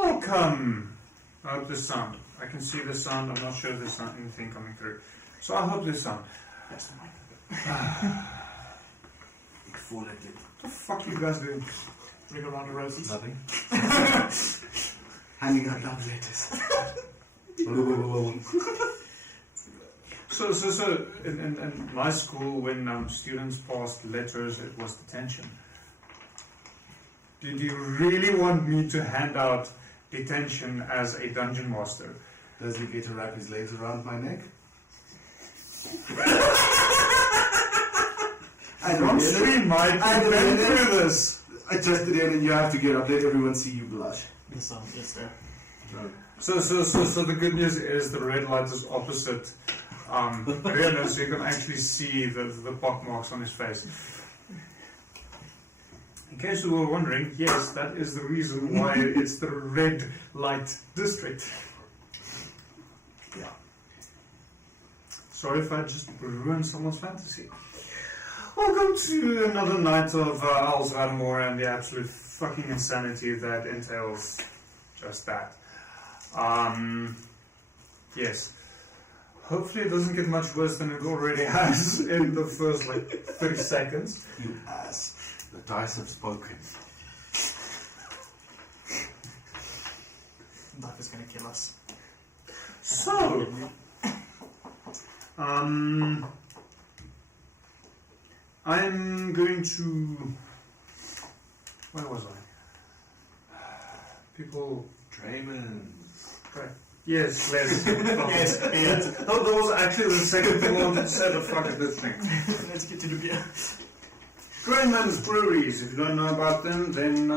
Welcome! I hope this sound. I can see the sound. I'm not sure if there's anything coming through. So I hope this sound. That's the mic. Ik voel het. What the fuck are you guys doing? Ring around the roses. Nothing. Handing out love letters. So in my school, when students passed letters, it was detention. Did you really want me to hand out detention as a dungeon master? Does he get to wrap his legs around my neck? On stream, Mike, I've been through this. I trusted in and you have to get up. Let everyone see you blush. The sun is there. No. So the good news is the red light is opposite Reno, so you can actually see the pock marks on his face. In case you were wondering, yes, that is the reason why it's the red light district. Yeah. Sorry if I just ruined someone's fantasy. Welcome to another night of Adomawyr and the absolute fucking insanity that entails just that. Yes. Hopefully it doesn't get much worse than it already has in the first 30 seconds. You ass. The dice have spoken. Life is gonna kill us. So, I'm going to... Where was I? People... Draymond. Okay. Yes, Les. Yes, beer. No, that was actually the second thing I wanted to say, but fuck it, this thing. Let's get to the beer. Greenman's Breweries, if you don't know about them, then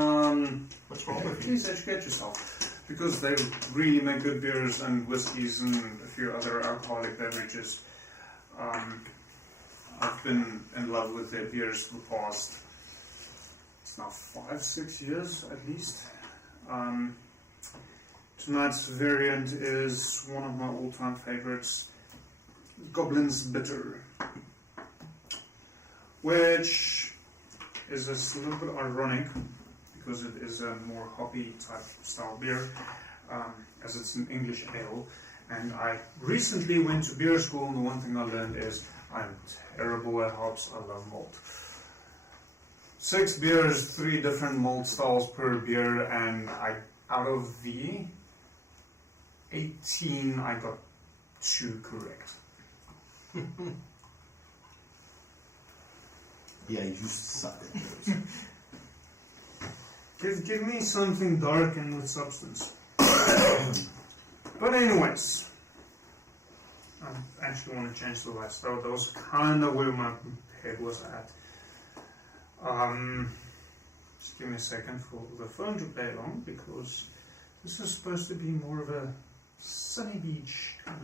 What's wrong with you? please educate yourself. Because they really make good beers and whiskies and a few other alcoholic beverages. I've been in love with their beers for the past, it's now 5-6 years at least. Tonight's variant is one of my all-time favorites, Goblin's Bitter, which is a little bit ironic because it is a more hoppy type style beer, as it's an English ale. And I recently went to beer school, and the one thing I learned is I'm terrible at hops. I love malt. 6 beers, 3 different malt styles per beer, and out of the 18, I got 2 correct. Yeah, you suck at those. Give me something dark and with substance. But anyways, I actually want to change the lights. That was kind of where my head was at. Just give me a second for the phone to play along, because this is supposed to be more of a sunny beach kind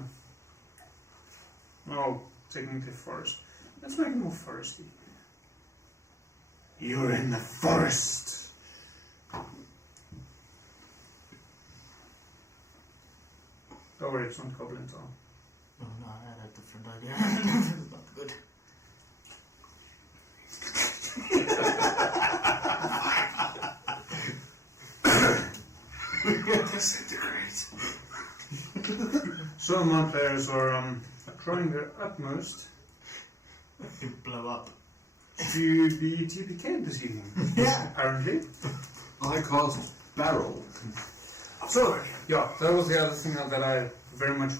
of. Oh, technically forest. Let's make it more foresty. You're in the forest. Don't worry, it's not Goblin Town. Oh no, I had a different idea. It's not good. So my players are trying their utmost You blow up. to be TPK this evening. Yeah. Apparently. I cast barrel. So, yeah, that was the other thing that I very much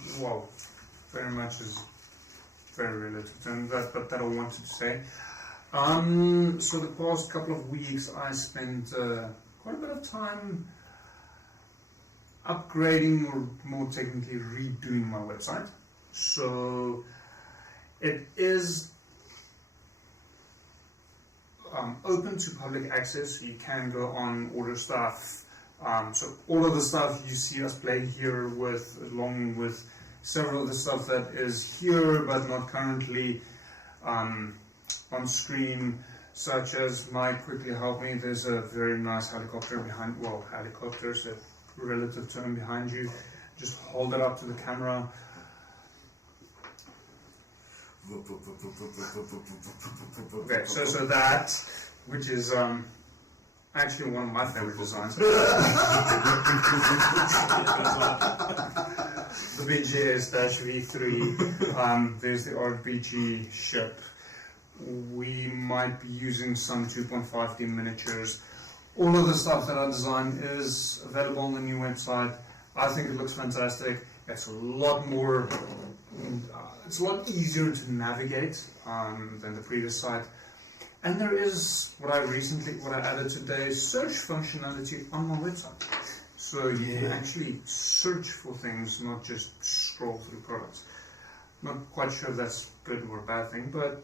is very relative to that, but that I wanted to say. So the past couple of weeks I spent quite a bit of time upgrading, or more technically redoing my website. So it is open to public access. You can go on, order stuff. So all of the stuff you see us play here with, along with several of the stuff that is here but not currently on screen, such as Mike quickly help me. There's a very nice helicopter behind, well, helicopters, a relative term, behind you. Just hold it up to the camera. Okay, so that, which is actually one of my favorite designs. The BGS-V3. There's the RPG ship. We might be using some 2.5D miniatures. All of the stuff that I designed is available on the new website. I think it looks fantastic. It's a lot more, it's a lot easier to navigate than the previous site. And there is what I added today, search functionality on my website. So you can actually search for things, not just scroll through products. Not quite sure if that's good or a bad thing, but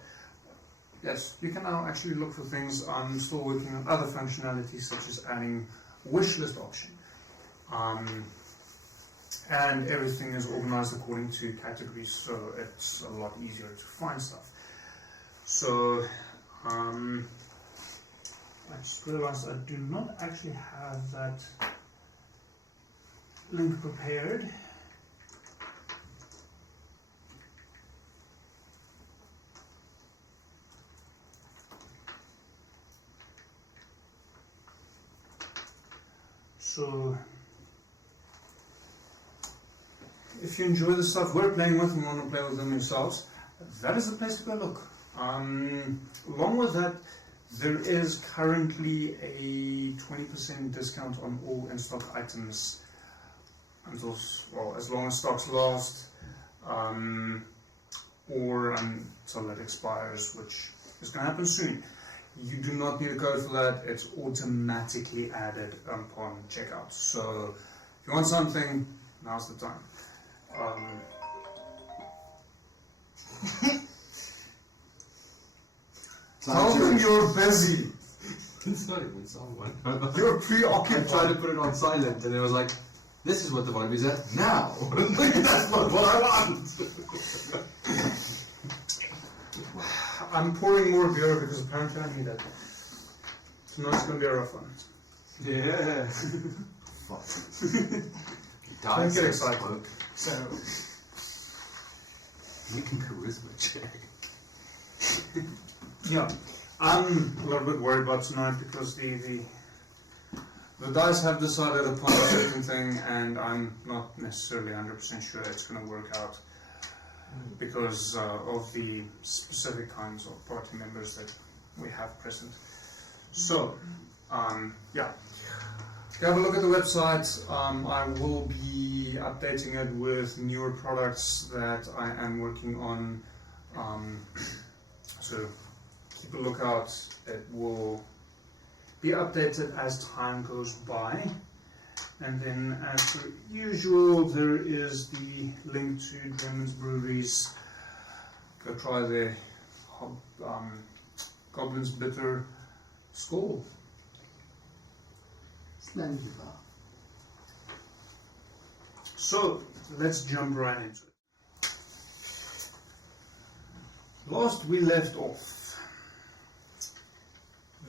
yes, you can now actually look for things. I'm still working on other functionalities such as adding wish list option. And everything is organized according to categories, so it's a lot easier to find stuff. So I just realized I do not actually have that link prepared. So if you enjoy the stuff we're playing with and want to play with them yourselves, that is the place to go look. Along with that, there is currently a 20% discount on all in-stock items until, well, as long as stocks last, or until it expires, which is going to happen soon. You do not need a code for that, it's automatically added upon checkout. So if you want something, now's the time. Tell them you're busy. It's not even someone. You're I preoccupied. tried to put it on silent and it was like, this is what the vibe is at now. That's not what I want. I'm pouring more beer because apparently I need it. So now it's going to be a rough one. Yeah. Fuck. Don't get excited. So, you can charisma check. Yeah, I'm a little bit worried about tonight because the dice have decided upon a certain thing, and I'm not necessarily 100% sure it's going to work out because of the specific kinds of party members that we have present. So, yeah. Have a look at the website. I will be updating it with newer products that I am working on. So keep a lookout. It will be updated as time goes by. And then, as per usual, there is the link to Dremond's Breweries. Go try the Goblin's Bitter Skull. So let's jump right into it. Last we left off,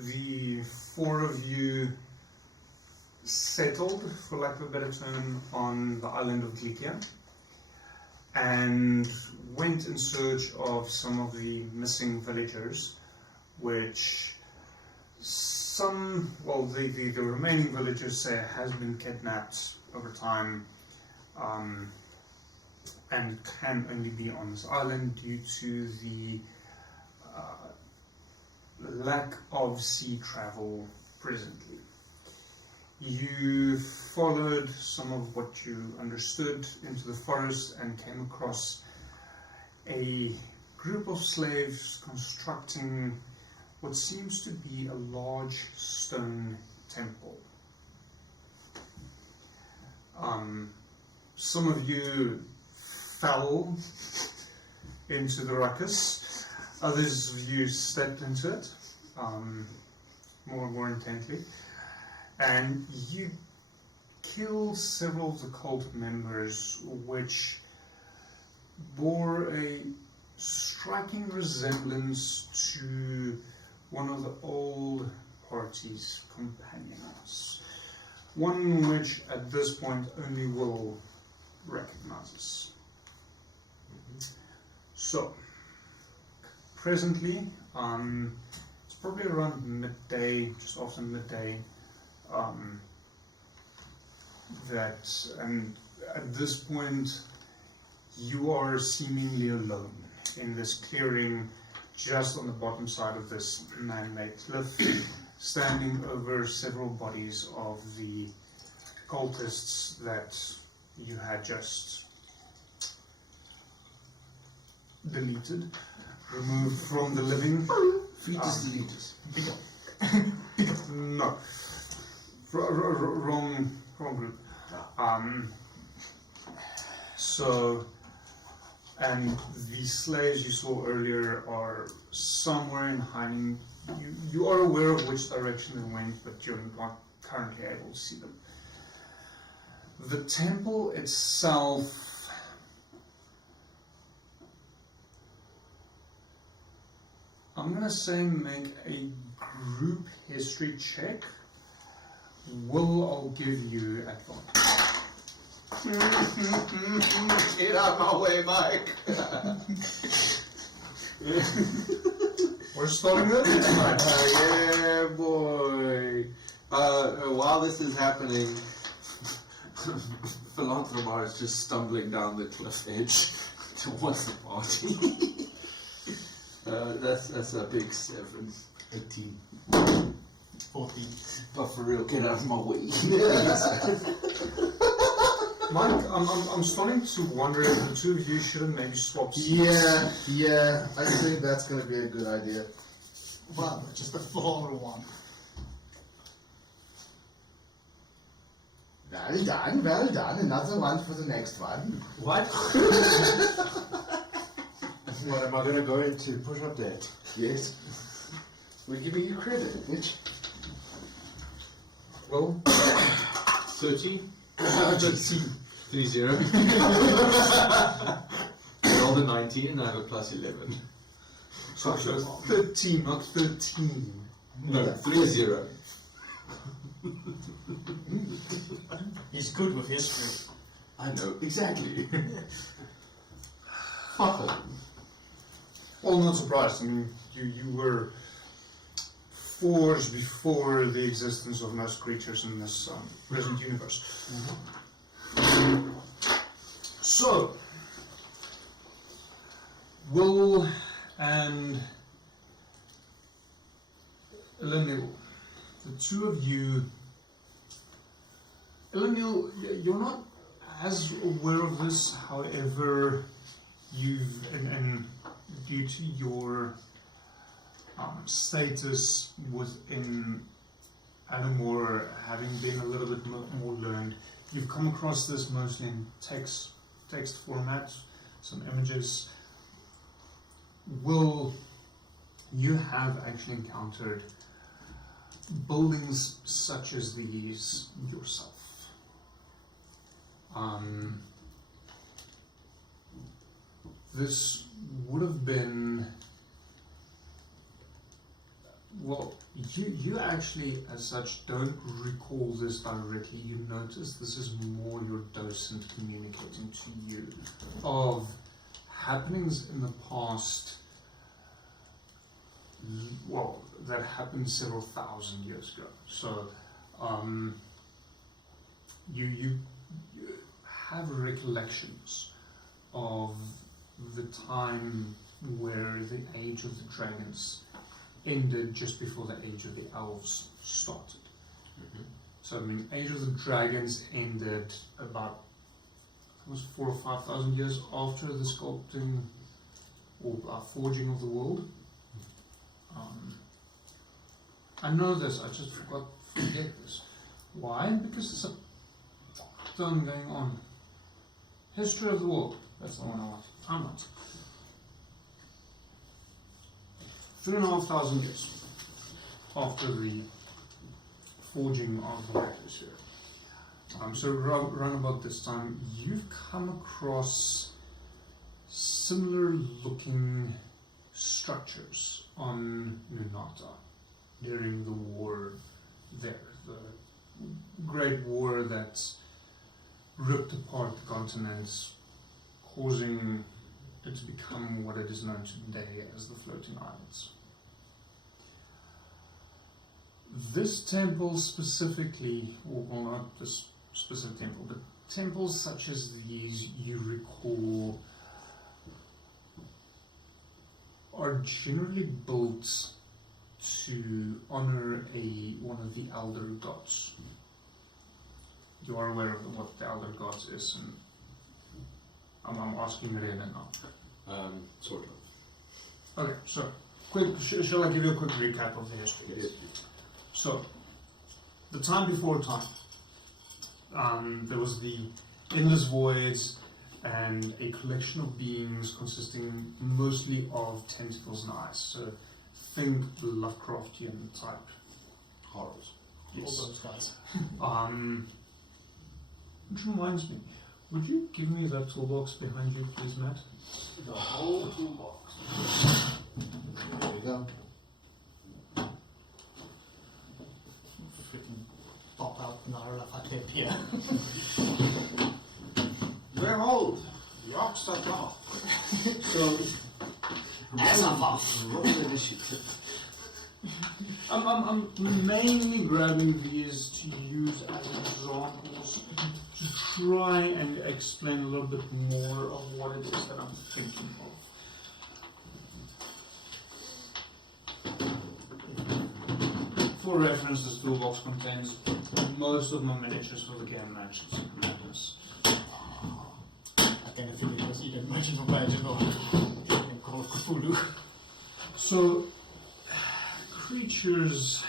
the four of you settled, for lack of a better term, on the island of Glikia and went in search of some of the missing villagers, which the remaining villagers say has been kidnapped over time and can only be on this island due to the lack of sea travel presently. You followed some of what you understood into the forest and came across a group of slaves constructing what seems to be a large stone temple. Some of you fell into the ruckus, others of you stepped into it more intently, and you killed several of the cult members, which bore a striking resemblance to one of the old party's companions, one which at this point only Will recognizes. So, presently, it's probably around midday, just after midday. And at this point, you are seemingly alone in this clearing just on the bottom side of this man-made cliff, standing over several bodies of the cultists that you had just deleted, removed from the living. Fetus deleted. No. Wrong group. And the slaves you saw earlier are somewhere in hiding. You are aware of which direction they went, but you're not currently able to see them. The temple itself, I'm going to say make a group history check. I'll give you advantage. Get out of my way, Mike. We're starting it tonight. Yeah, boy. While this is happening, Philanthropar is just stumbling down the cliff edge towards the party. That's a big 7. 18. 14. But for real, get out of my way. Mike, I'm starting to wonder if the two of you shouldn't maybe swap seats. Yeah, I think that's going to be a good idea. Well, just a 4-1. Well done, another one for the next one. What? What am I going to go into push-up debt? Yes. We're giving you credit, bitch. Well, 30. 13. 3-0. I rolled a 19 and I have a plus 11. So 13, not 13. No, 3-0. He's good with history. I know, exactly. Fuck them. Well, not surprised. I mean, you were forged before the existence of most creatures in this present universe. So, Will and Elenil, the two of you, Elenil, you're not as aware of this, however, and due to your status within Adomawyr, having been a little bit more learned, you've come across this mostly in text format, some images. Will, you have actually encountered buildings such as these yourself. This would have been, well, you actually as such don't recall this directly. You notice this is more your docent communicating to you of happenings in the past, well, that happened several thousand years ago. So you have recollections of the time where the age of the dragons ended just before the age of the elves started. So I mean, age of the dragons ended about, it was 4,000 or 5,000 years after the sculpting or forging of the world. I know this, I just forget this. Why? Because there's a ton going on. History of the world, that's the one I want. I'm not. 3,500 years after the forging of the writers here. So around about this time, you've come across similar looking structures on Nunata during the war there, the Great War that ripped apart the continents, causing it to become what it is known today as the Floating Islands. This temple specifically, or well, not this specific temple, but temples such as these, you recall, are generally built to honor one of the elder gods. You are aware of what the elder gods is, and I'm asking Rena now. Sort of. Okay, so shall I give you a quick recap of the history? Yes. So, the time before time, there was the endless voids and a collection of beings consisting mostly of tentacles and eyes. So, think Lovecraftian type. Horrors. Yes. All those guys. Which reminds me, would you give me that toolbox behind you, please, Matt? The whole toolbox. There you go. Freaking pop out Naralafatep here. Behold, the ox are off. So, As I'm off. roll initiative. I'm mainly grabbing these to use as examples to try and explain a little bit more of what it is that I'm thinking of. For reference, this toolbox contains most of my miniatures for the game matches and madness. I kind of figured it was either Legend of Legend or Call of Cthulhu. So, creatures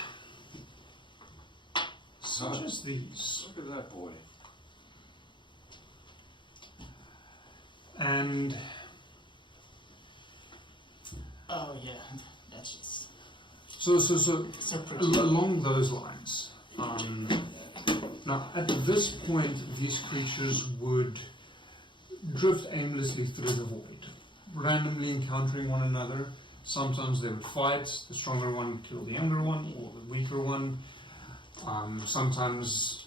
such as these, Look at that boy. and Oh yeah, that's just so so pretty. along those lines. Now, at this point, these creatures would drift aimlessly through the void, randomly encountering one another. Sometimes they would fight, the stronger one would kill the younger one, or the weaker one. Sometimes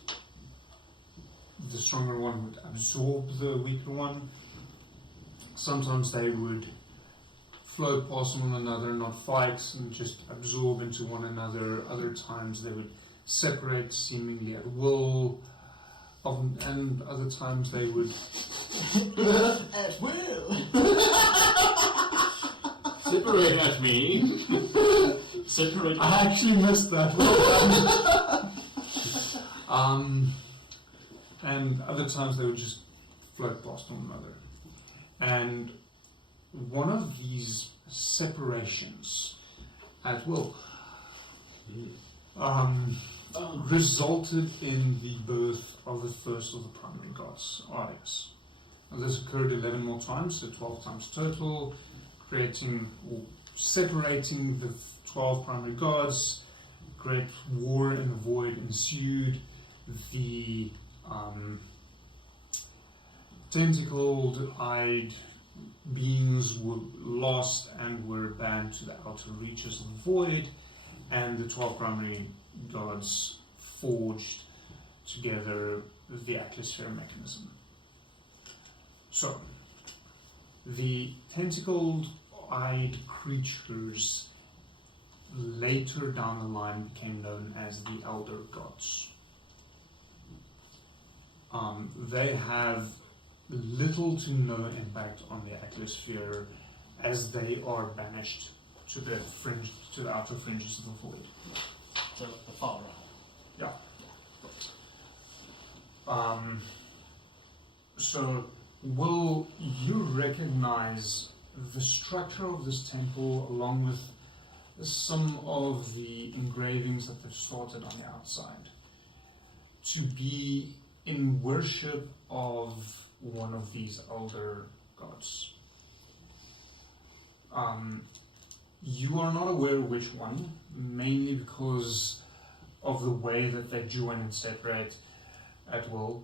the stronger one would absorb the weaker one. Sometimes they would float past one another, not fight, and just absorb into one another. Other times they would separate seemingly at will, and other times they would At will. Separate at me. Separate. I actually missed that. And other times they would just float past one another. And one of these separations at will resulted in the birth of the first of the primary gods, Arius. Now, this occurred 11 more times, so 12 times total, creating or separating the 12 primary gods. Great war in the void ensued. The tentacled-eyed beings were lost and were banned to the outer reaches of the void, and the 12 primary gods forged together the atmosphere mechanism. So, the tentacled-eyed creatures later down the line became known as the Elder Gods. They have little to no impact on the atmosphere as they are banished to the outer fringes of the void. So the far realm. Yeah. So, will you recognize the structure of this temple along with some of the engravings that they've started on the outside to be in worship of one of these elder gods? You are not aware which one, mainly because of the way that they join and separate at will.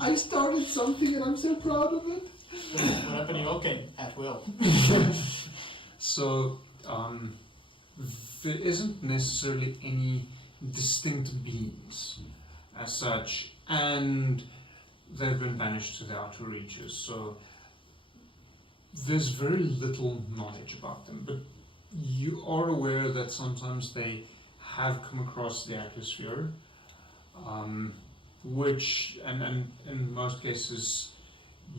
I started something and I'm so proud of it. What happened? Okay, at will. So, there isn't necessarily any distinct beings as such, and they've been banished to the outer reaches, so there's very little knowledge about them. But You are aware that sometimes they have come across the atmosphere, which, and in most cases,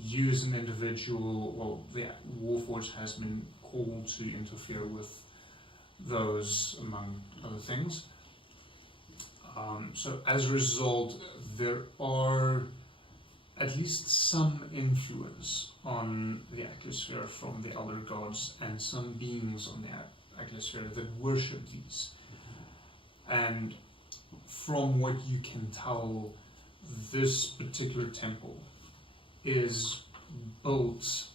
you as an individual, well, the Warforged has been called to interfere with those, among other things. So as a result, there are at least some influence on the atmosphere from the other gods and some beings on the atmosphere that worship these. And from what you can tell, this particular temple is built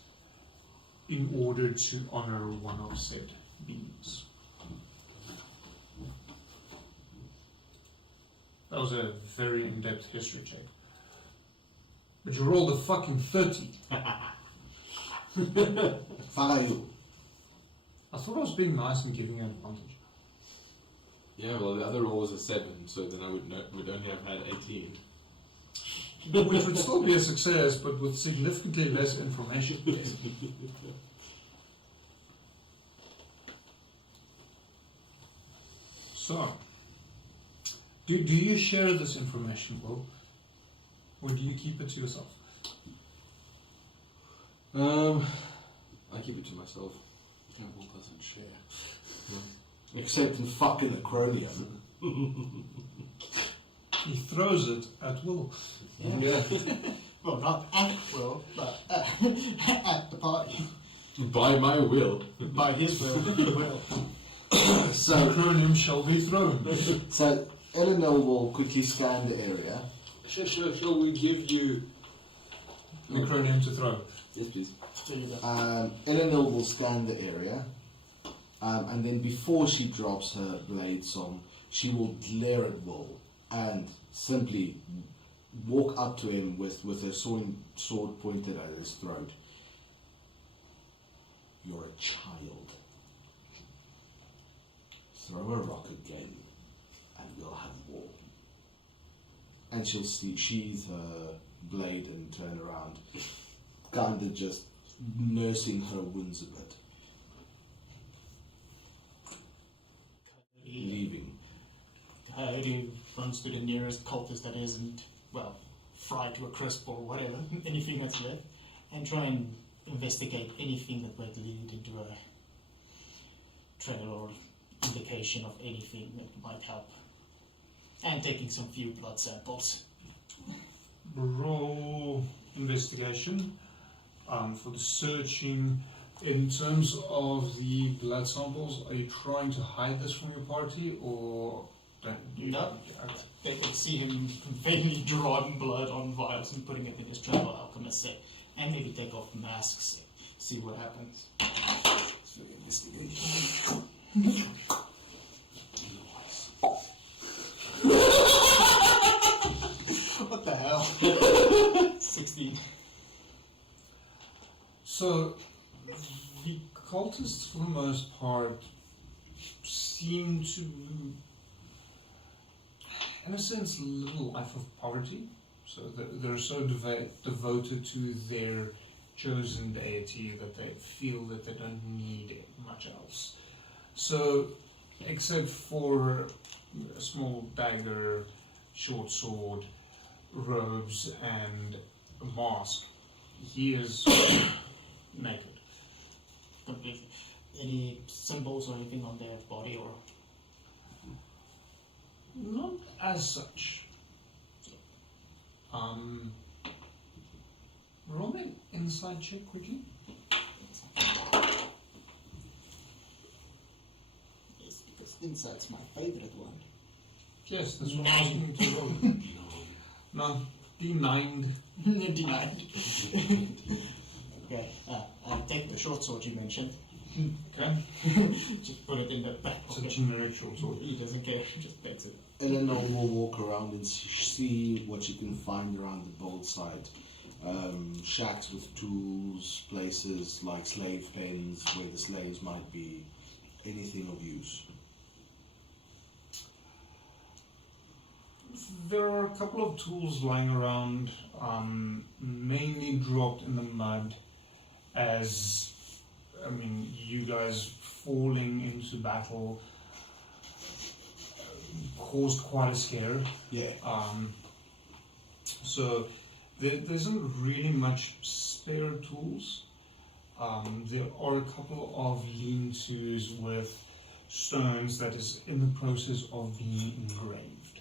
in order to honor one of said beings. That was a very in-depth history check. But you rolled a fucking 30. Follow you. I thought I was being nice and giving you an advantage. Yeah, well, the other roll was a 7, so then I would only have had 18. Which would still be a success, but with significantly less information. So, do you share this information, Will? Or do you keep it to yourself? I keep it to myself. Will doesn't share. Except in fucking acronium. He throws it at Will. Yeah. Well, not at Will, but at the party. By my will. By his will, he will. So, Acronym shall be thrown. so Eleanor will quickly scan the area. Shall we give you... Acronym to throw. Yes, please. Eleanor will scan the area, and then before she drops her blades on, she will glare at Will and simply walk up to him with her sword pointed at his throat. You're a child. Throw a rock again, and we'll have war. And she'll sheathe her blade and turn around, kind of just nursing her wounds a bit. Leaving. Coyote runs to the nearest cultist that isn't, well, fried to a crisp or whatever, anything that's left, and try and investigate anything that might lead into a trail or indication of anything that might help. And taking some few blood samples. Roll investigation for the searching. In terms of the blood samples, are you trying to hide this from your party, or don't you? No. They could see him vainly drawing blood on vials and putting it in his travel alchemist set, and maybe take off masks, see what happens. So investigation. What the hell? 16. So, the cultists, for the most part, seem to, in a sense, live a life of poverty. So they're so devoted to their chosen deity that they feel that they don't need much else. So, except for a small dagger, short sword, robes, and a mask, he is naked. Completely. Any symbols or anything on their body or? Not as such. Roll me an insight check quickly. Yes, because insight's my favorite one. Yes, that's what I was going to roll. No, D9. Denied. Okay, take the short sword you mentioned. Okay. Just put it in the back It's a pocket. generic short sword. He doesn't care, he just takes it. Eleanor will walk around and see what she can find around the bold side. Shacks with tools, places like slave pens where the slaves might be, anything of use. There are a couple of tools lying around, mainly dropped in the mud, as, I mean, you guys falling into battle caused quite a scare. Yeah. So there isn't really much spare tools. There are a couple of lean-tos with stones that is in the process of being engraved.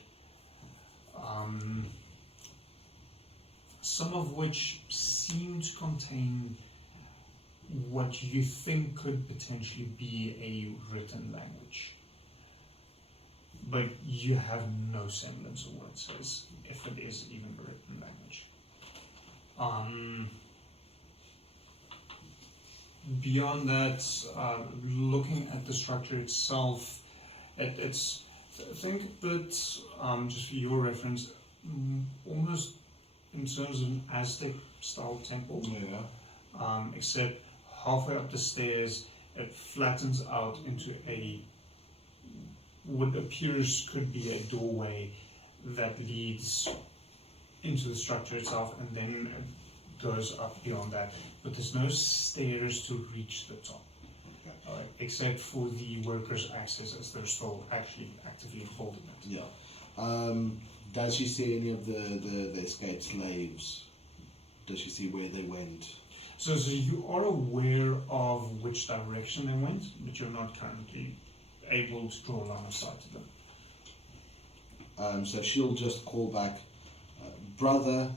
Some of which seem to contain what you think could potentially be a written language. But you have no semblance of what it says, if it is even a written language. Beyond that, looking at the structure itself, I think that, just for your reference, almost in terms of an Aztec-style temple, Yeah. except halfway up the stairs, it flattens out into what appears could be a doorway that leads into the structure itself, and then it goes up beyond that. But there's no stairs to reach the top, except for the workers' access, as they're still actually actively holding it. Yeah. Does she see any of the escaped slaves? Does she see where they went? So you are aware of which direction they went, but you're not currently able to draw a line of sight to them. So she'll just call back, brother,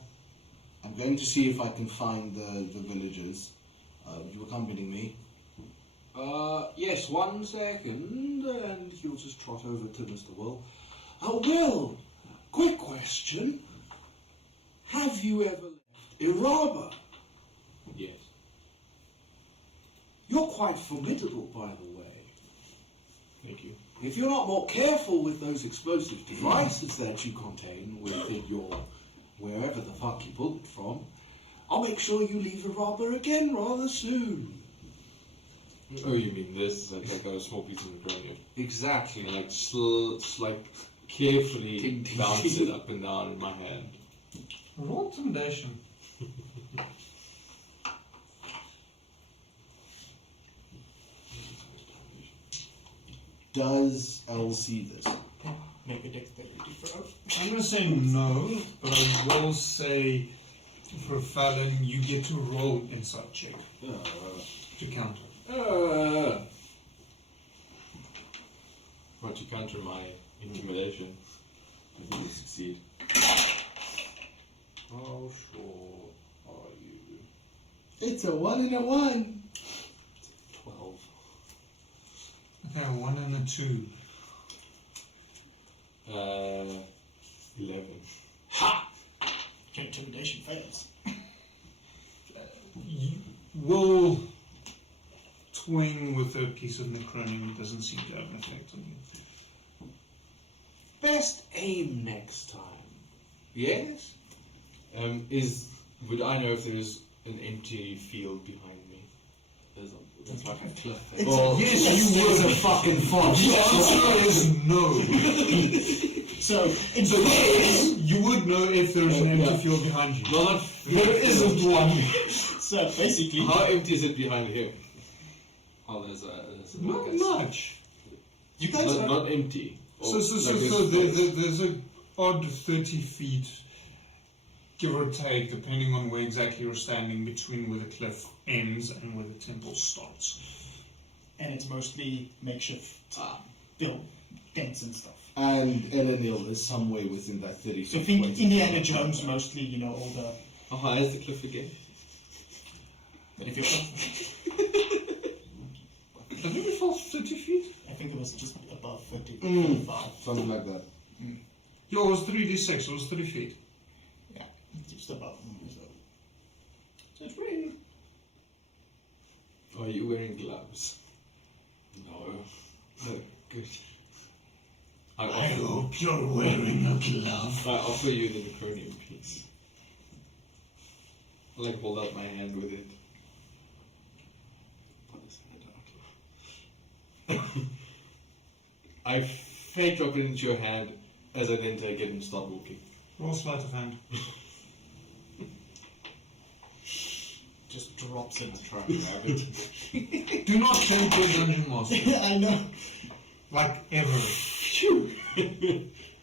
I'm going to see if I can find the villagers. You accompanying me? Yes, 1 second, and he'll just trot over to Mr. Will. Will, quick question. Have you ever left Iraba? Yes. You're quite formidable, by the way. Thank you. If you're not more careful with those explosive devices that you contain within your wherever the fuck you pulled it from, I'll make sure you leave Iraba again rather soon. Oh, you mean this? Like I got a small piece of necronium. Exactly. And like carefully Ding, ding, bounce ding. it up and down in my hand. Roll intimidation. Does Elle see this? Make a dexterity throw. I'm going to say no, but I will say for Fallon, you get to roll inside check to counter. What, to counter my intimidation? I think you succeed. How sure are you? It's a 1 and a 1. 12. Okay, a 1 and a 2. 11. Ha! Your intimidation fails. You will twing with a piece of necronium. It doesn't seem to have an effect on you. Best aim next time. Yes? Would I know if there's an empty field behind me? There's like a cliff. Yes, you would. a fucking fox. The answer is no. So, You would know if there's an empty field behind you. Not There isn't one. so basically, How empty is it behind him? Oh, there's a Not much. you guys are Not empty. So there's a odd 30 feet, give or take, depending on where exactly you're standing, between where the cliff ends and where the temple starts. and it's mostly makeshift build tents and stuff. And Elenil is somewhere within that 30 So feet. think Indiana Jones mostly, you know, all the. How high is the cliff again? But if you're, I think it falls 30 feet. I think it was just above 50, Mm. 55. Something like that. Yeah, it was 3d6, it was 3 feet. Yeah, just above. So it's pretty. Are you wearing gloves? No. No, good. I hope you're wearing a glove. I offer you the necronium piece. I like hold out my hand with it. Put his hand out. I fake drop it into your hand as I then take it and start walking. Roll sleight of hand. Just drop drops it. Try and grab it. Do not tempt your dungeon master. I know. Like ever.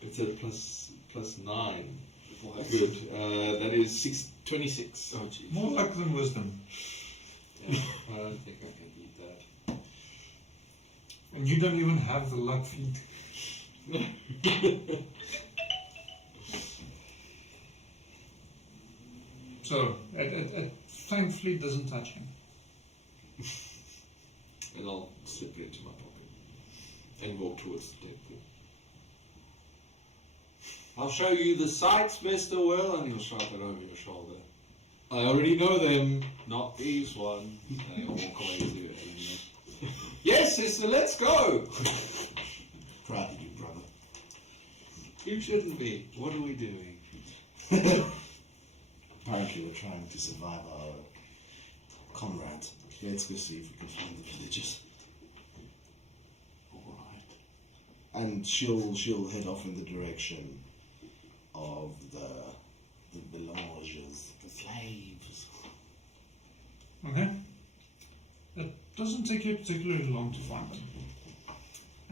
It's a plus 9. Good. That is 26. Oh, jeez. More luck than wisdom. Yeah, I don't think I can beat that. And you don't even have the luck feat. So, it thankfully doesn't touch him. And I'll slip it into my pocket and walk towards the temple. I'll show you the sights, Mr. Will, and he'll shout it over your shoulder. I already know them, not these ones. And he'll walk away to it. Yes, sister, let's go! Proud of you, brother. You shouldn't be. What are we doing? Apparently we're trying to survive our comrades. Let's go see if we can find the villagers. Alright. And she'll head off in the direction of the villages, the slaves. Okay? It doesn't take you particularly long to find them.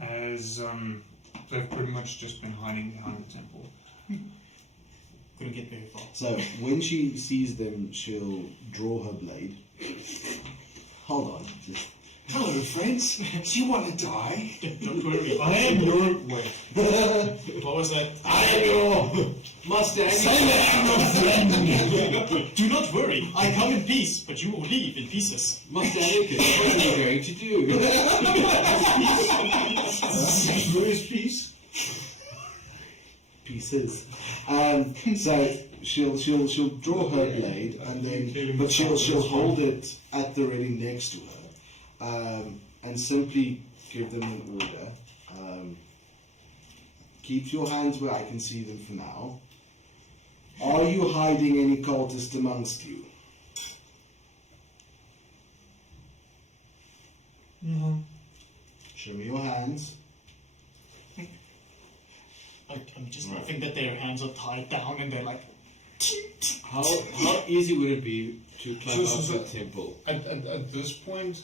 As they've pretty much just been hiding behind the temple. Couldn't get very far. So when she sees them, she'll draw her blade. Hold on, just Hello, friends. Do you want to die? Don't worry. I am your way. What was that? I am your master. Do not worry. I come in peace, but you will leave in pieces. Master Anakin, what are you going to do? Where is peace? pieces. So she'll draw her blade, and then but she'll hold it at the ready next to her, and simply give them an order. Keep your hands where I can see them for now. Are you hiding any cultists amongst you? No. Show me your hands. I'm just laughing that their hands are tied down and they're like. How easy would it be to climb So- up the temple? At this point,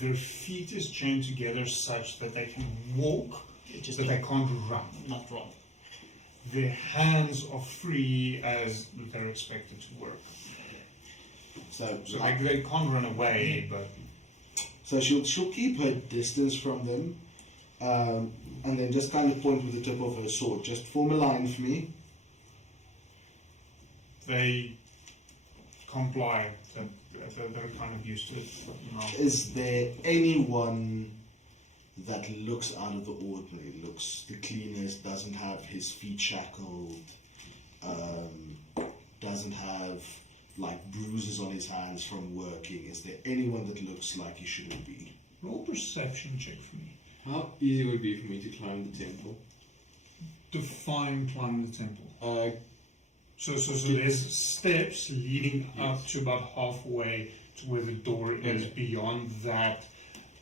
their feet is chained together such that they can walk, Just but they can't run. not wrong. Their hands are free as they're expected to work. So They can't run away, but So she'll keep her distance from them, and then just kind of point with the tip of her sword. Just form a line for me. they comply. They're kind of used to it. Is there anyone that looks out of the ordinary, looks the cleanest, doesn't have his feet shackled, doesn't have like bruises on his hands from working? Is there anyone that looks like he shouldn't be? Roll perception check for me. How easy would it be for me to climb the temple? Define climb the temple. So there's steps leading up to about halfway to where the door is. Okay. Beyond that,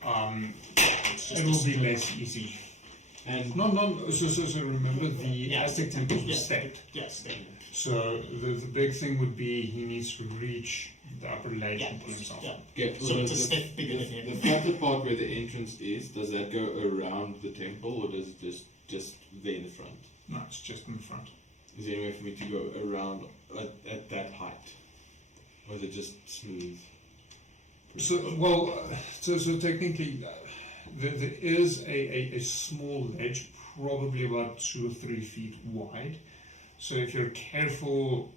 it will be less easy. and So remember the Yeah. Aztec temples were Yes. stepped. Yes, they. So the big thing would be he needs to reach the upper leg Yeah, and pull himself yeah. up. okay, So it's a step bigger than the him. flatter part where the entrance is, does that go around the temple or does it just there in the front? No, it's just in the front. Is there any way for me to go around at that height? Or is it just smooth? So technically, there is a small ledge, probably about 2 or 3 feet wide. So if you're careful,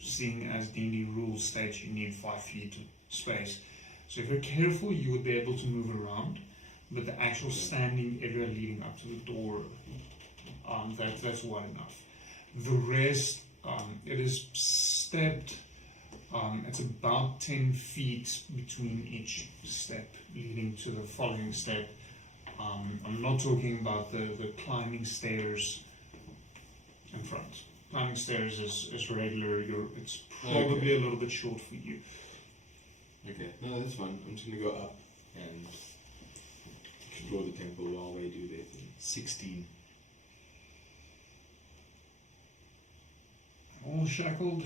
seeing as D&D rules state you need 5 feet of space. So if you're careful, you would be able to move around. But the actual standing area leading up to the door, that's wide enough. The rest, it is stepped. It's about 10 feet between each step leading to the following step. I'm not talking about the climbing stairs in front. Climbing stairs is regular. It's probably a little bit short for you. Okay, no, that's fine. I'm just gonna go up and explore the temple while they do their thing. 16. All shackled,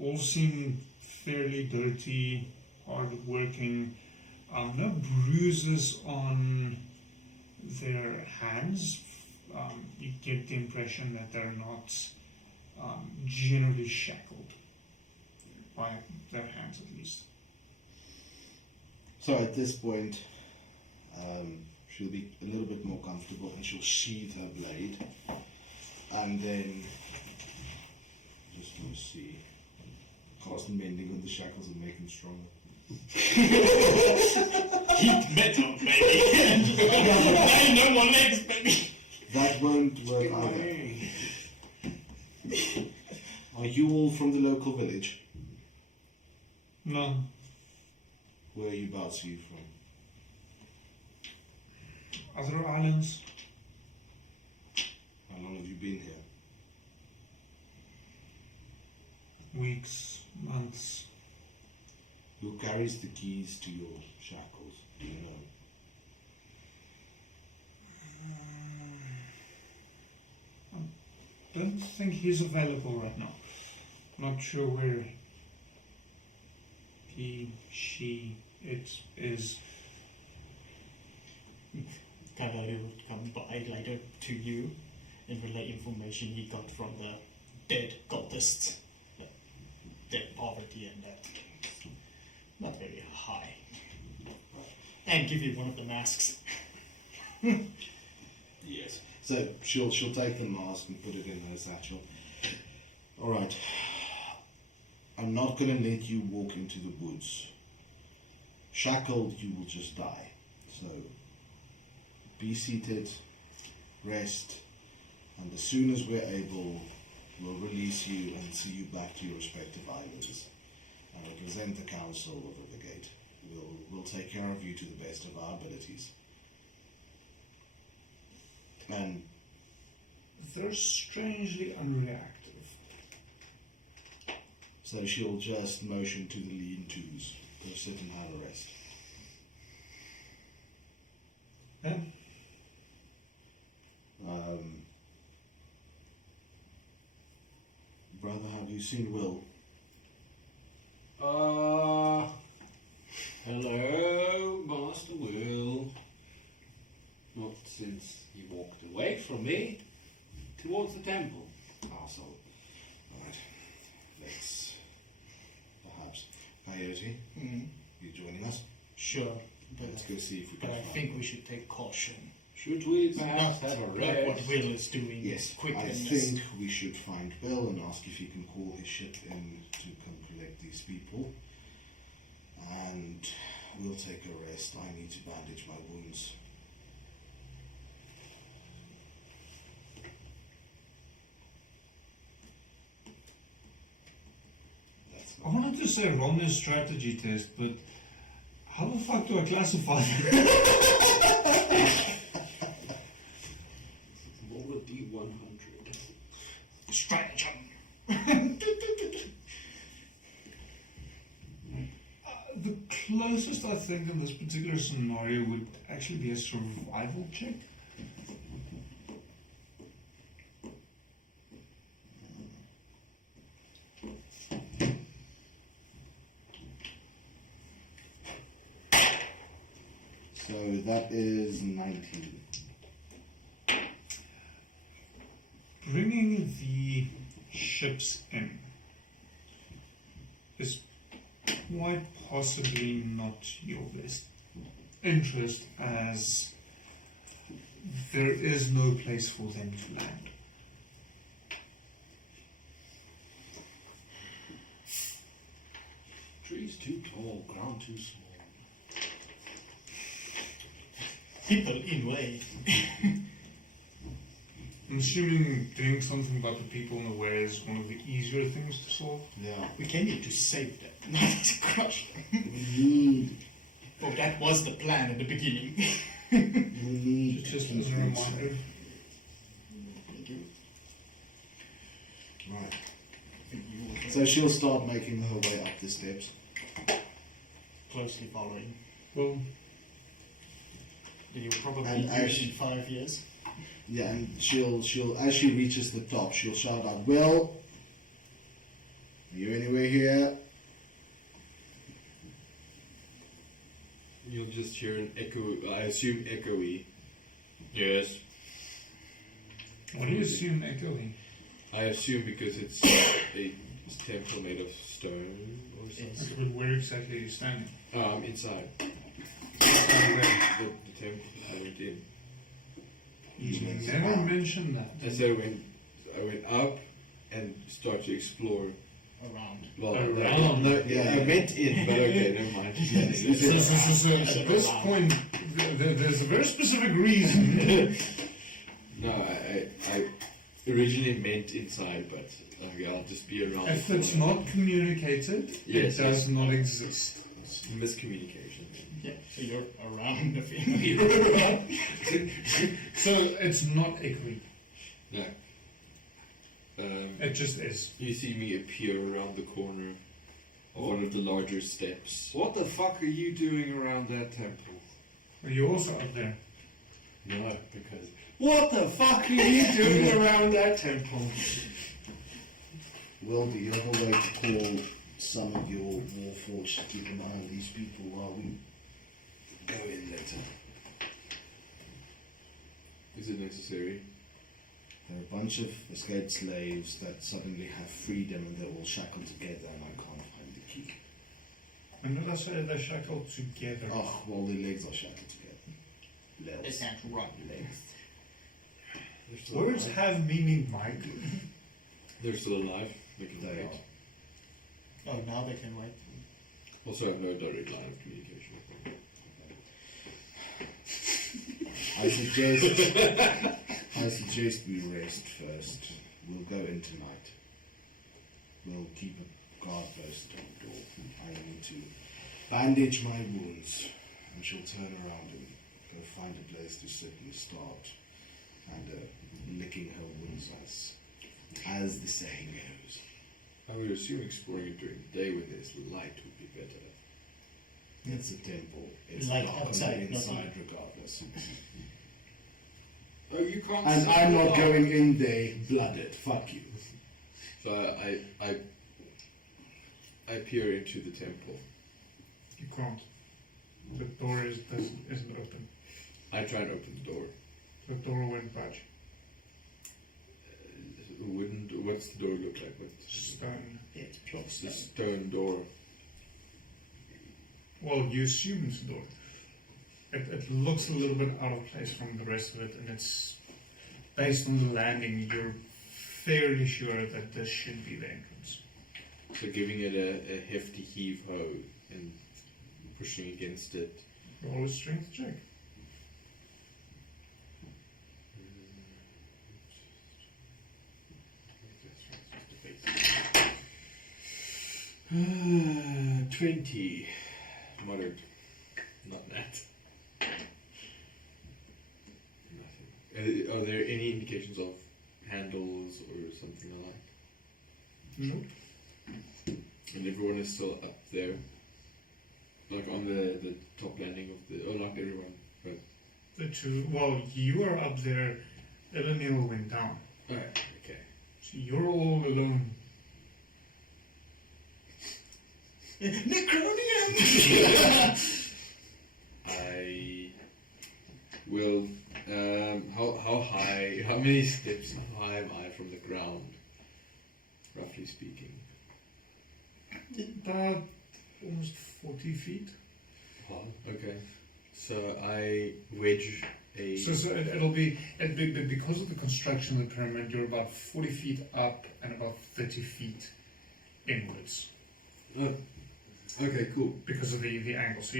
all seem fairly dirty, hard-working. No bruises on their hands. You get the impression that they're not generally shackled by their hands, at least. So at this point, she'll be a little bit more comfortable and she'll sheathe her blade. And then, just want to see, cast mending on the shackles and make them stronger. Heat metal, baby. No more legs, baby. That won't work either. Are you all from the local village? No, Whereabouts are you from? other islands. How long have you been here? Weeks, months. Who carries the keys to your shackles? Do you know? Don't think he's available right now. Not sure where he, she, it is. Kagari would come by later to you and relay information he got from the dead cultists. Dead poverty and that. Not very high. And give you one of the masks. Yes. So she'll take the mask and put it in her satchel. Alright. I'm not gonna let you walk into the woods. Shackled, you will just die. So be seated, rest, and as soon as we're able, we'll release you and see you back to your respective islands. And represent the council over the gate. We'll take care of you to the best of our abilities. And They're strangely unreactive. so she'll just motion to the lean-tos. Go sit and have a rest. Yeah. Brother, have you seen Will? Hello, Master Will. Not since you walked away from me towards the temple. Arsehole. Alright. Let's perhaps. Coyote, you joining us? Sure, Let's go see if we but can I find think him. we should take caution. Should we perhaps Not have a like what rest? Will is doing. Yes, quicker I than this. think we should find Bill and ask if he can call his ship in to come collect these people. And we'll take a rest. I need to bandage my wounds. That's I not wanted to say run this strategy test, but how the fuck do I classify it? Roll a D100. Stratagem. The closest I think in this particular scenario would actually be a survival check. So that is 19. Bringing the ships in is quite possibly not your best interest, as there is no place for them to land. Trees too tall, ground too small. People in way. I'm assuming doing something about the people in the way is one of the easier things to solve. Yeah. We came here to save them, not to crush them. We need. Well, that was the plan at the beginning. We need. Just to as a keep them reminder. safe. Right. So she'll start making her way up the steps. Closely following. Well, You'll probably And use as- in 5 years. Yeah, and she'll as she reaches the top, she'll shout out, "Will, are you anywhere here?" You'll just hear an echo. I assume echoey. Yes. What do you assume echoing? I assume because it's a temple made of stone or something. But where exactly are you standing? Inside. Where? The temple I went in. You never mentioned that. And so I went up and started to explore. Around. Well, Around. no, yeah, I meant in, but okay, never mind. At this point, there's a very specific reason. No, I originally meant inside, but okay, I'll just be around. If the it's corner. not communicated, Yes, it does yes. not exist. It's miscommunication. Yeah, so you're around the thing. So it's not echoing. No. It just is. You see me appear around the corner of one of the larger steps. What the fuck are you doing around that temple? Are you also up there? No, because What the fuck are you doing around that temple? Will, do you have a way to call some of your warforged to keep an eye on these people while we go in later? is it necessary? There are a bunch of escaped slaves that suddenly have freedom and they're all shackled together and I can't find the key. When did I say they're shackled together? Oh, well, their legs are shackled together. They Legs. can't run. Legs. They're still Words alive. have meaning, Mike. They're still alive. They can They wait. Oh, now they can wait. Also, I have no direct line of communication with them. I suggest we rest first. We'll go in tonight. We'll keep a guard posted on the door. I need to bandage my wounds, and she'll turn around and go find a place to sit and start kind of licking her wounds, as the saying goes. I would assume exploring it during the day when there's light would be better. It's a temple. It's Like dark on outside, the not inside, regardless. Oh, you can't And sit I'm not down. going in there blooded. Fuck you. So I peer into the temple. You can't. The door isn't open. I try and open the door. The door won't budge. What's the door look like? Stone. It's What's the stone door? Well, you assume it's a door. It looks a little bit out of place from the rest of it, and it's based on the landing. You're fairly sure that this should be the entrance. So giving it a hefty heave-ho and pushing against it. Roll a strength check. Uh, 20. Moderate. Not that. Nothing. Are there any indications of handles or something like? Nope. And everyone is still up there? Like on the top landing of the... Oh, not everyone, but... The two. Well, you are up there. Elenil went down. Alright, okay. So you're all alone. Necronian! I will... how high... How many steps high am I from the ground? Roughly speaking. About almost 40 feet. Oh, okay. So I wedge a... So it'll be because of the construction of the pyramid, you're about 40 feet up and about 30 feet inwards Oh, okay, cool. because of the angle. So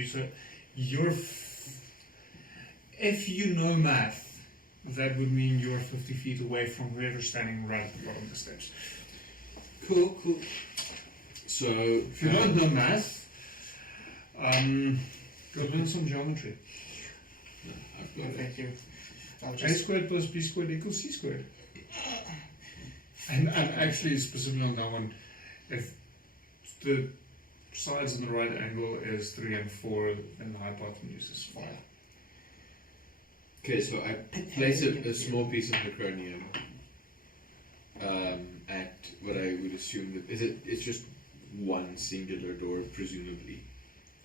if you know math, that would mean you're 50 feet away from whoever's standing right at the bottom of the steps. Cool. So... If you don't know math, go learn some geometry. No, I've No, got it. thank you. I'll A just... squared plus b squared equals c squared. And actually, specifically on that one, if the sides in the right angle is 3 and 4, then the hypotenuse is 5. Okay, so I place a small piece of necronium at what I would assume that it's just one singular door, presumably.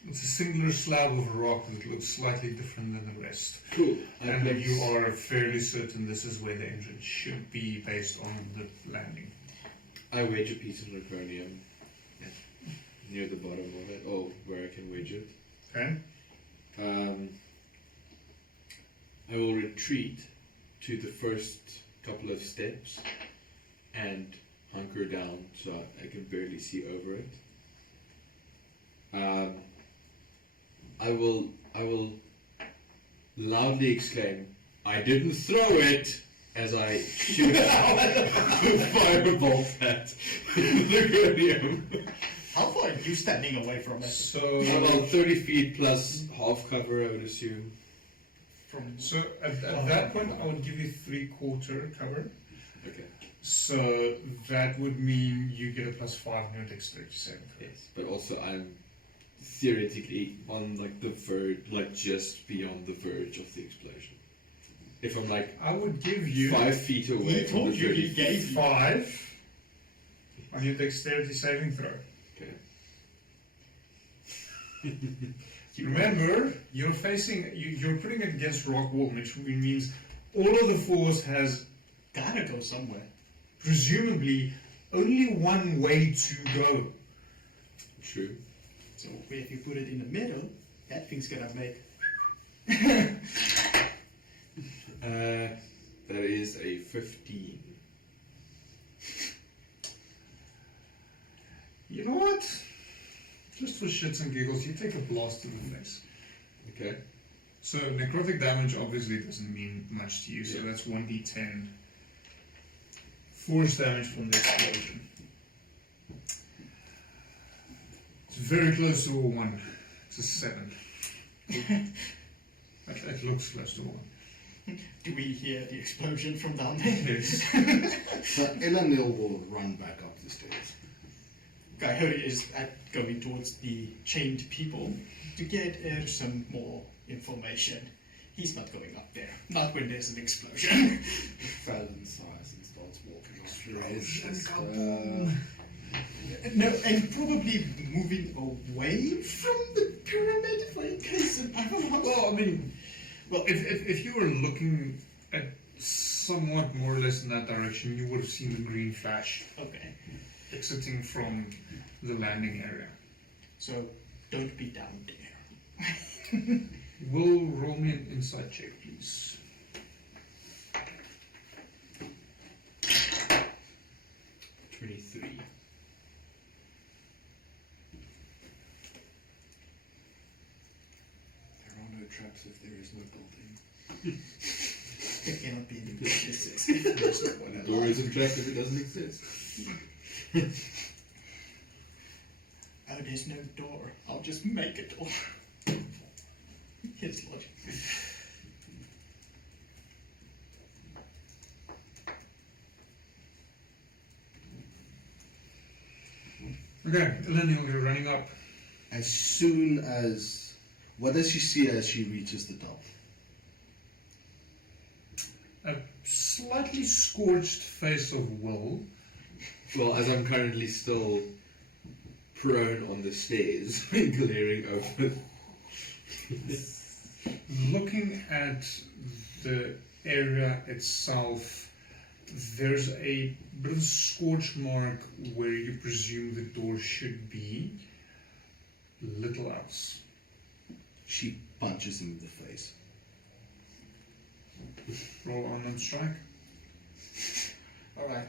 It's a singular slab of rock that looks slightly different than the rest. Cool. And you are fairly certain this is where the entrance should be based on the landing. I wedge a piece of necronium near the bottom of it, or where I can wedge it. Okay? I will retreat to the first couple of steps and hunker down so I can barely see over it. I will loudly exclaim, "I didn't throw it!" as I shoot a firebolt at the necronium. How far are you standing away from it? So, About 30 feet plus half cover, I would assume. so at that point, I would give you 3/4 cover. Okay. So that would mean you get a +5 on your dexterity saving throw. Yes, but also I'm theoretically on like the verge, like just beyond the verge of the explosion. If I'm like I would give you 5 feet away He from told the you he verge. gave you. 5 on your dexterity saving throw. Okay. Remember, you're putting it against rock wall, which means all of the force has Gotta go somewhere. presumably only one way to go. True. So if you put it in the middle, that thing's gonna make. That is a 15. You know what? Just for shits and giggles, you take a blast to the face. Okay. So necrotic damage obviously doesn't mean much to you, so Yeah. that's 1d10. Force damage from the explosion. It's very close to a 1. It's a 7. It looks close to a 1. Do we hear the explosion from down there? Yes. So Elanil will run back up the stairs. Coyote is going towards the chained people to get some more information. He's not going up there. Not when there's an explosion. Fathom size and starts walking off. No, and probably moving away from the pyramid in case of, I don't know. Well, I mean, if you were looking at somewhat more or less in that direction, you would have seen the green flash Okay, exiting from the landing area. so don't be down there. Will roll me an insight check, please. 23. There are no traps if there is no building. There cannot be any businesses if there's no one The door alive. isn't trapped if it doesn't exist. Oh, there's no door. I'll just make a door. It's logic. Okay, Elenial, you're running up. As soon as... What does she see as she reaches the top? A slightly scorched face of Will. Well, as I'm currently still prone on the stairs, glaring over. Looking at the area itself, there's a bit of a scorch mark where you presume the door should be. Little else. She punches him in the face. Roll on and strike. Alright.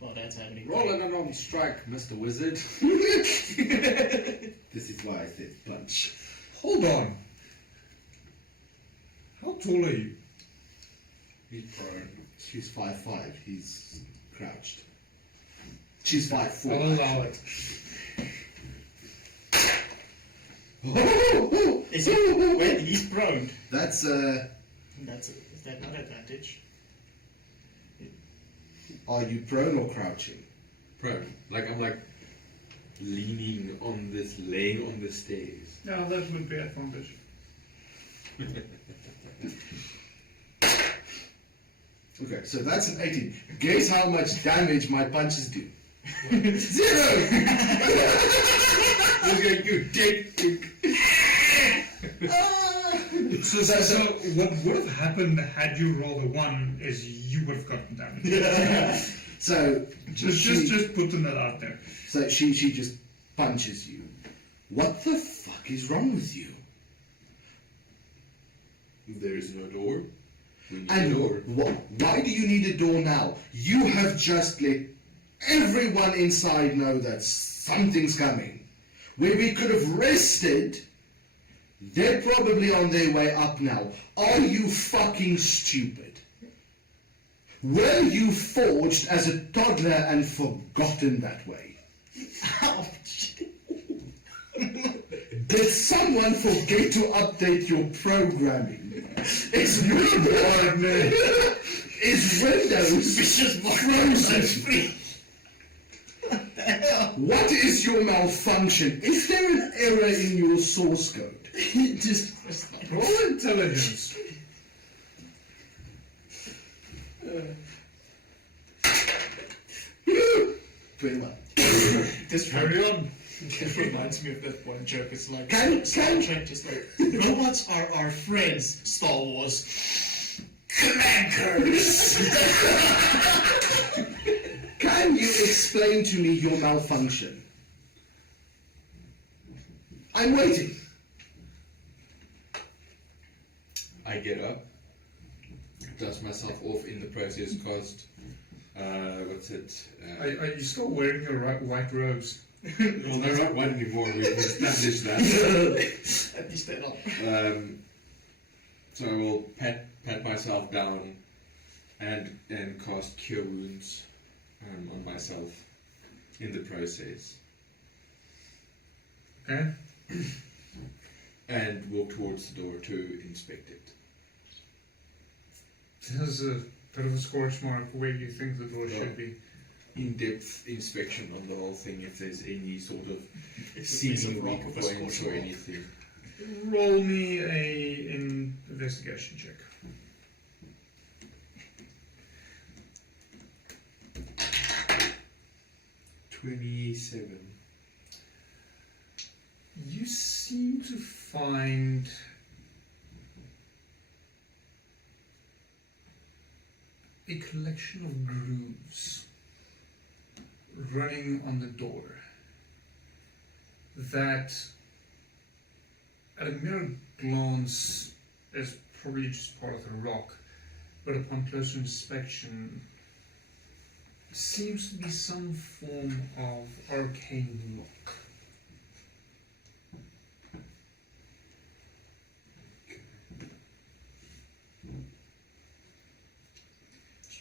Well, that's happening. Roll an unarmed strike, Mr. Wizard. This is why I said punch. Hold on. How tall are you? He's prone. She's 5'5". He's crouched. She's 5'4". I'll allow it. Is he? Wait, he's prone. That's Is that not advantage? Are you prone or crouching? Prone. Like I'm like leaning on this, laying on the stairs. Yeah, that would be advantage. Okay, so that's an 18. Guess how much damage my punches do? 0! You dick. So what would have happened had you rolled a 1 is you would have gotten damage. So Just putting that out there. So she just punches you. What the fuck is wrong with you? There is no door. We need a And door. why do you need a door now? You have just let everyone inside know that something's coming. Where we could have rested, they're probably on their way up now. Are you fucking stupid? Were you forged as a toddler and forgotten that way? Ouch. Did someone forget to update your programming? Is Windows frozen? What is your malfunction? Is there an error in your source code? Roll intelligence. This Carry on. It reminds me of that one joke. It's like Can- Star Trek, just like robots are our friends. Star Wars. Clankers! Can you explain to me your malfunction? I'm waiting. I get up, dust myself off in the process, caused, what's it? Are you still wearing your white robes? Well, they're not white anymore, we've established that. At least they're not. So I will pat myself down and cast Cure Wounds on myself in the process. Okay. And walk towards the door to inspect it. There's a bit of a scorch mark where you think the door should be. In-depth inspection on the whole thing, if there's any sort of It's a piece of seeming rock weak with a points scorch or mark. anything. Roll me a investigation check. $27. You seem to find a collection of grooves running on the door that at a mere glance is probably just part of the rock, but upon closer inspection seems to be some form of arcane lock.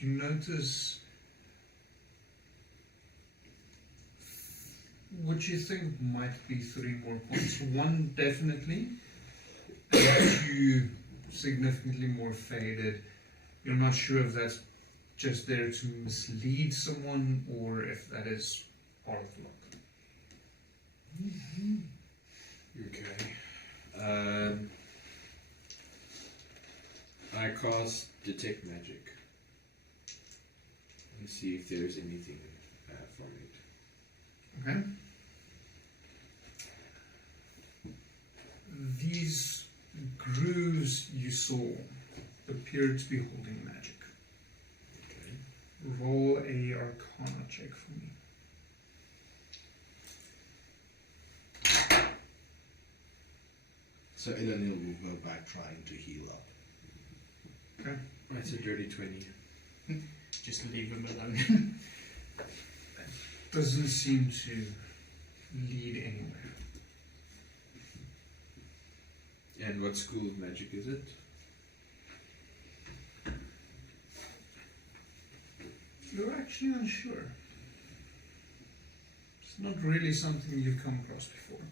You notice what you think might be 3 more points. 1 definitely, and 2 significantly more faded. You're not sure if that's just there to mislead someone or if that is part of the look. Okay. I cast Detect Magic and see if there's anything from it. Okay. These grooves you saw appear to be holding magic. Okay. Roll a Arcana check for me. So Elenil will go back trying to heal up. Okay. That's a dirty 20. Just leave them alone. Doesn't seem to lead anywhere. And what school of magic is it? You're actually unsure. It's not really something you've come across before.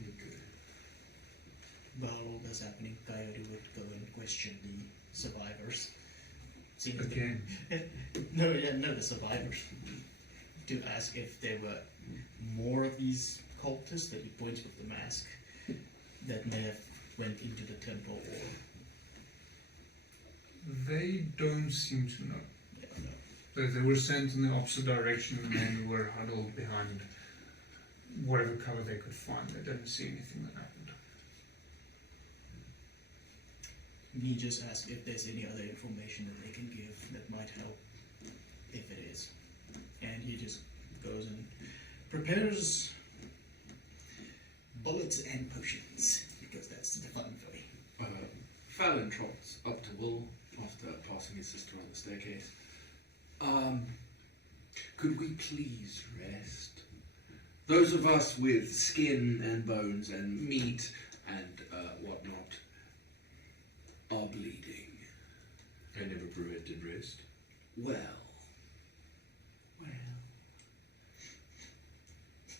Okay. While all this happening, Coyote would go and question the survivors. Seeing if Again. the survivors. To ask if there were more of these cultists that he points with the mask that may have went into the temple or... They don't seem to know. Yeah, no. They were sent in the opposite direction and then were huddled behind whatever cover they could find. They didn't see anything that happened. We just ask if there's any other information that they can give that might help, if it is. And he just goes and prepares bullets and potions, because that's the fun for me. Fallon trots up to Will after passing his sister on the staircase. Could we please rest? Those of us with skin and bones and meat and whatnot are bleeding. I never prevented rest. Well.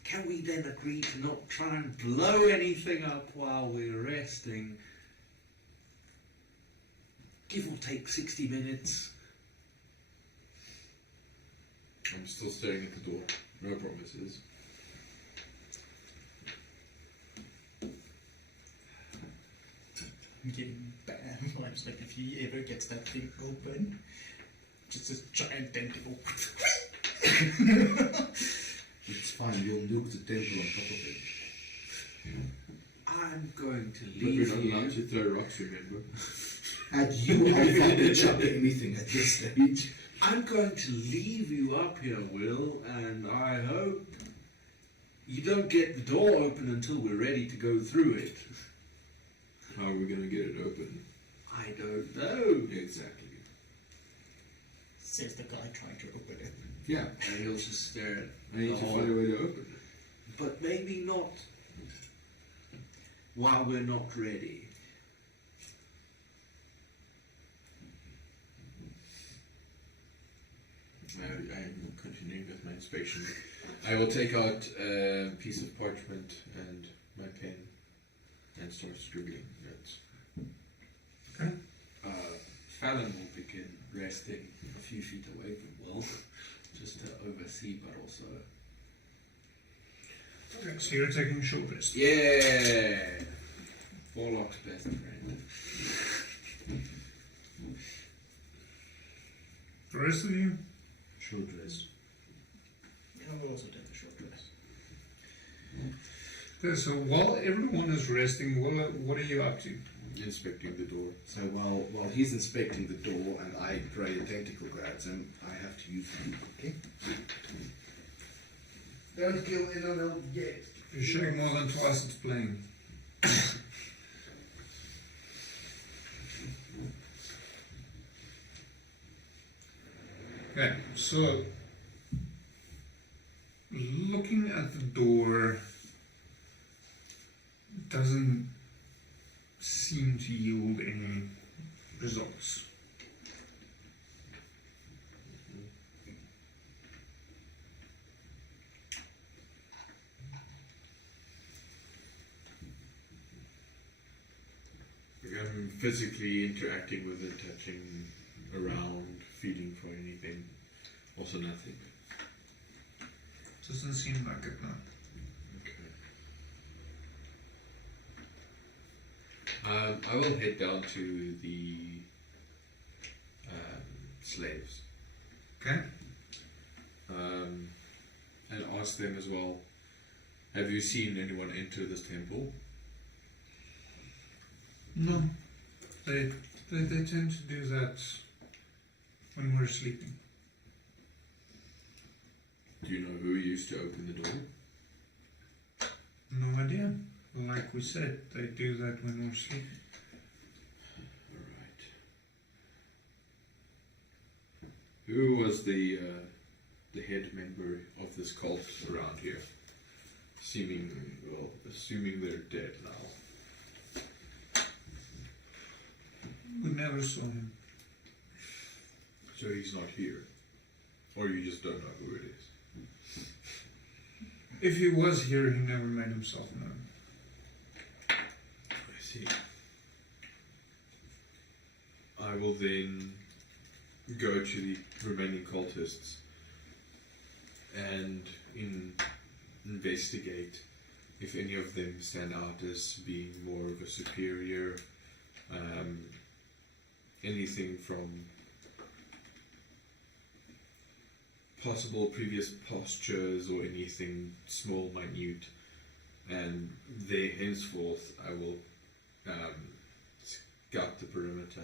Can we then agree to not try and blow anything up while we're resting? Give or take 60 minutes. I'm still staring at the door. No promises. I'm getting bad vibes, like if he ever gets that thing open, just this giant tentacle. It's fine, you'll nuke the temple on top of it. I'm going to But we're leave not allowed you. to throw rocks, remember? At you, I'll fucking chuck anything at this stage. I'm going to leave you up here, Will, and I hope you don't get the door open until we're ready to go through it. How are we going to get it open? I don't know. Exactly. Says the guy trying to open it. Yeah. And he'll just stare at I need the to hole. find a way to open it. But maybe not while we're not ready. I'm continuing with my inspection. I will take out a piece of parchment and my pen and start scribbling notes. Okay. Fallon will begin resting a few feet away from Will, just to oversee, but also... Okay, so you're taking short rest. Yeah! Warlock's best friend. The rest of you? Short rest. I will also take a short rest. Okay, so while everyone is resting, what are you up to? Inspecting the door. So while he's inspecting the door and I pray a tentacle grabs him, I have to use them. Okay? Don't kill anyone yet. You're showing more than twice its playing. Okay, so looking at the door doesn't seem to yield any results. I'm physically interacting with it, touching around, feeling for anything. Also nothing. Doesn't seem like it, no. Okay. I will head down to the slaves. Okay? And ask them as well, have you seen anyone enter this temple? No. They tend to do that when we're sleeping. Do you know who used to open the door? No idea. Like we said, they do that when we're sleeping. Alright. Who was the head member of this cult around here? Assuming they're dead now. We never saw him. So he's not here. Or you just don't know who it is. If he was here, he never made himself known. I see. I will then go to the remaining cultists and investigate if any of them stand out as being more of a superior, anything from possible previous postures or anything small, minute and there henceforth I will scout the perimeter.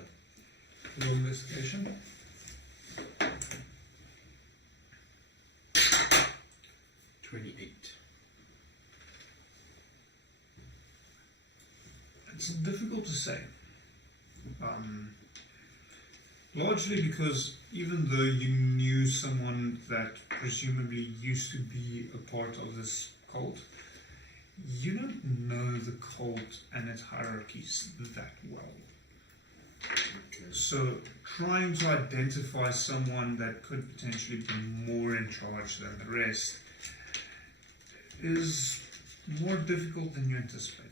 Roll investigation. 28. It's difficult to say. Largely because even though you knew someone that presumably used to be a part of this cult, you don't know the cult and its hierarchies that well. Okay. So trying to identify someone that could potentially be more in charge than the rest is more difficult than you anticipated.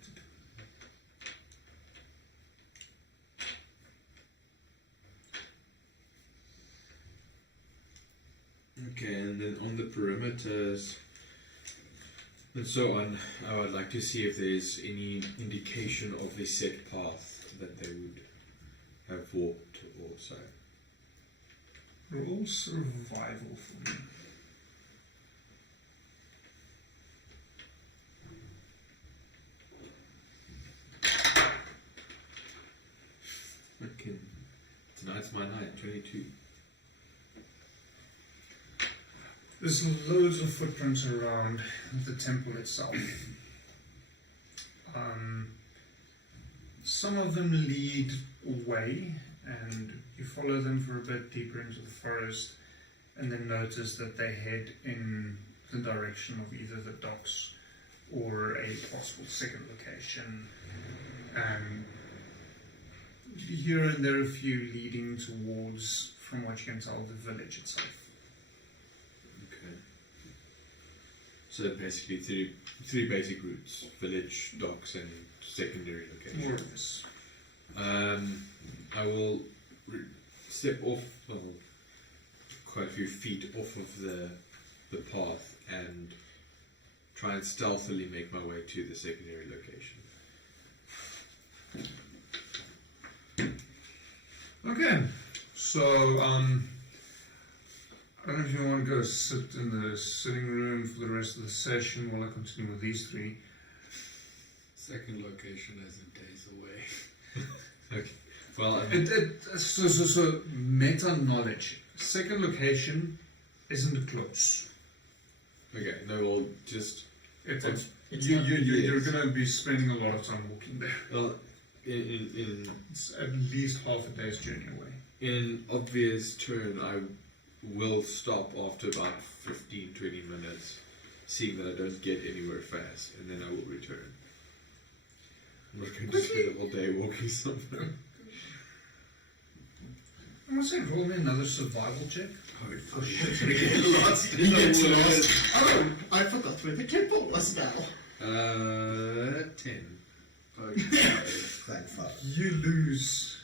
Okay, and then on the perimeters and so on, I would like to see if there's any indication of a set path that they would have walked or so. Roll survival for me. Okay, tonight's my night, 22. There's loads of footprints around the temple itself. Some of them lead away, and you follow them for a bit deeper into the forest, and then notice that they head in the direction of either the docks or a possible second location. And here and there a few leading towards, from what you can tell, the village itself. Okay. So basically three basic routes: village, docks, and secondary location. More of this. I will step off, quite a few feet off of the path and try and stealthily make my way to the secondary location. Okay, so I don't know if you want to go sit in the sitting room for the rest of the session while I continue with these three. Second location isn't days away. Okay. Well, So meta knowledge. Second location isn't close. okay. No, we'll just. You're going to be spending a lot of time walking there. Well, in It's at least half a day's journey away. in an obvious turn, I will stop after about 15-20 minutes, seeing that I don't get anywhere fast, and then I will return. I'm not going to spend a whole day walking somewhere. I want to say roll me another survival check. Oh, He gets lost. Oh, I forgot where the temple was now. 10. Thank fuck. You lose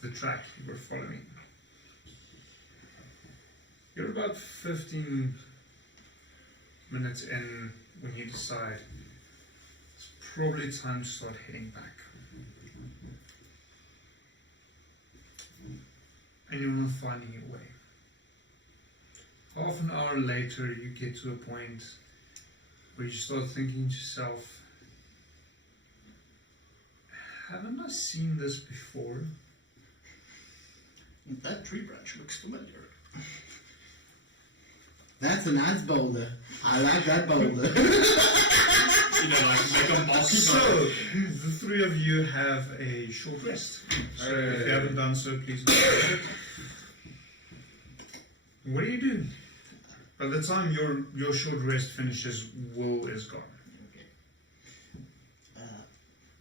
the track you were following. You're about 15 minutes in when you decide it's probably time to start heading back. And you're not finding your way. Half an hour later, you get to a point where you start thinking to yourself, haven't I seen this before? That tree branch looks familiar. That's a nice boulder. I like that boulder. You know, like make a mock. So, the three of you have a short rest. So, if you haven't done so, please do it. What do you do? By the time your short rest finishes, Will is gone. Okay.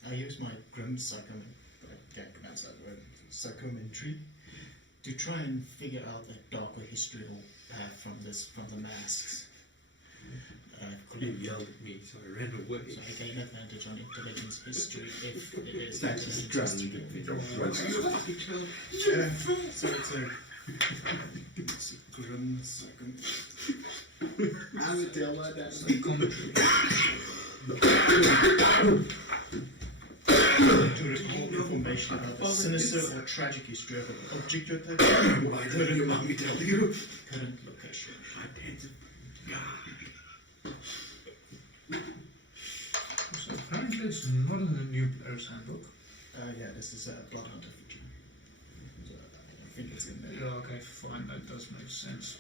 I use my grim psychometry, I can't pronounce that word, psychometry, to try and figure out a darker historical path from the masks. You yelled at me, so I ran away. So I gain advantage on intelligence history if it is That's just intelligence history. Yeah, so it's a grim psychometry. I would tell my dad. Psychometry. To recall information about the sinister or tragic history of an object or type. Why don't you let me tell you? Current location. Apparently it's not in the new player's handbook. Yeah, this is a Blood Hunter feature. So I think it's in there. Yeah, okay, fine, that does make sense.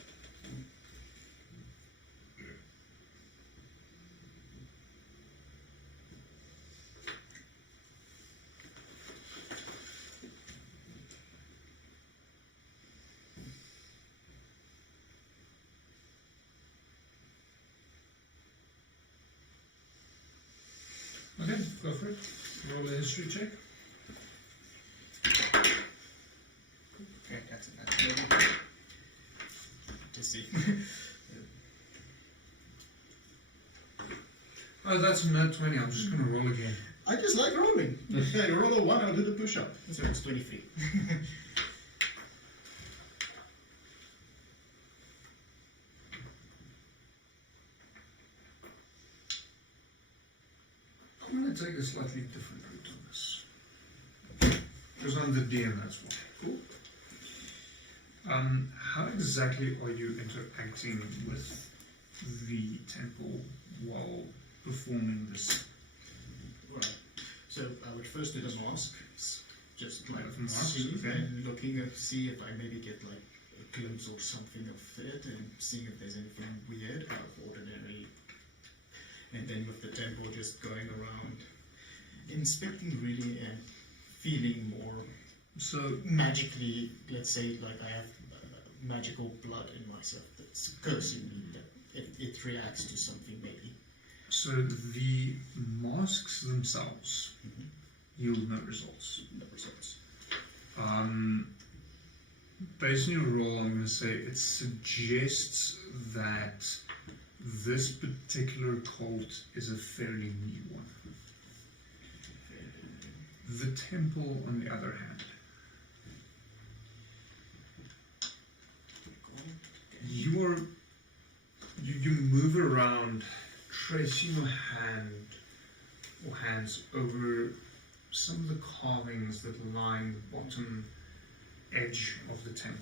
Okay, go for it. Roll a history check. Okay, that's it. To see. Oh, that's a nat 20. I'm just going to roll again. I just like rolling. I roll a 1, I'll do the push-up. So it's 23. I'm going to take a slightly different route on this. Because I'm the DM, that's why. Cool. How exactly are you interacting with the temple while performing this? Right. So I would first do the mask. Just like The mask, see okay. and looking at see if I maybe get like a glimpse or something of it and seeing if there's anything weird out of ordinary. And then with the temple just going around inspecting really and feeling more So, magically, let's say like I have magical blood in myself that's cursing me, that it reacts to something maybe. so the masks themselves yield no results. No results. Based on your roll, I'm going to say it suggests that this particular cult is a fairly new one. The temple, on the other hand, you move around, tracing your hands over some of the carvings that line the bottom edge of the temple.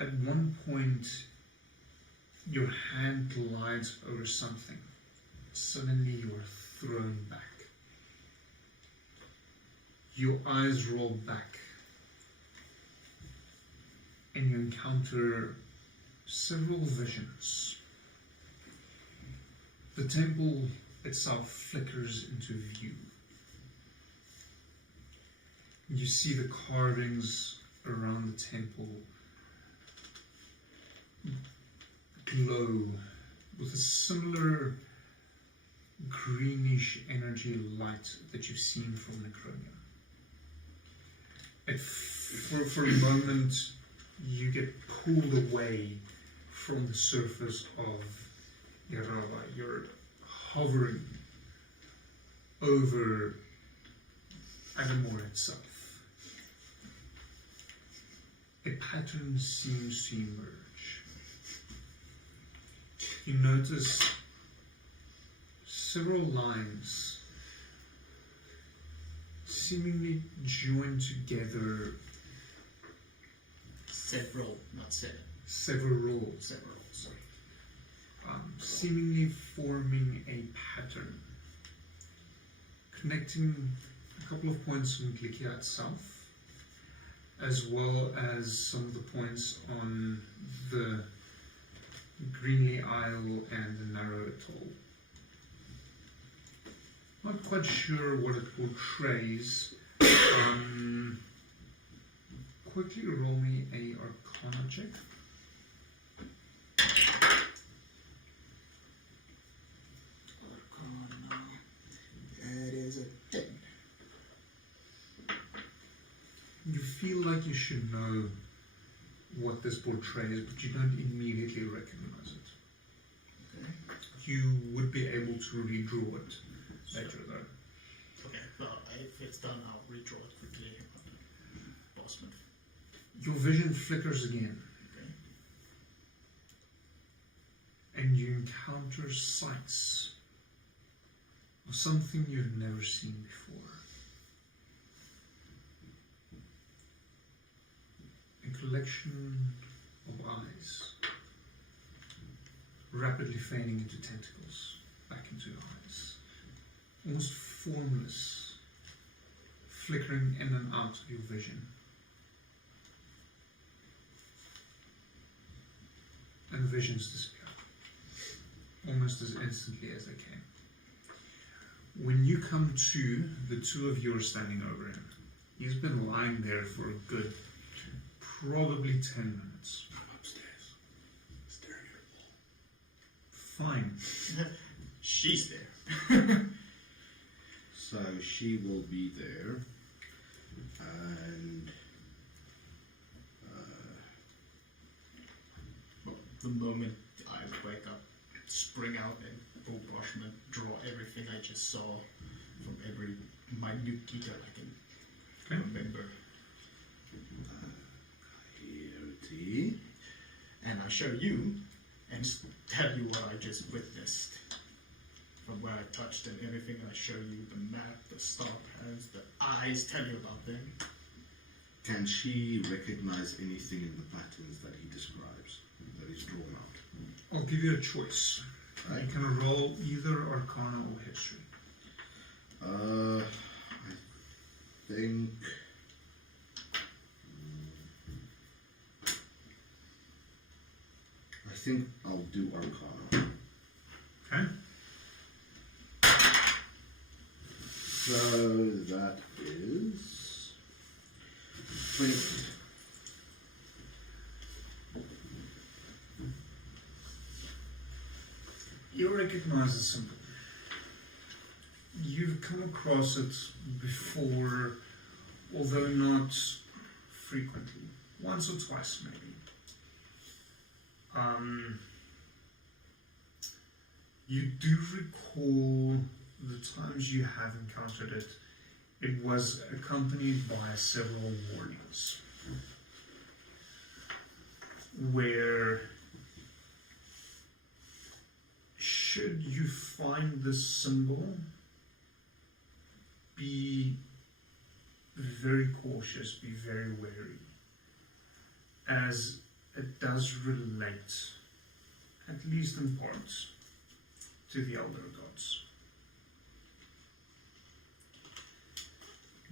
At one point, your hand glides over something. Suddenly, you are thrown back. Your eyes roll back, and you encounter several visions. The temple itself flickers into view. You see the carvings around the temple glow with a similar greenish energy light that you've seen from Necronia. For a moment, you get pulled away from the surface of Yarava. You're hovering over Adomawyr itself. A pattern seems to emerge. You notice several lines seemingly joined together. Several, not seven. Several, Several, sorry. seemingly forming a pattern, connecting a couple of points on Glikia itself, as well as some of the points on the Greenly Isle and the Narrow Atoll. Not quite sure what it portrays. Quickly roll me a Arcana check. Arcana. That is a 10. You feel like you should know what this portrays, but you don't immediately recognize it. Okay. You would be able to redraw it later, though. Okay, well, if it's done, I'll redraw it quickly. Bossman. Your vision flickers again, Okay. and you encounter sights of something you've never seen before. A collection of eyes. rapidly fading into tentacles, back into your eyes. Almost formless, flickering in and out of your vision. And the visions disappear, almost as instantly as they came. When you come to, the two of you are standing over him. He's been lying there for a good, probably 10 minutes. I'm upstairs, staring at a wall. Fine. She's there. So she will be there, and The moment I wake up, spring out and full brushman, draw everything I just saw from every minute detail I can remember. clarity. And I show you and tell you what I just witnessed. From where I touched and everything, I show you the map, the star patterns, the eyes, tell you about them. Can she recognize anything in the patterns that he describes, that he's drawn out? I'll give you a choice. Right. You can roll either Arcana or History. I think. I think I'll do Arcana. Okay? So that is 20. You recognize the symbol. You've come across it before, although not frequently. Once or twice, maybe. You do recall the times you have encountered it. It was accompanied by several warnings, where should you find this symbol, be very cautious, be very wary, as it does relate, at least in part, to the elder gods.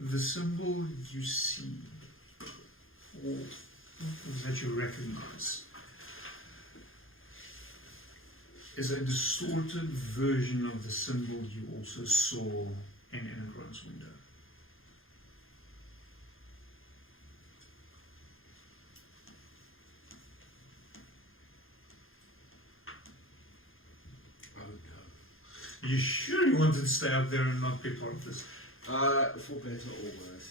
The symbol you see, or that you recognize, is a distorted version of the symbol you also saw in Inagron's window. Oh no. You sure you wanted to stay up there and not be part of this? For better or worse,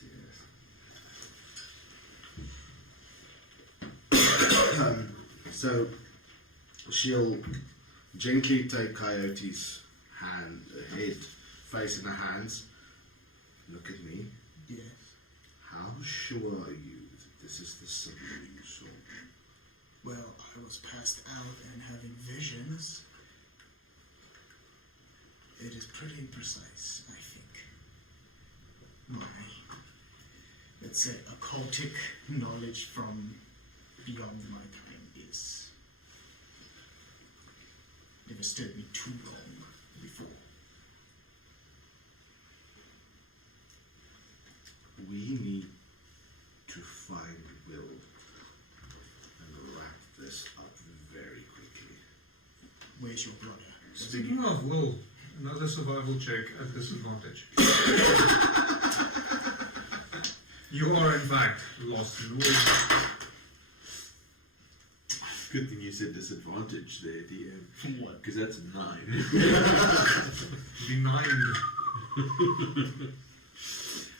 yes. So she'll gently take Coyote's hand, head, face in her hands. Look at me. Yes. How sure are you that this is the symbol you saw? Well, I was passed out and having visions. It is pretty precise, I think. My, let's say, occultic knowledge from beyond my time is never stood me too long before. We need to find Will and wrap this up very quickly. Where's your brother? Speaking of Will, another survival check at disadvantage. You are in fact lost in the woods. Good thing you said disadvantage there, DM. What? Because that's 9. Benign.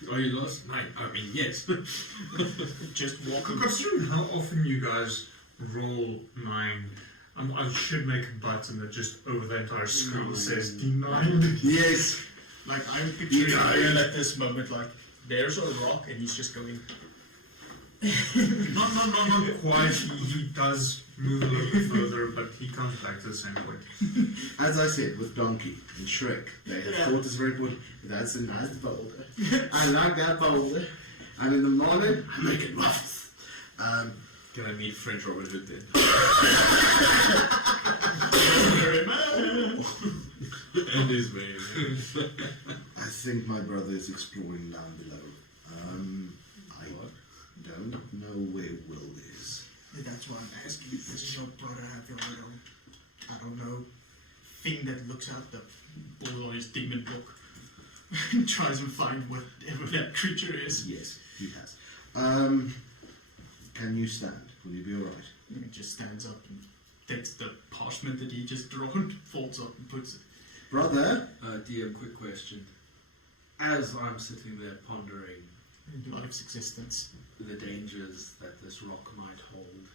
Are you lost? 9. I mean, yes. Just walking. Considering how often you guys roll 9, I should make a button that just over the entire screen says D9. Yes. Like, I'm picturing Will at this moment, like, there's a rock and he's just going. Not quite. He does move a little bit further, but he comes back to the same point. As I said, with Donkey and Shrek, they have thought it's very good. That's a nice boulder. I like that boulder. And in the morning, I make it rough. Can I meet French Robin Hood then? And his man. I think my brother is exploring down below. I don't know where Will is. That's why I'm asking. Does your brother have your little, I don't know, thing that looks out the bull or his demon book and tries and find whatever that creature is? Yes, he has. Can you stand? Will you be alright? And he just stands up and takes the parchment that he just drawn, folds up and puts it. Brother? DM, quick question. As I'm sitting there pondering Life's existence. the dangers that this rock might hold,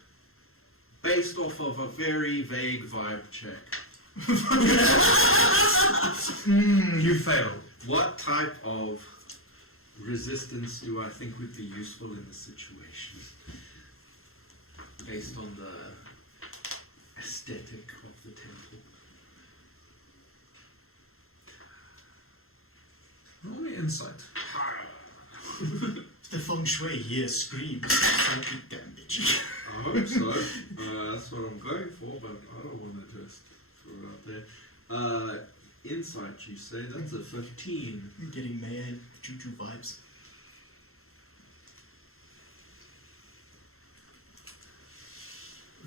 based off of a very vague vibe check, You fail. what type of resistance do I think would be useful in this situation? Based on the aesthetic of the temple. Roll me insight. The feng shui here screams psychic damage. I hope so. That's what I'm going for, but I don't want to just throw it out there. Insight, you say? That's a 15. I'm getting mad choo-choo vibes.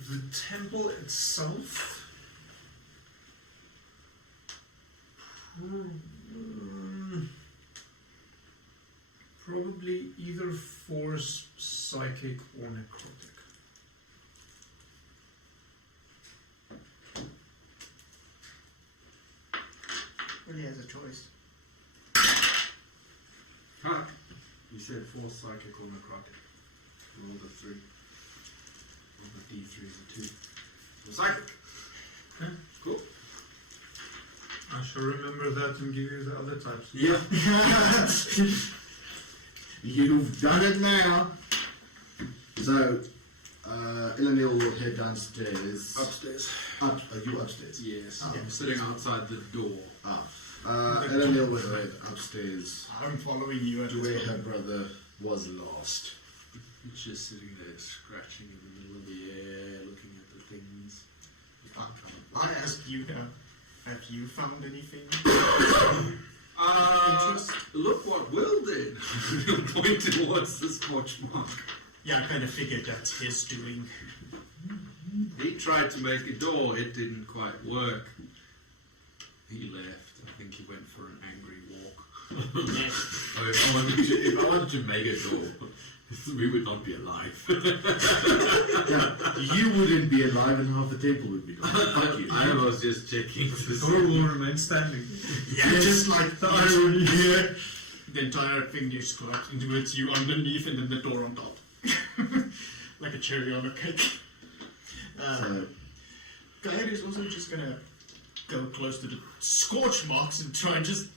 The temple itself probably either force, psychic, or necrotic. Well, he has a choice. Huh? You said 4 psychic or necrotic. Roll the 3. Roll the D3 is a 2. So psychic. Okay. Cool. I shall remember that and give you the other types. Yeah. You've done it now. So, Ilanil will head downstairs. Upstairs. Are you upstairs? Yes. Oh. I'm sitting outside the door. Ilanil will head upstairs I'm following you at to where her brother was lost. He's just sitting there scratching in the middle of the air, looking at the things. I ask you now, have you found anything? Look what Will did. He'll point towards the scorch mark. Yeah, I kind of figured that's his doing. He tried to make a door, it didn't quite work. He left. I think he went for an angry walk. If I wanted to make a door, we would not be alive. Yeah, you wouldn't be alive and half the temple would be gone. Fuck you. I was just checking to The door will remain standing. Yeah, just like the irony here. The entire thing just collapsed into it, you underneath and then the door on top. Like a cherry on a cake. So, Gaia is also just gonna go close to the scorch marks and try and just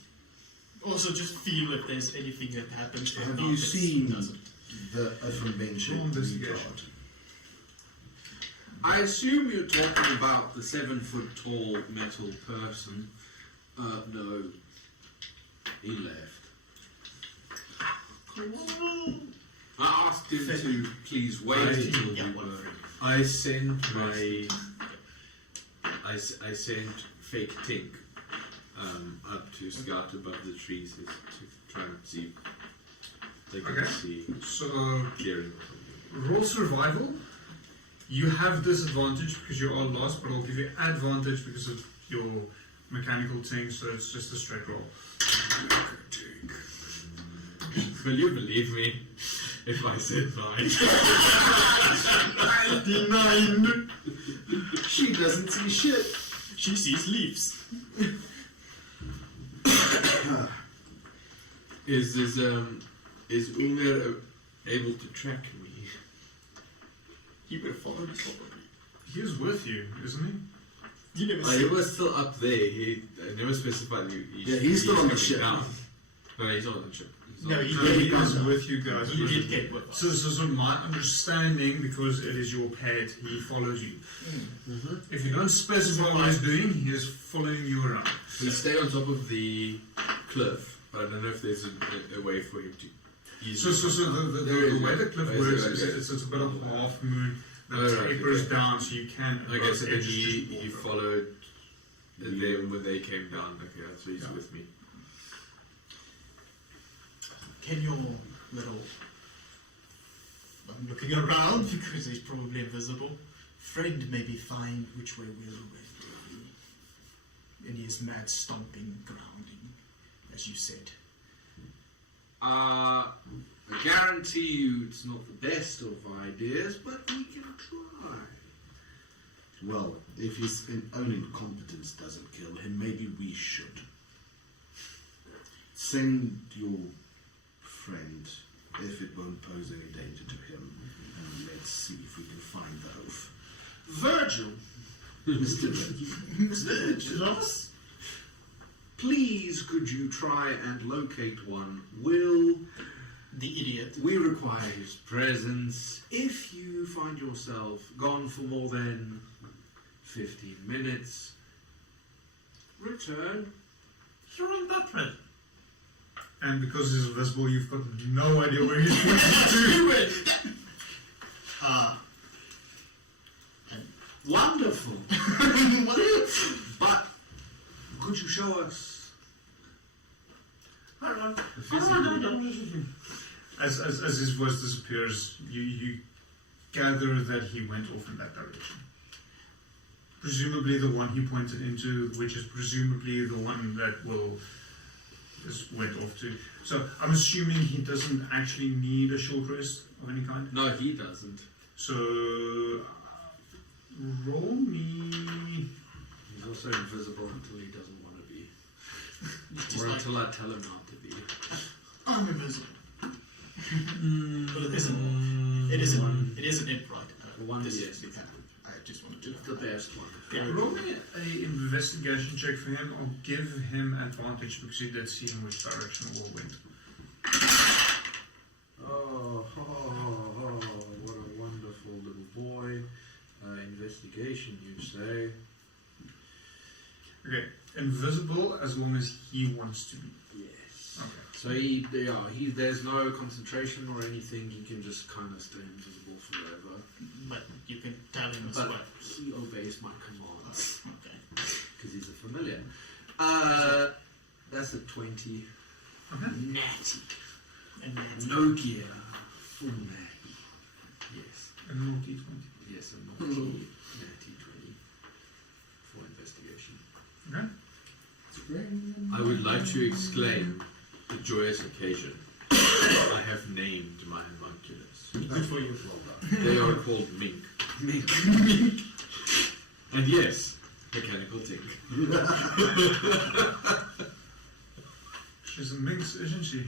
feel if there's anything that happens. If have not, you it seen doesn't. the aforementioned Investigation. guard? I assume you're talking about the 7-foot tall metal person. No. He left. I asked him to please wait until we were. I sent I sent fake Tink up to scout above the trees to try and see if they can Okay. see So, clearing. roll survival. You have disadvantage because you are lost, but I'll give you advantage because of your mechanical thing, so it's just a straight roll. Will you believe me if I said 9? 99! She doesn't see shit. She sees leaves. Is Ulmer able to track me? He would have followed us already. He is with you, isn't he? You never He see. was still up there. He never specified. He's still on the coming ship. down. No, he's not on the ship. He's No, on- he He did. is with you guys. He did get with us. So my understanding, because it is your pet, he follows you. If you don't specify what he's doing, he is following you around. We stay on top of the cliff, but I don't know if there's a way for him to use So the way the cliff Basically, works is okay. it's a bit of half moon. tapers down, so you can. Okay, so then edge he just walk followed them when they came down. Okay, so he's with me. Can your little... I'm looking around because he's probably invisible. Friend maybe find which way we'll go. In his mad stomping, grounding, as you said. I guarantee you it's not the best of ideas, but we can try. Well, if his own incompetence doesn't kill him, maybe we should. Send your friend, if it won't pose any danger to him, and let's see if we can find the oath. Virgil! Mr. Virgil. Please, could you try and locate one? Will The idiot. we require his presence? If you find yourself gone for more than 15 minutes, return. You're on that way. And because he's invisible, you've got no idea where he's going to. Wonderful. But could you show us? As his voice disappears, you gather that he went off in that direction. Presumably the one he pointed into, which is presumably the one that will just went off to. So I'm assuming he doesn't actually need a short rest of any kind. No, he doesn't. So roll me. He's also invisible until he doesn't want to be. Just Or like, until I tell him not to be. I'm invisible. Well, it isn't. It isn't. It isn't it, right? One, this yes. is I just want to do The best one. Yeah. Roll me an investigation check for him. I'll give him advantage because you did see in which direction it will went. Oh, what a wonderful little boy. Investigation, you say? Okay, invisible as long as he wants to be. Yes. Okay. So there's no concentration or anything. He can just kind of stay invisible forever. But you can tell him as But well. he obeys my commands Okay. because he's a familiar. That's a 20. Okay. Natty. And then No gear. Full natty. Yes. And roll d20. Yes, a natty 20 for investigation. Okay. I would like to exclaim the joyous occasion. I have named my homunculus. Good for you. They are called Mink. Mink. And yes, mechanical tink. She's a minx, isn't she?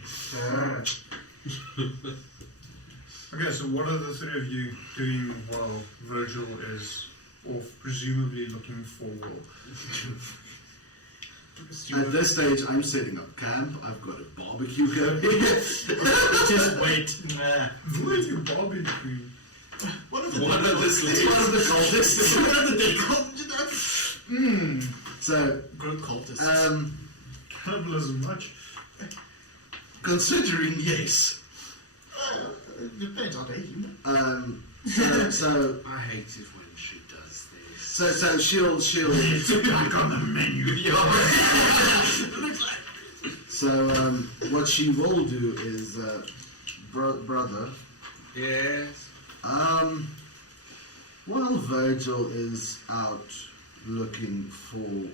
Okay, so what are the three of you doing while Virgil is off, presumably looking for Will? At this stage, I'm setting up camp. I've got a barbecue going. just wait. Nah. Who is your barbecue? What are the One of the cultists. What are the cultists? So, Group cultists. Cannibalism much? considering yes. Depends on eating. So I hate it when she does this. so she'll It's back on the menu. So what she will do is brother. Yes. While Virgil is out looking for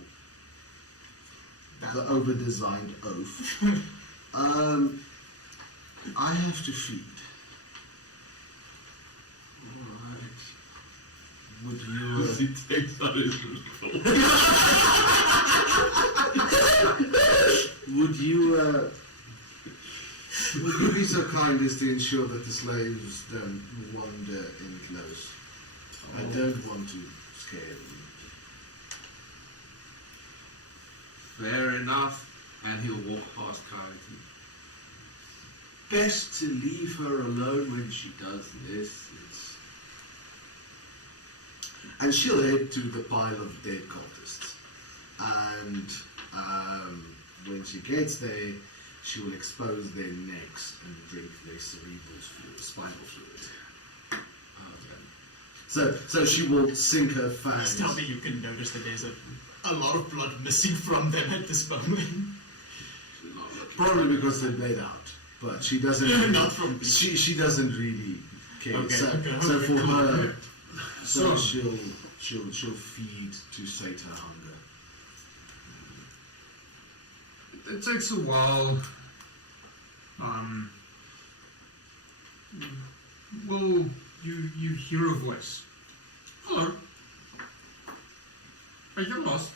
the over-designed oath, I have to feed. Alright. Would you? He takes out his Would you? Would you be so kind as to ensure that the slaves don't wander in close? I don't want to scare them. Fair enough. And he'll walk past Coyote. Best to leave her alone when she does this. And she'll head to the pile of dead cultists. And when she gets there, she will expose their necks and drink their spinal fluid. So she will sink her Please fangs. tell me you can notice that there's a lot of blood missing from them at this moment. Probably because they blade out, but she doesn't. Not from She doesn't really care. Okay, So okay, for cool. her, so So- she'll feed to sate her hunger. It takes a while. Well, you hear a voice. Hello. Are you lost?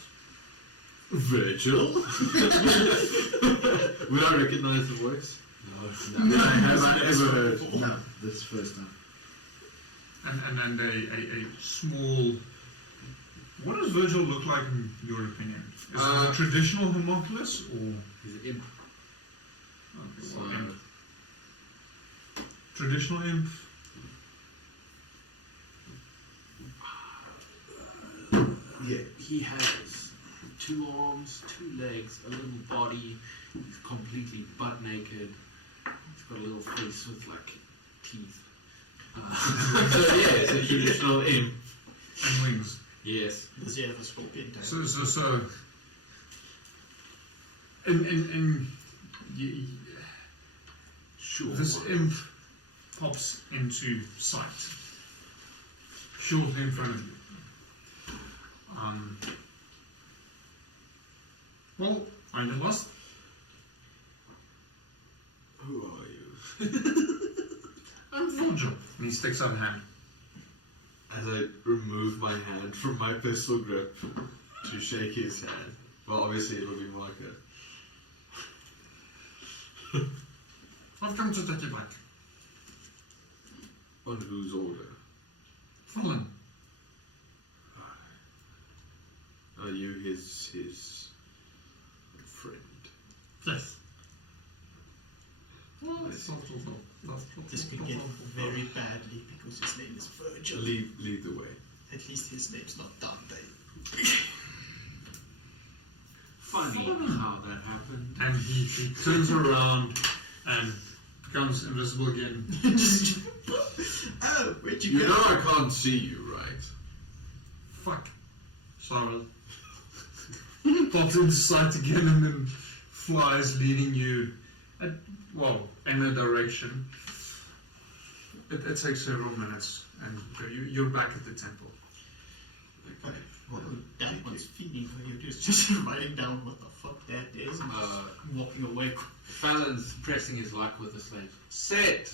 Virgil? Would I recognize the voice? No, have I ever heard? No, that's the first time. And a small. What does Virgil look like in your opinion? Is it a traditional homunculus or? He's an imp. Okay, well, imp. Traditional imp. Yeah, he has 2 arms, 2 legs, a little body. He's completely butt naked. He's got a little face with like teeth. So yeah, it's a traditional imp. And wings. Yes. Does he have a scorpion tail? So. And Sure. this imp pops into sight, shortly in front of you. Well, are you lost? Who are you? I'm Virgil. And he sticks out a hand. As I remove my hand from my pistol grip to shake his hand. Well, obviously it'll be more like a... I've come to take you back. On whose order? Fallen. Are you his friend? Yes. This could get very badly because his name is Virgil. Lead the way. At least his name's not Dante. Funny how that happened. And he turns around and becomes invisible again. Oh, where'd you You go? know I can't see you, right? Fuck. Sorry. Pops into sight again and then flies, leading you, in a direction. It takes several minutes, and you're back at the temple. Okay, well, that one's feeding for you. Just writing down what the fuck that is and just walking away. Fallon's pressing his luck with the slave. Set!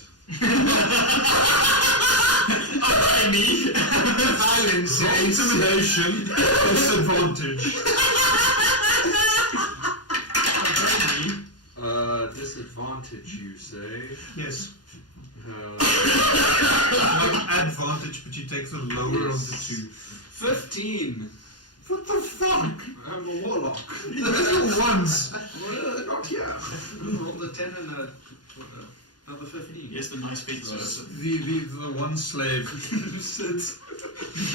Silence, intimidation, disadvantage. Disadvantage, you say? Yes. Not advantage, but you take the lower of the two. 15! What the fuck? I'm a warlock. Once. Well, not here. Roll the 10 and another 15. Yes, the nice feet. The one slave sits,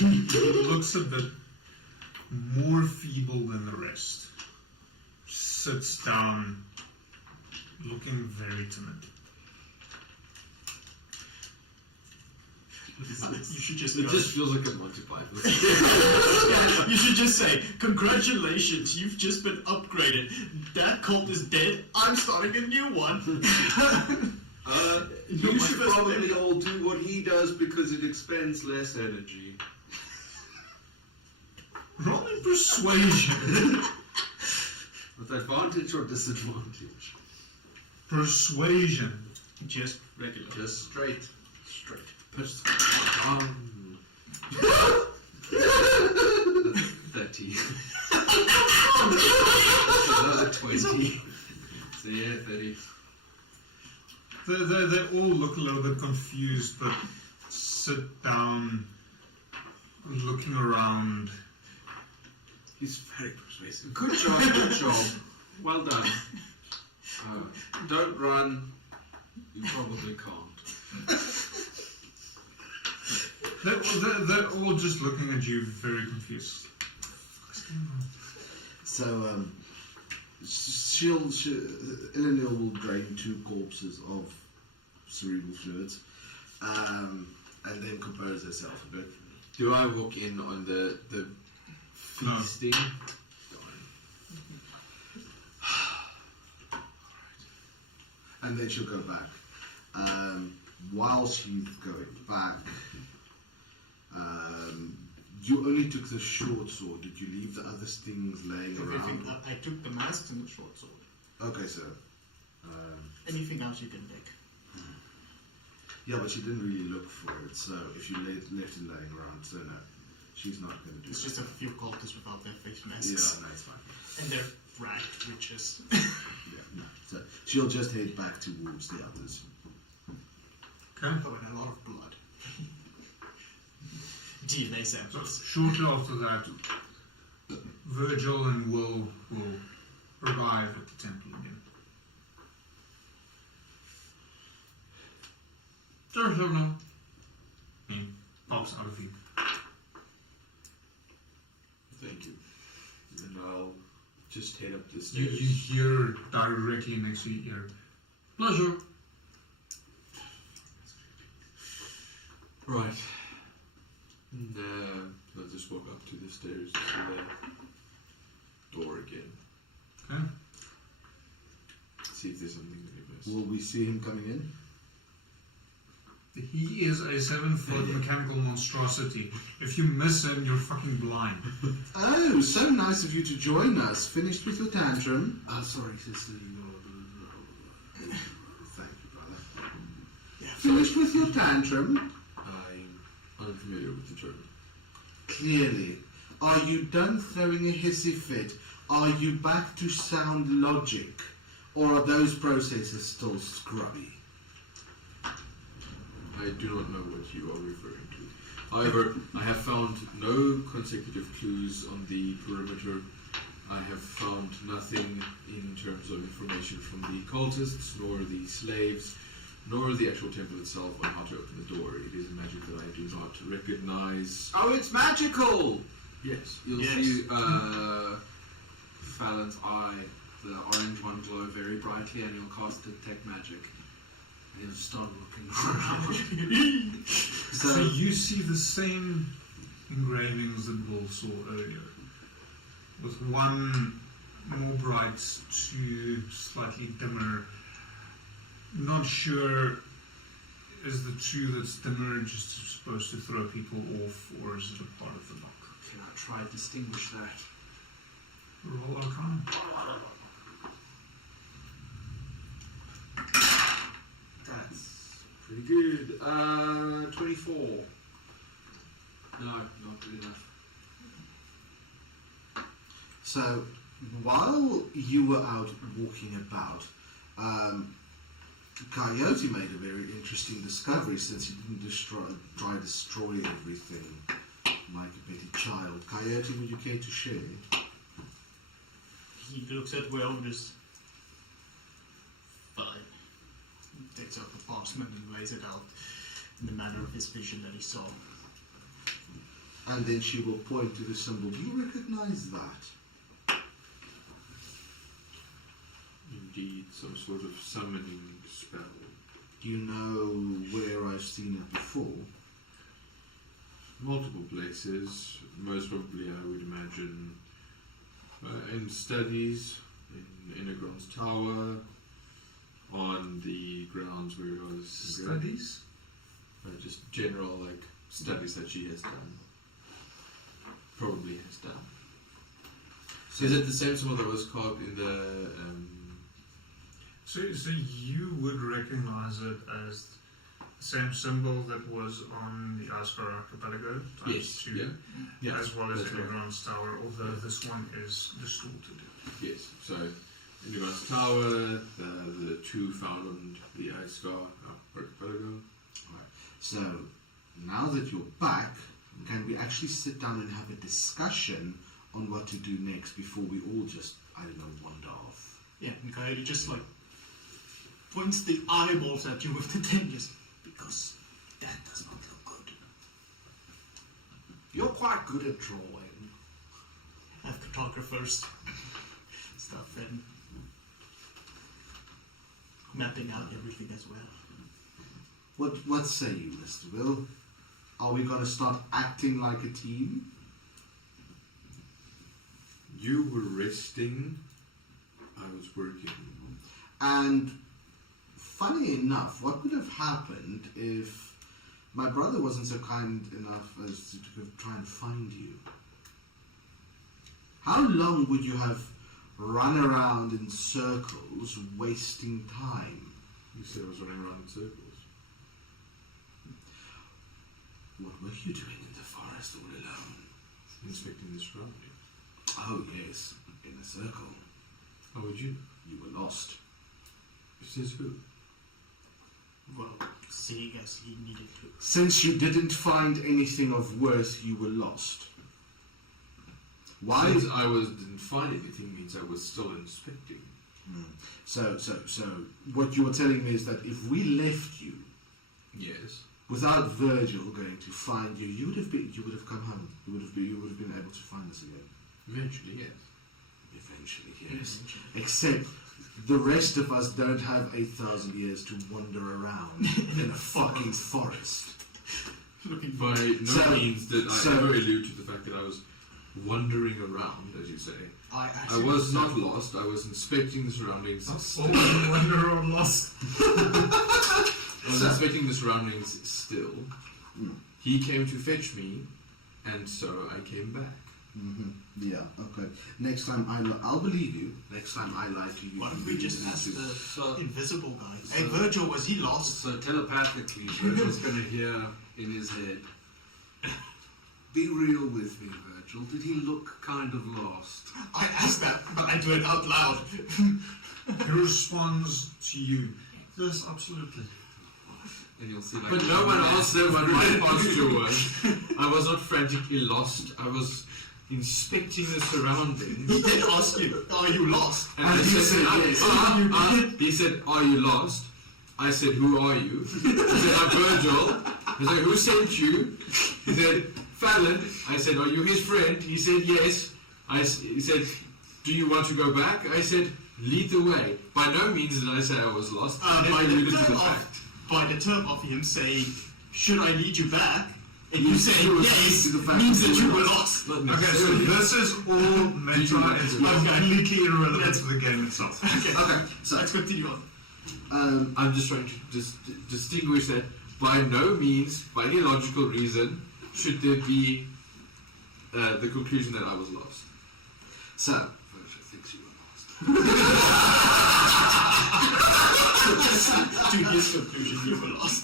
looks a bit more feeble than the rest. Sits down, looking very timid. You should just It go. just feels like a Monty Python. You should just say, congratulations, you've just been upgraded. That cult is dead. I'm starting a new one. You should probably all do what he does because it expends less energy. Roll in persuasion. With advantage or disadvantage? Persuasion. Just regular. Just straight. Straight. Pistol. 30. Another 20. So yeah, 30. They all look a little bit confused, but sit down, looking around. He's very persuasive. Good job, good job. Well done. Don't run. You probably can't. They're all just looking at you, very confused. So, Eleanor will drain 2 corpses of cerebral fluids, and then compose herself a bit. Do I walk in on the feasting? And then she'll go back. While she's going back, you only took the short sword. Did you leave the other things laying around? I took the masks and the short sword. Okay, so. Anything else you can take? Yeah, but she didn't really look for it, so if you left it laying around, so no. She's not going to do It's that. just a few cultists without their face masks. Yeah, no, it's fine. And they're ragged witches. Yeah, no. So she'll just head back towards the others. Okay. Oh, and a lot of blood. DNA So samples. shortly after that, Virgil and Will arrive at the temple again. Sure, no. He pops out of you. Thank you. And I'll just head up the You stairs. hear directly next to your ear. Pleasure. Right. And I'll just walk up to the stairs to the door again. Okay. See if there's something that I missed. Will we see him coming in? He is a 7-foot mechanical monstrosity. If you miss him, you're fucking blind. Oh, so nice of you to join us. Finished with your tantrum? Sorry, sister. Thank you, brother. Yeah, Finished with your tantrum? I'm unfamiliar with the term. Clearly. Are you done throwing a hissy fit? Are you back to sound logic? Or are those processes still scrubby? I do not know what you are referring to. However, I have found no consecutive clues on the perimeter. I have found nothing in terms of information from the cultists, nor the slaves, nor the actual temple itself on how to open the door. It is a magic that I do not recognize. Oh, it's magical! Yes. You'll Yes. see Fallon's eye, the orange one, glow very brightly, and he'll cast Detect Magic. And he'll start looking around. So you see the same engravings that Will saw earlier, with one more bright, two slightly dimmer. Not sure, is the two that's dimmer just supposed to throw people off, or is it a part of the lock? Can I try to distinguish that? Roll Arcana. That's pretty good. 24. No, not good enough. So, while you were out walking about, Coyote made a very interesting discovery since he didn't try to destroy everything like a petty child. Coyote, would you care to share? He looks at Will and just fine. Takes out the parchment and lays it out in the manner of his vision that he saw. And then she will point to the symbol. Do you recognize that? Indeed, some sort of summoning spell. Do you know where I've seen it before? Multiple places. Most probably, I would imagine, in studies, in Innerground's tower, on the grounds where it was Studies? just general studies that she has done. Probably has done. So is it the same symbol that was carved in the So you would recognize it as the same symbol that was on the Asgard archipelago Yes, ×2, yeah, as well as that's right. Everyone's Tower, although this one is distorted. Yes, so Innerground's tower, the two found on the Asgard archipelago. So, now that you're back, can we actually sit down and have a discussion on what to do next before we all just, I don't know, wander off? Yeah, and Coyote just points the eyeballs at you with the tenders because that does not look good. You're quite good at drawing. I have cartographers stuff and mapping out everything as well. What say you, Mr. Will? Are we going to start acting like a team? You were resting, I was working. And funny enough, what would have happened if my brother wasn't so kind enough as to try and find you? How long would you have run around in circles, wasting time? You said I was running around in circles. What were you doing in the forest all alone? Inspecting the surroundings. Oh yes, in a circle. How would you? You were lost. Says who? Well, seeing as he needed to. Since you didn't find anything of worth, you were lost. Why? Since I didn't find anything means I was still inspecting. So, what you are telling me is that if we left you Yes. without Virgil going to find you, you would have come home. You would have been able to find us again. Eventually, yes. Eventually, yes. Except the rest of us don't have 8,000 years to wander around in a fucking forest. By no means did I ever allude to the fact that I was wandering around, as you say. I I was not lost. I was inspecting the surroundings. Wander or lost. I was inspecting the surroundings still. He came to fetch me, and so I came back. Yeah, okay. Next time I'll believe you. Next time I lie to you. Why don't we just ask the So- invisible guy? Hey, Virgil, was he lost? So telepathically, Virgil's going to hear in his head, be real with me, Virgil. Did he look kind of lost? I asked that, but I do it out loud. He responds to you. Yes, absolutely. And you'll see like... But no one else said what my posture was. I was not frantically lost. I was inspecting the surroundings. He did ask you, are you lost? And I said, he said, are you lost? I said, who are you? He said, I'm Virgil. I said, who sent you? He said, Fallon. I said, are you his friend? He said, yes. He said, do you want to go back? I said, lead the way. By no means did I say I was lost. I never alluded to the fact. By the term of him saying, should I lead you back? And you say You were yes, leading to the fact means that that you you were were lost. Not Okay, so necessarily. this is all meta. It's completely irrelevant to the game itself. Okay, So let's continue on. I'm just trying to distinguish that by no means, by any logical reason, should there be the conclusion that I was lost. so Virgil thinks you were lost. To his conclusion, you were lost.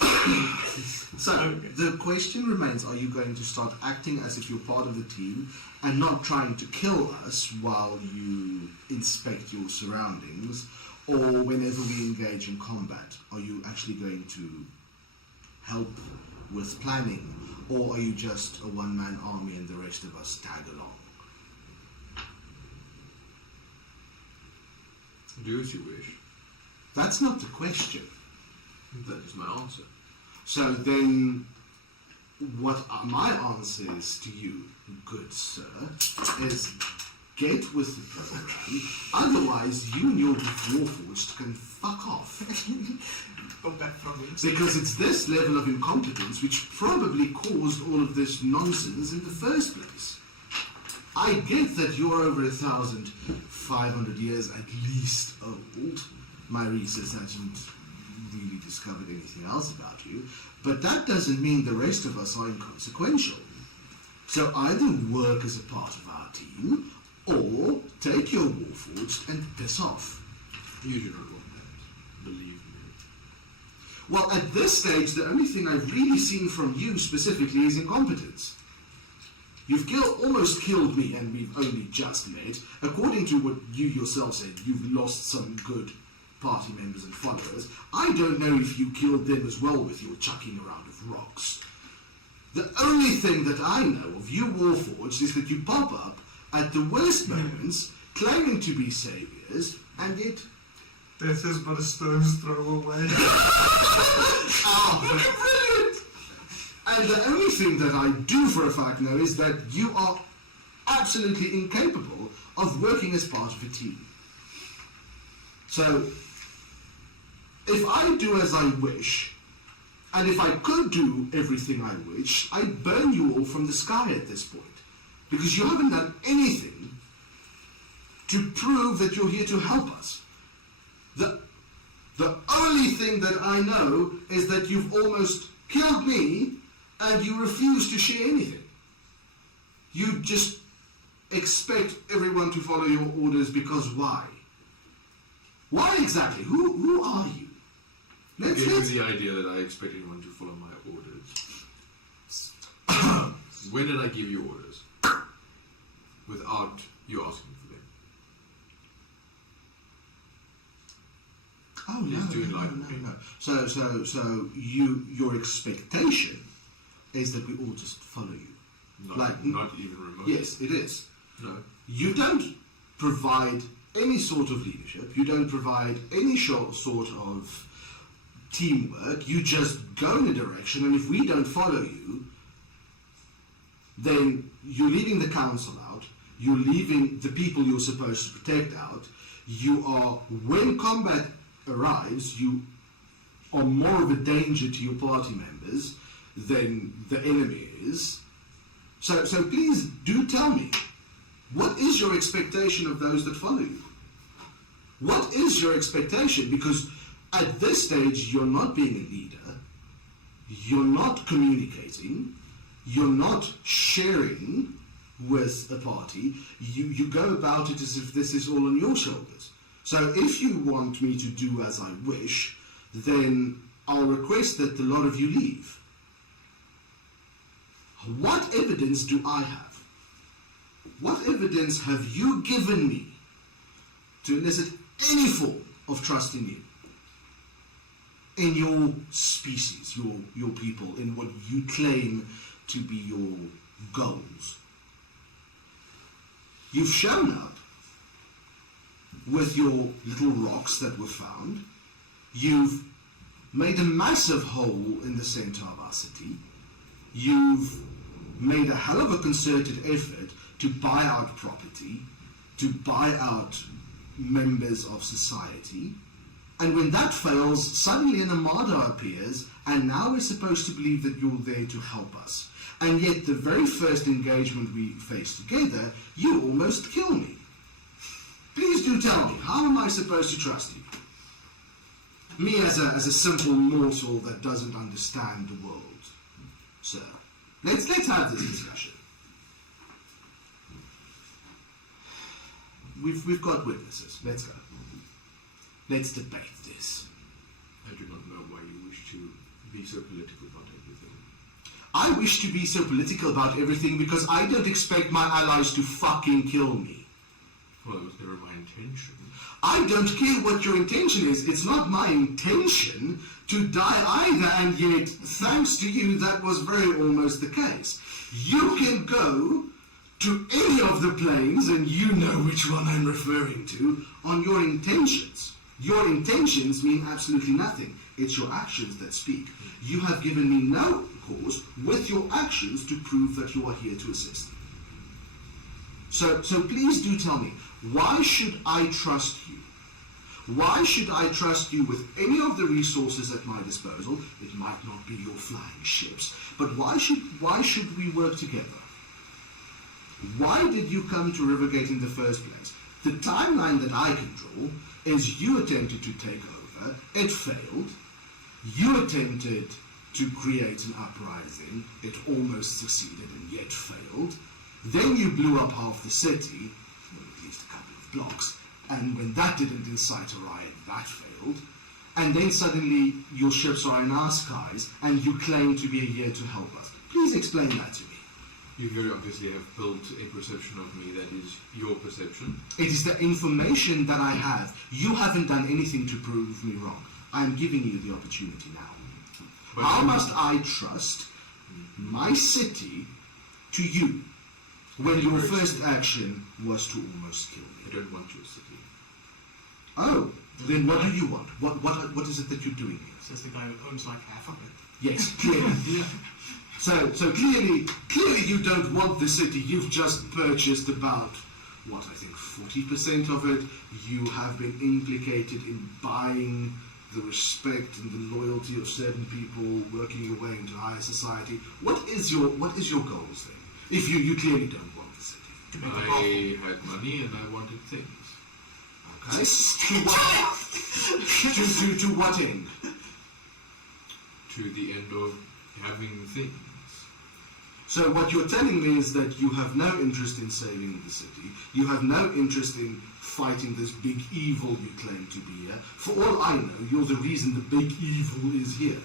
the question remains: are you going to start acting as if you're part of the team and not trying to kill us while you inspect your surroundings, or whenever we engage in combat, are you actually going to help with planning, or are you just a one-man army and the rest of us tag along? Do as you wish. That's not the question. That is my answer. So then, what my answer is to you, good sir, is get with the program. Otherwise, you and your Warforged can fuck off. Go back from it. Because it's this level of incompetence which probably caused all of this nonsense in the first place. I get that you're over 1,500 years at least old. My research hasn't really discovered anything else about you, but that doesn't mean the rest of us are inconsequential. So either work as a part of our team, or take your Warforged and piss off. You do not want that. Believe me. Well, at this stage, the only thing I've really seen from you specifically is incompetence. You've almost killed me, and we've only just met. According to what you yourself said, you've lost some good party members and followers. I don't know if you killed them as well with your chucking around of rocks. The only thing that I know of you Warforged is that you pop up at the worst moments, claiming to be saviors, and yet... Death is but a stone's throw away. Brilliant! And the only thing that I do for a fact know is that you are absolutely incapable of working as part of a team. So, if I do as I wish, And if I could do everything I wish, I'd burn you all from the sky at this point. Because you haven't done anything to prove that you're here to help us. The only thing that I know is that you've almost killed me and you refuse to share anything. You just expect everyone to follow your orders because why? Why exactly? Who are you? Gave me the idea that I expect anyone to follow my orders. When did I give you orders? Without you asking for them. Oh He's doing like me. no. So your expectation is that we all just follow you. Not even remotely. Yes, it is. No. You don't provide any sort of leadership. You don't provide any sort of teamwork. You just go in a direction, and if we don't follow you, then you're leaving the council out. You're leaving the people you're supposed to protect out. You are, when combat arrives, you are more of a danger to your party members than the enemy is. So please do tell me, what is your expectation of those that follow you? What is your expectation? Because at this stage, you're not being a leader, you're not communicating, you're not sharing with a party, you go about it as if this is all on your shoulders. So if you want me to do as I wish, then I'll request that a lot of you leave. What evidence do I have? What evidence have you given me to elicit any form of trust in you? In your species, your people, in what you claim to be your goals. You've shown up with your little rocks that were found. You've made a massive hole in the center of our city. You've made a hell of a concerted effort to buy out property, to buy out members of society. And when that fails, suddenly an armada appears, and now we're supposed to believe that you're there to help us. And yet the very first engagement we faced together, you almost kill me. Please do tell me, how am I supposed to trust you? Me as a simple mortal that doesn't understand the world. Sir, let's have this discussion. We've got witnesses. Let's go. Let's debate this. I do not know why you wish to be so political about everything. I wish to be so political about everything because I don't expect my allies to fucking kill me. Well, it was never my intention. I don't care what your intention is. It's not my intention to die either, and yet, thanks to you, that was very almost the case. You can go to any of the planes, and you know which one I'm referring to, on your intentions. Your intentions mean absolutely nothing. It's your actions that speak. You have given me no cause with your actions to prove that you are here to assist. So please do tell me, why should I trust you? Why should I trust you with any of the resources at my disposal? It might not be your flying ships, but why should we work together? Why did you come to Rivergate in the first place? The timeline that I can draw is you attempted to take over, it failed. You attempted to create an uprising, it almost succeeded and yet failed. Then you blew up half the city, or at least a couple of blocks, and when that didn't incite a riot, that failed. And then suddenly your ships are in our skies, and you claim to be here to help us. Please explain that to me. You very obviously have built a perception of me that is your perception. It is the information that I have. You haven't done anything to prove me wrong. I am giving you the opportunity now. But how must I trust my city to you when your first action was to almost kill me? I don't want your city. Oh, then what do you want? What is it that you're doing here? Says the guy who owns like half of it. Yes, clearly. So clearly you don't want the city. You've just purchased about, I think 40% of it. You have been implicated in buying the respect and the loyalty of certain people, working your way into higher society. What is your goals then? If you clearly don't want the city. I had money and I wanted things. Okay. To what end? To the end of having things. So what you're telling me is that you have no interest in saving the city. You have no interest in fighting this big evil you claim to be here. For all I know, you're the reason the big evil is here.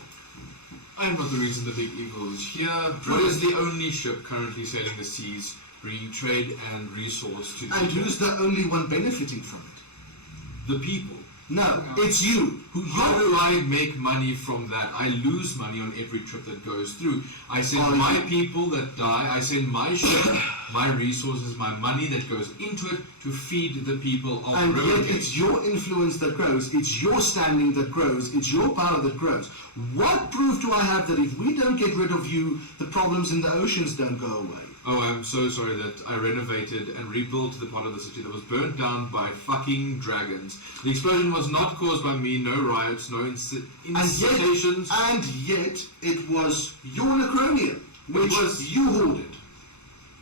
I am not the reason the big evil is here. What is the only ship currently sailing the seas, bringing trade and resource to the And people? who's the only one benefiting from it? The people. No, it's you. How do I make money from that? I lose money on every trip that goes through. I send my people that die, I send my ship, my resources, my money that goes into it to feed the people of And River yet it's your influence that grows, it's your standing that grows, it's your power that grows. What proof do I have that if we don't get rid of you, the problems in the oceans don't go away? Oh, I'm so sorry that I renovated and rebuilt the part of the city that was burnt down by fucking dragons. The explosion was not caused by me, no riots, no incitations. And yet it was your necronium, which you hoarded.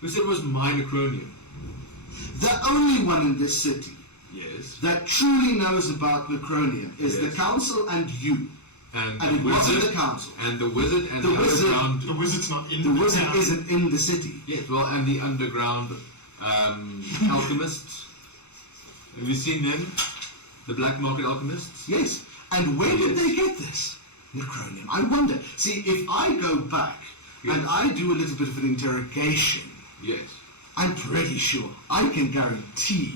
Who said it was my necronium? The only one in this city Yes. that truly knows about necronium is the council and you. And it the wasn't wizard, the council. and the wizard, and The the wizard- underground. The wizard's not in The the wizard town. isn't in the city. Yes, well, and the underground alchemists. Have you seen them? The black market alchemists? Yes. And where did they get this? Necronium. I wonder. See, if I go back and I do a little bit of an interrogation, Yes. I'm pretty sure I can guarantee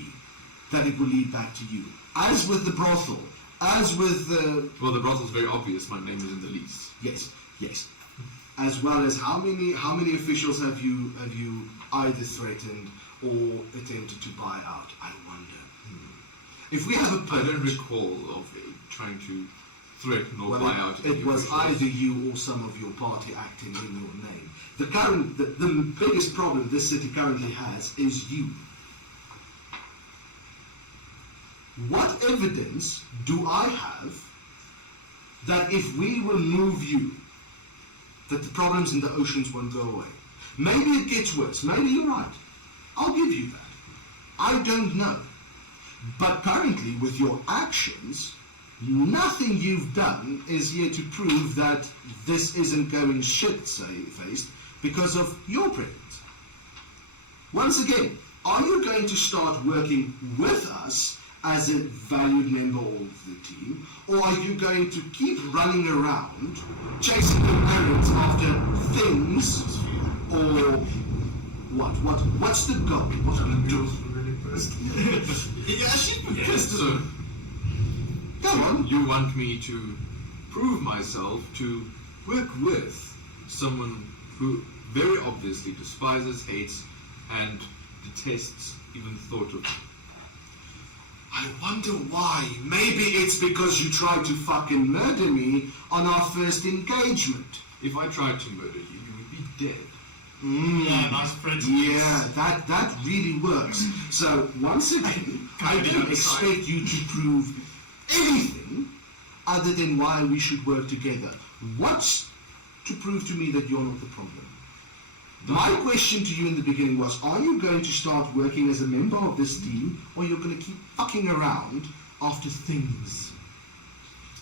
that it will lead back to you. As with the brothel, as with the... Well, the brothel's very obvious. My name is in the lease. Yes, yes. As well as how many officials have you either threatened or attempted to buy out? I wonder. If we have a I don't permit, recall of trying to threaten or well, buy out. it any was officials. either you or some of your party acting in your name. The biggest problem this city currently has is you. What evidence do I have that if we remove you, that the problems in the oceans won't go away? Maybe it gets worse. Maybe you're right. I'll give you that. I don't know. But currently, with your actions, nothing you've done is here to prove that this isn't going shit-faced because of your presence. Once again, are you going to start working with us as a valued member of the team, or are you going to keep running around chasing the errands after things, or what's the goal? What are we doing? Yeah, so Go on. you want me to prove myself to work with someone who very obviously despises, hates, and detests even the thought of. I wonder why. Maybe it's because you tried to fucking murder me on our first engagement. If I tried to murder you, you would be dead. Yeah, nice friends. Yeah, that really works. So, once again, I don't expect you to prove anything other than why we should work together. What's to prove to me that you're not the problem? My question to you in the beginning was, are you going to start working as a member of this team, or you're going to keep fucking around after things?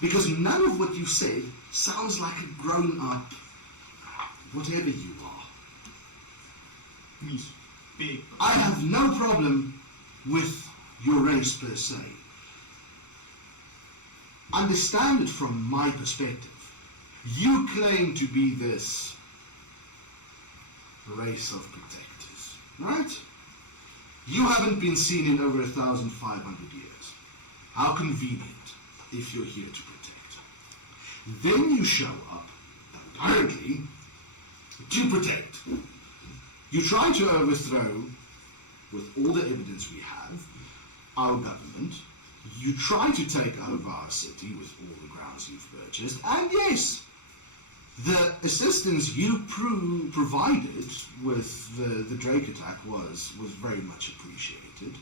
Because none of what you said sounds like a grown-up, whatever you are. He's big. I have no problem with your race per se. Understand it from my perspective. You claim to be this race of protectors, right? You haven't been seen in over 1,500 years. How convenient if you're here to protect. Then you show up, apparently, to protect. You try to overthrow, with all the evidence we have, our government. You try to take over our city with all the grounds you've purchased. And yes, the assistance you provided with the Drake attack was very much appreciated.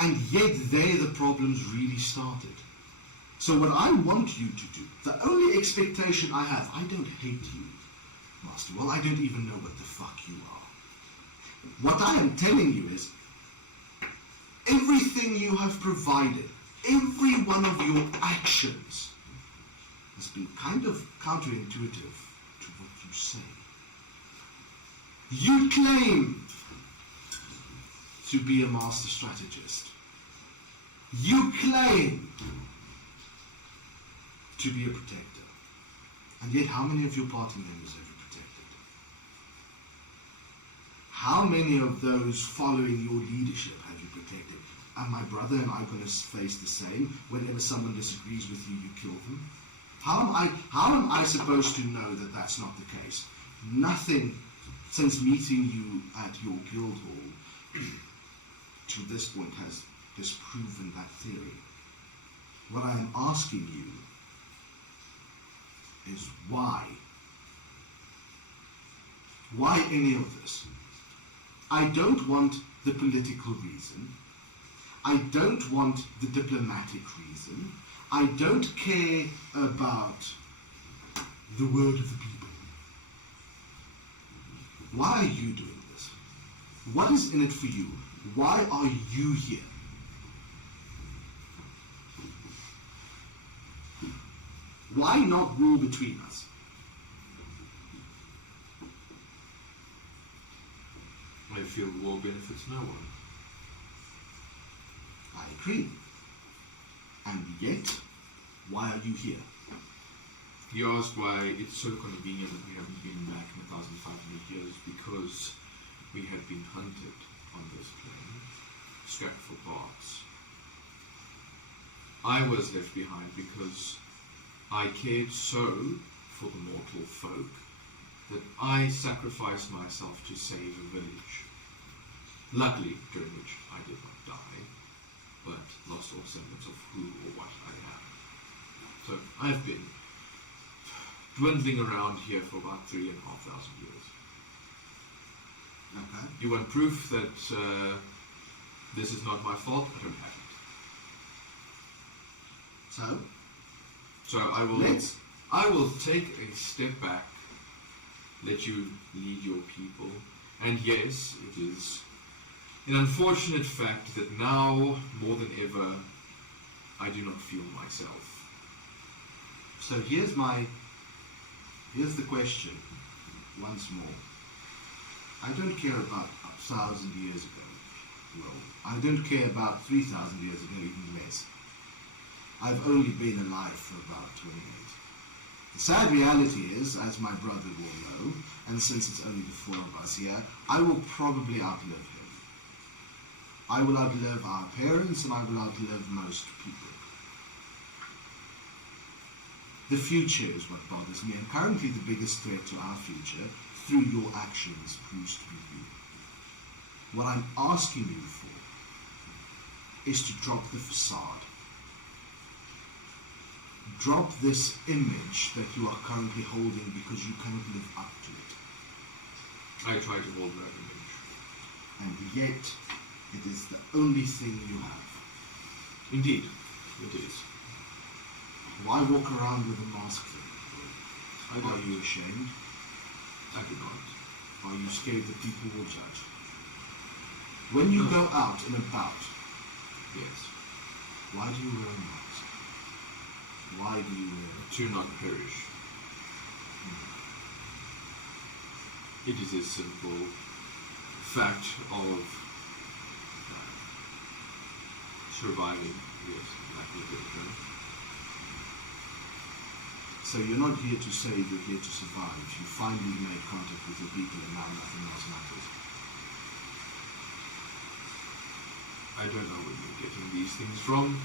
And yet there the problems really started. So what I want you to do, the only expectation I have, I don't hate you, Master. Well, I don't even know what the fuck you are. What I am telling you is, everything you have provided, every one of your actions has been kind of counterintuitive to what you say. You claim to be a master strategist. You claim to be a protector. And yet, how many of your party members have you protected? How many of those following your leadership have you protected? Are my brother and I going to face the same? Whenever someone disagrees with you, you kill them? How am I supposed to know that that's not the case? Nothing since meeting you at your guild hall to this point has disproven that theory. What I am asking you is why? Why any of this? I don't want the political reason. I don't want the diplomatic reason. I don't care about the word of the people. Why are you doing this? What is in it for you? Why are you here? Why not rule between us? I feel war benefits no one. I agree. And yet, why are you here? You asked why it's so convenient that we haven't been back in 1,500 years, because we had been hunted on this plane, strapped for parts. I was left behind because I cared so for the mortal folk that I sacrificed myself to save a village. Luckily, during which I did not die, but lost all semblance of who or what I am. So I've been dwindling around here for about 3,500 years. Okay. You want proof that this is not my fault? I don't have it. So I will take a step back, let you lead your people, and yes, it is an unfortunate fact that now, more than ever, I do not feel myself. So here's the question once more. I don't care about 1,000 years ago. Well, I don't care about 3,000 years ago, even less. I've only been alive for about 28. The sad reality is, as my brother will know, and since it's only the four of us here, I will probably outlive him. I will outlive our parents, and I will outlive most people. The future is what bothers me, and currently the biggest threat to our future, through your actions, proves to be you. What I'm asking you for is to drop the facade. Drop this image that you are currently holding because you cannot live up to it. I try to hold that image. And yet, it is the only thing you have. Indeed, it is. Why walk around with a mask then? Are you ashamed? I do not. Are you scared that people will judge? When you go out and about, Yes. why do you wear a mask? Why do you wear it? To not perish. It is a simple fact of surviving, yes, like a good term. So you're not here to save, you're here to survive. You finally made contact with your people and now nothing else matters. I don't know where you're getting these things from.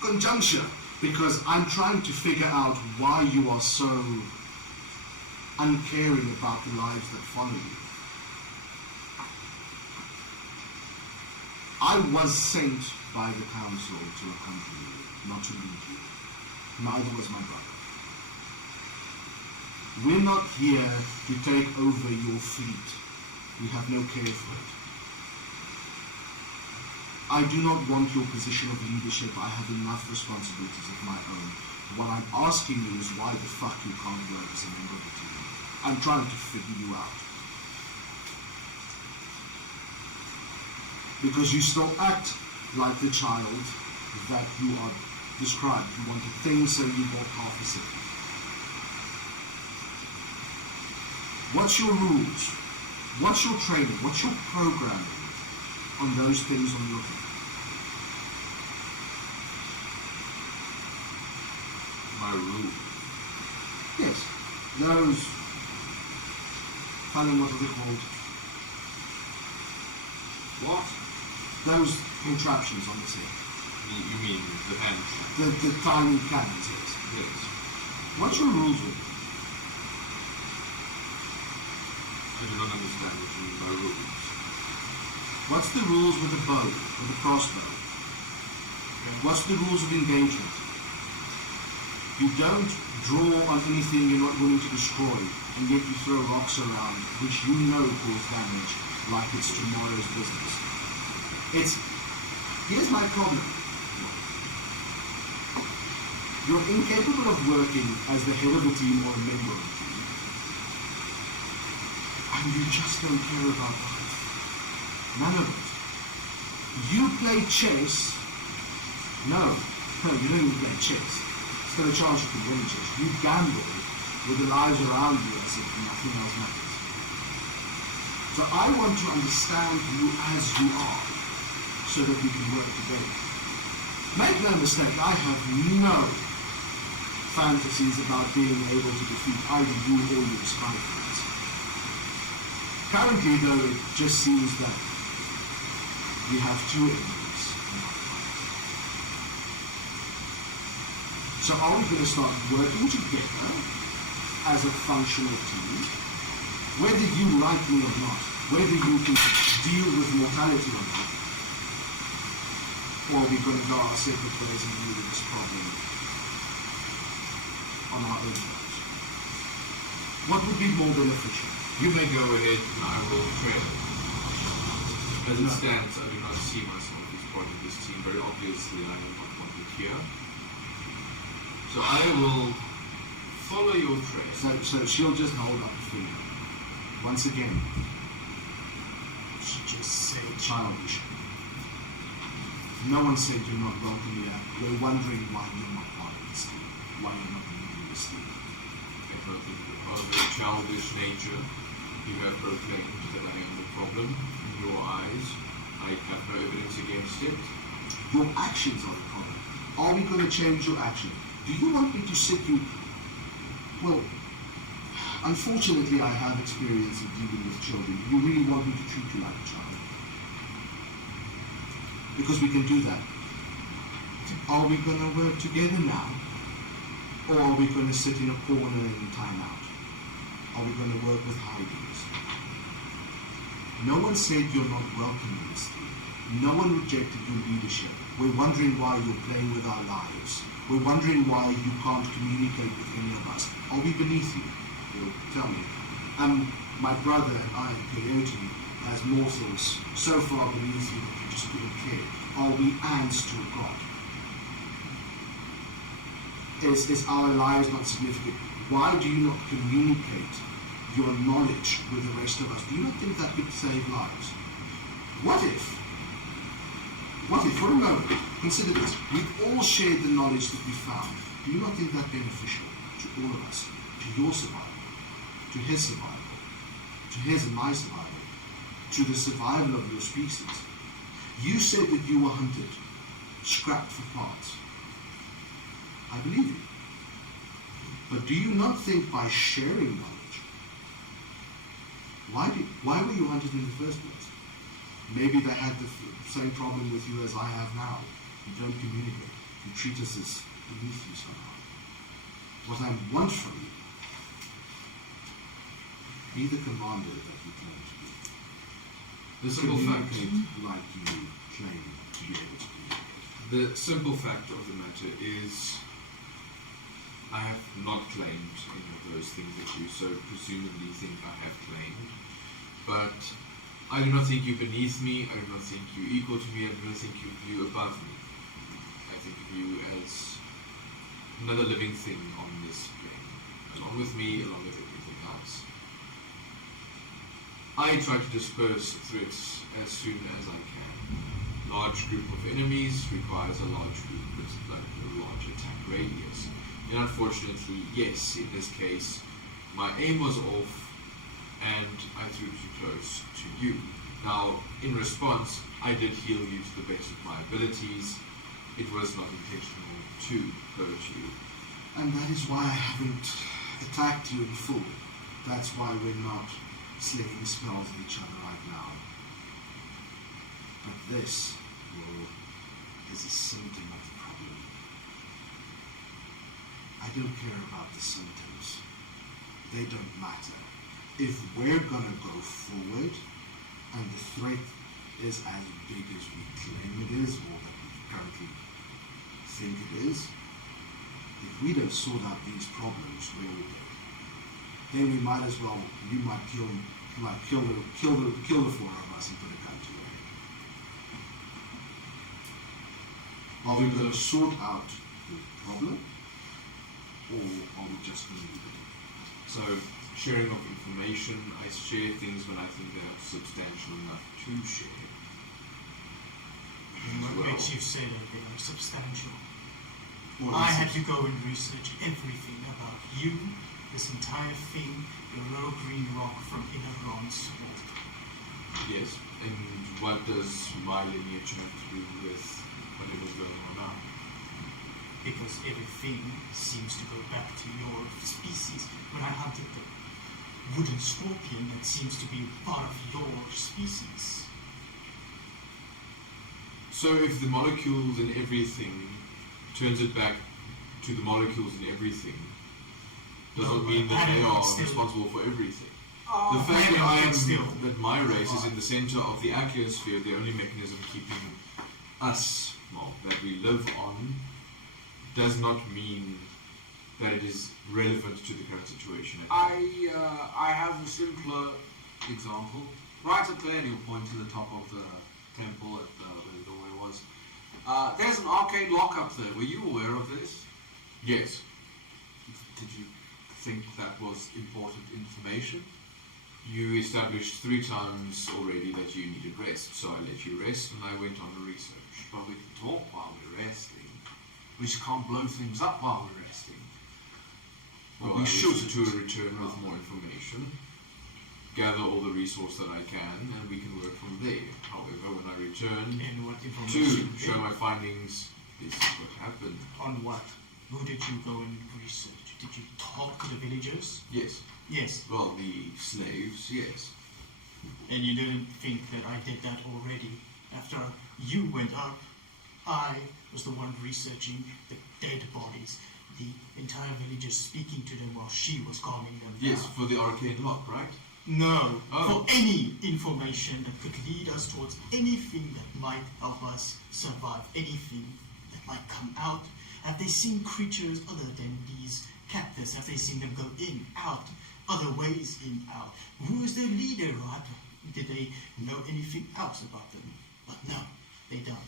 Conjuncture, because I'm trying to figure out why you are so uncaring about the lives that follow you. I was sent by the council to accompany you, not to lead you. Neither was my brother. We're not here to take over your fleet. We have no care for it. I do not want your position of leadership. I have enough responsibilities of my own. What I'm asking you is why the fuck you can't work as a member of the team. I'm trying to figure you out. Because you still act like the child that you are described. You wanted things, so you bought half a city. What's your rules? What's your training? What's your programming on those things I'm looking at? My rules. Yes, those, what are they called? What? Those contraptions on the set. You mean the hand trap? The tiny cannons, yes. Yes. What's your rules with it? I do not understand what you mean by rules. What's the rules with the bow, with the crossbow? What's the rules of engagement? You don't draw on anything you're not willing to destroy, and yet you throw rocks around, which you know cause damage, like it's tomorrow's business. Here's my problem. You're incapable of working as the head of a team or a member of a team. And you just don't care about life. None of it. You play chess. No, you don't even play chess. It's got a chance you can win chess. You gamble with the lives around you as if nothing else matters. So I want to understand you as you are, so that we can work together. Make no mistake, I have no fantasies about being able to defeat either you or your spy friends. Currently, though, it just seems that we have two enemies. So are we going to start working together as a functional team, whether you like me or not, whether you can deal with mortality or not, or are we going to go our separate ways and deal with this problem on our own terms? What would be more beneficial? You may go ahead and I will trail it. As it stands, I do not see myself as part of this team. Very obviously, I am not wanted here. So I will follow your trail. So she'll just hold up a finger. Once again, she just said childish. No one said you're not welcome here. We're wondering why you're not part of this team. Why you're not leading this team. Because of a childish nature, you have proclaimed that I am the problem in your eyes. I have no evidence against it. Your actions are the problem. Are we going to change your actions? Do you want me to sit you... Well, unfortunately I have experience of dealing with children. You really want me to treat you like a child? Because we can do that. Are we going to work together now? Or are we going to sit in a corner and time out? Are we going to work with hidings? No one said you're not welcome in this team. No one rejected your leadership. We're wondering why you're playing with our lives. We're wondering why you can't communicate with any of us. Are we beneath you? Well, tell me. My brother and I have created you as mortals so far beneath you that you just couldn't care. Are we ants to a god? Is our lives not significant? Why do you not communicate your knowledge with the rest of us? Do you not think that could save lives? What if, for a moment, consider this, we've all shared the knowledge that we found. Do you not think that beneficial to all of us? To your survival, to his survival, to his and my survival, to the survival of your species. You said that you were hunted, scrapped for parts. I believe you. But do you not think by sharing knowledge, why were you hunted in the first place? Maybe they had the same problem with you as I have now. You don't communicate. You treat us as beneath you somehow. What I want from you, be the commander that you claim to be. The simple fact, like you claim to be able to communicate. the simple fact of the matter is, I have not claimed any of those things that you so presumably think I have claimed, but I do not think you beneath me, I do not think you equal to me, I do not think you above me. I think of you as another living thing on this plane, along with me, along with everything else. I try to disperse threats as soon as I can. Large group of enemies requires a large group with a large attack radius. And unfortunately, yes, in this case, my aim was off and I threw too close to you. Now, in response, I did heal you to the best of my abilities. It was not intentional to hurt you. And that is why I haven't attacked you in full. That's why we're not slinging spells at each other right now. But this, well, is a symptom of the problem. I don't care about the symptoms. They don't matter. If we're gonna go forward, and the threat is as big as we claim it is, or that we currently think it is, if we don't sort out these problems, we're all dead. Then we might as well, you might kill the four of us and put a gun to your head. Are we going to sort out the problem, or are we just going to leave it? So, sharing of information, I share things when I think they are substantial enough to share. And what Well, makes you say that they are substantial? Or I is had it- to go and research everything about you, this entire thing, the low green rock from Inagron's vault. Yes, and what does my lineage have to do with whatever's going on now? Because everything seems to go back to your species. When I hunted the wooden scorpion, that seems to be part of your species. So if the molecules in everything turns it back to the molecules in everything, does No, not mean that I they don't are still- responsible for everything. Oh, The fact that still. that my race is in the center of the Acleosphere, the only mechanism keeping us, well, that we live on, does not mean that it is relevant to the current situation. I have a simpler example. Right at the landing point to the top of the temple at where the doorway was. There's an arcane lock up there. Were you aware of this? Yes. Did you think that was important information? You established 3 times already that you needed rest, so I let you rest and I went on to research. Well, we can talk while we're resting. We just can't blow things up while we're resting. Well, we I should. wish to return with more information, gather all the resource that I can, and we can work from there. However, when I return And what to information? show my findings, this is what happened. On what? Who did you go and research? Did you talk to the villagers? Yes. Yes. Well, the slaves, yes. And you didn't think that I did that already? After you went up, I was the one researching the dead bodies, the entire villagers speaking to them while she was calming them down. Yes, for the arcane lock, right? No, Oh. for any information that could lead us towards anything that might help us survive, anything that might come out. Have they seen creatures other than these cactus? Have they seen them go in, out, other ways in, out? Who is their leader? Did they know anything else about them? But no, they don't.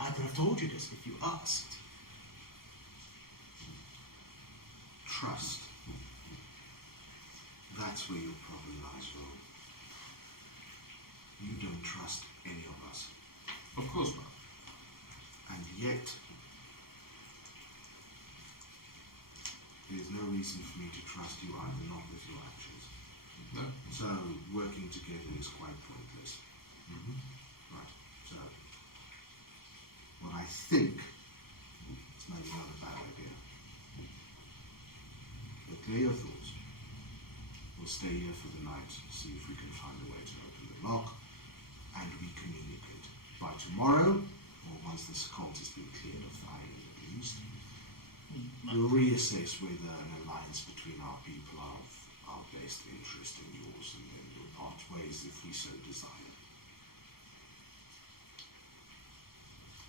I could have told you this if you asked. Trust. That's where your problem lies, Will. You don't trust any of us. Of course not. And yet, there's no reason for me to trust you either, not with your actions. No. So, working together is quite pointless. Mm-hmm. Right, so, what I think is maybe not a bad idea. But clear your thoughts. We'll stay here for the night, see if we can find a way to open the lock, and we communicate. By tomorrow, or once this cult has been cleared of the island at least, we'll reassess whether an alliance between our people are of our best interest in yours, and then we'll part ways if we so desire.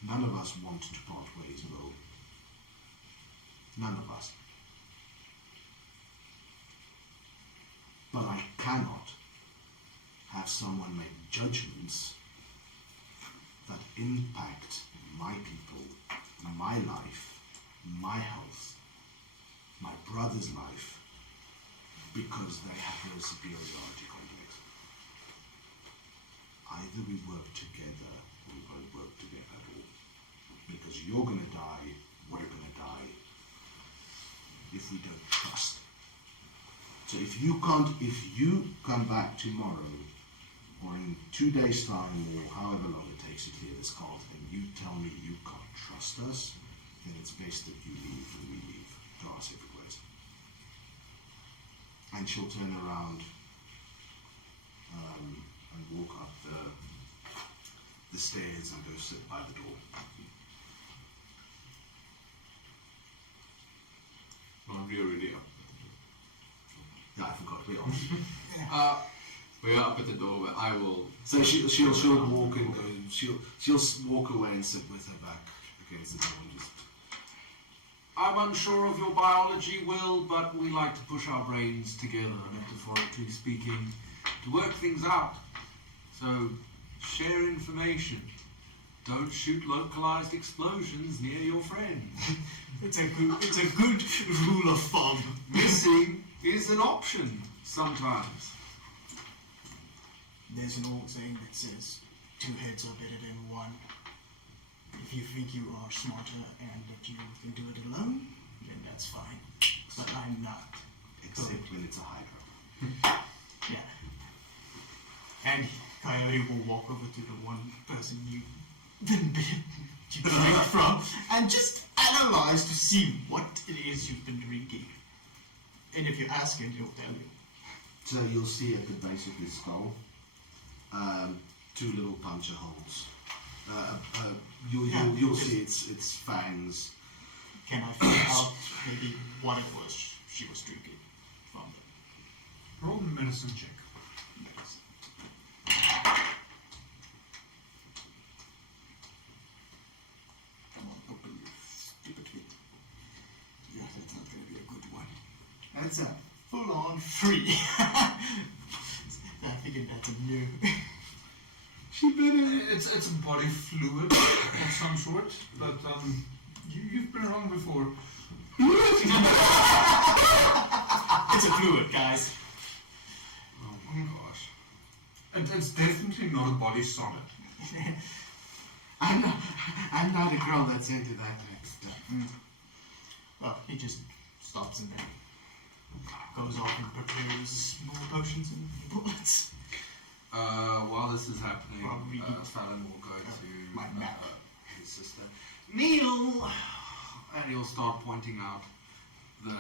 None of us want to part ways, Will. None of us. But I cannot have have someone make judgments that impact my people, my life, my health, my brother's life, because they have a superiority complex. Either we work together or we won't work together at all. Because you're going to die, we're going to die, if we don't trust. So if you come back tomorrow, or in 2 days' time, or however long it takes to clear this cult, and you tell me you can't trust us, then it's best that you leave and we leave to our separate ways. And she'll turn around and walk up the stairs and go sit by the door. Laundry already up. Yeah, I forgot, we're on. We're up at the door, but I will. So she'll walk and go. She'll walk away and sit with her back against the door and just. I'm unsure of your biology, Will, but we like to push our brains together, metaphorically speaking, to work things out. So, share information. Don't shoot localized explosions near your friend. It's a good rule of thumb. Missing is an option sometimes. There's an old saying that says, 2 heads are better than one. If you think you are smarter and that you can do it alone, then that's fine. But I'm not. Except when it's a hydra. Yeah. And Coyote will walk over to the one person you've been drinking from and just analyze to see what it is you've been drinking. And if you ask him, he'll tell you. So you'll see at the base of his skull, 2 little puncture holes. You'll see its fangs. Can I find out maybe what it was she was drinking from? Roll a medicine check. Come on, open your stupid feet. Yeah, that's not going to be a good one. That's a full-on 3. I figured that's a no. It's a body fluid of some sort, but you've been wrong before. It's a fluid, guys. Oh my gosh. It's definitely not a body solid. I'm not a girl that's into that type of stuff. Well, he just stops and then goes off and prepares more potions and bullets. While this is happening, Fallon will go to my map. His sister. Neil! And he'll start pointing out the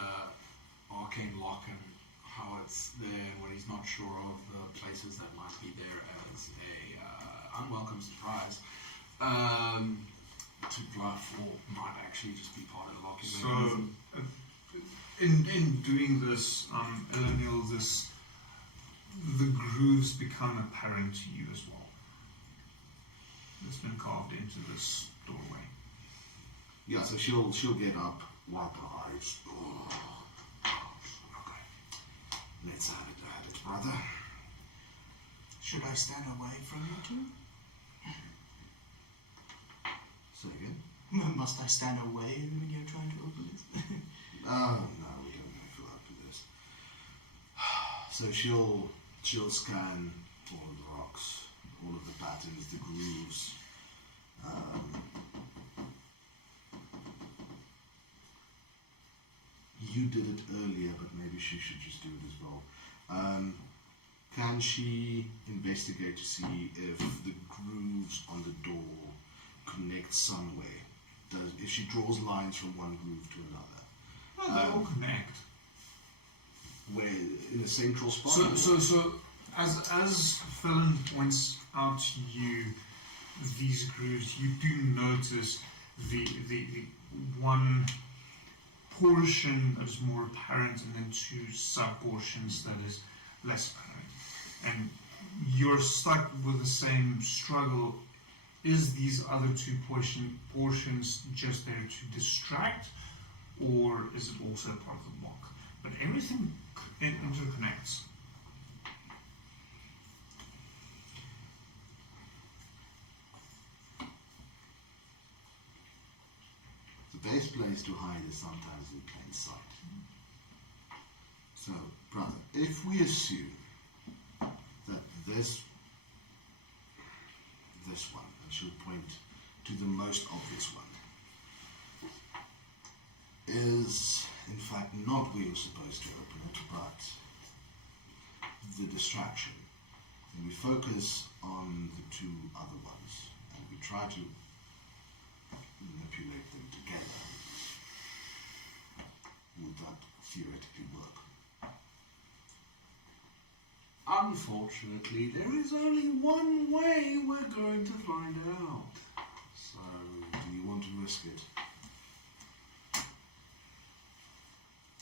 arcane lock and how it's there when he's not sure of the places that might be there as a unwelcome surprise. To bluff or might actually just be part of the locking mechanism. So, in doing this, Elenil, the grooves become apparent to you as well. It's been carved into this doorway. Yeah, so she'll get up, wipe her eyes. Oh. Okay. Let's have it, brother. Should I stand away from you two? Say again? Must I stand away when you're trying to open this? Oh, no, we don't have to open this. So she'll scan all of the rocks, all of the patterns, the grooves. You did it earlier, but maybe she should just do it as well. Can she investigate to see if the grooves on the door connect somewhere? If she draws lines from one groove to another? Well, they all connect. Where, in a central spot? So as Felon points out to you these grooves, you do notice the one portion that is more apparent and then 2 sub-portions that is less apparent. And you're stuck with the same struggle. Is these other 2 portions just there to distract, or is it also part of the lock? But everything interconnects. The best place to hide is sometimes in plain sight. So, brother, if we assume that this one, and she'll point to the most obvious one, is in fact not where you're supposed to open it, but the distraction. And we focus on the two other ones, and we try to manipulate them together. Would that theoretically work? Unfortunately, there is only one way we're going to find out. So, do you want to risk it?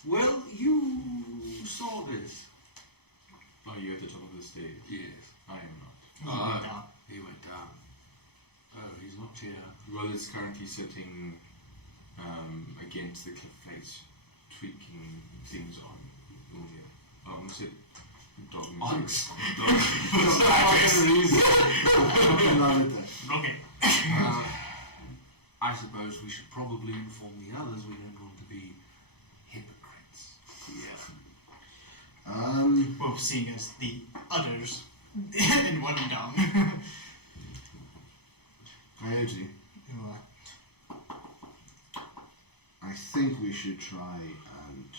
Well, you saw this. Are you at the top of the stairs? Yes. I am not. He went down. He went down. Oh, he's not here. Well, it's currently sitting against the cliff face, tweaking things on. Oh, yeah. I'm going to sit dog music. I suppose we should probably inform the others we don't want to be hypocrites. Yeah. Well, seeing as the others didn't want him down. Coyote, I think we should try and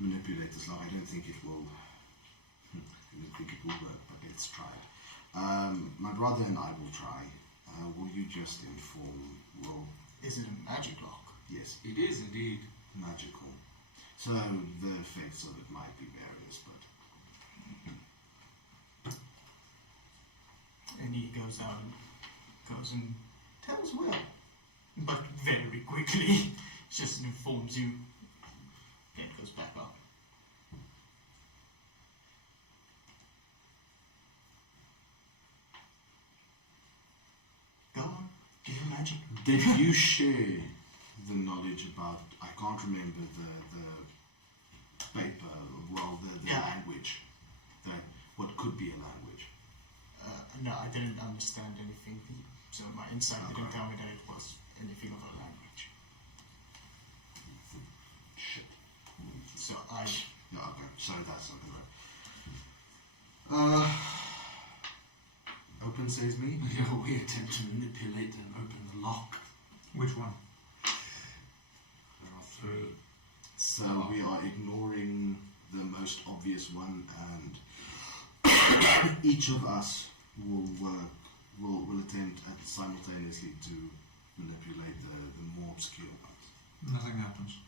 manipulate this lock. I don't think it will. I don't think it will work, but let's try it. My brother and I will try. Will you just inform Will? Is it a magic lock? Yes, It is indeed. magical. So the effects of it might be various, but And he goes down and goes and tells Will. But very quickly. Just informs you. Then goes back up. Go on, do your magic. did you share the knowledge about? I can't remember the paper. Well, the Yeah. language. What could be a language. No, I didn't understand anything. So my insight didn't Okay. tell me that it was anything of a language. Shit. So I... Yeah, okay. So that's something right. Open says me. We attempt to manipulate and open the lock. Which one? There are three. So we are ignoring the most obvious one, and each of us will attempt simultaneously to manipulate the more obscure ones. Nothing happens.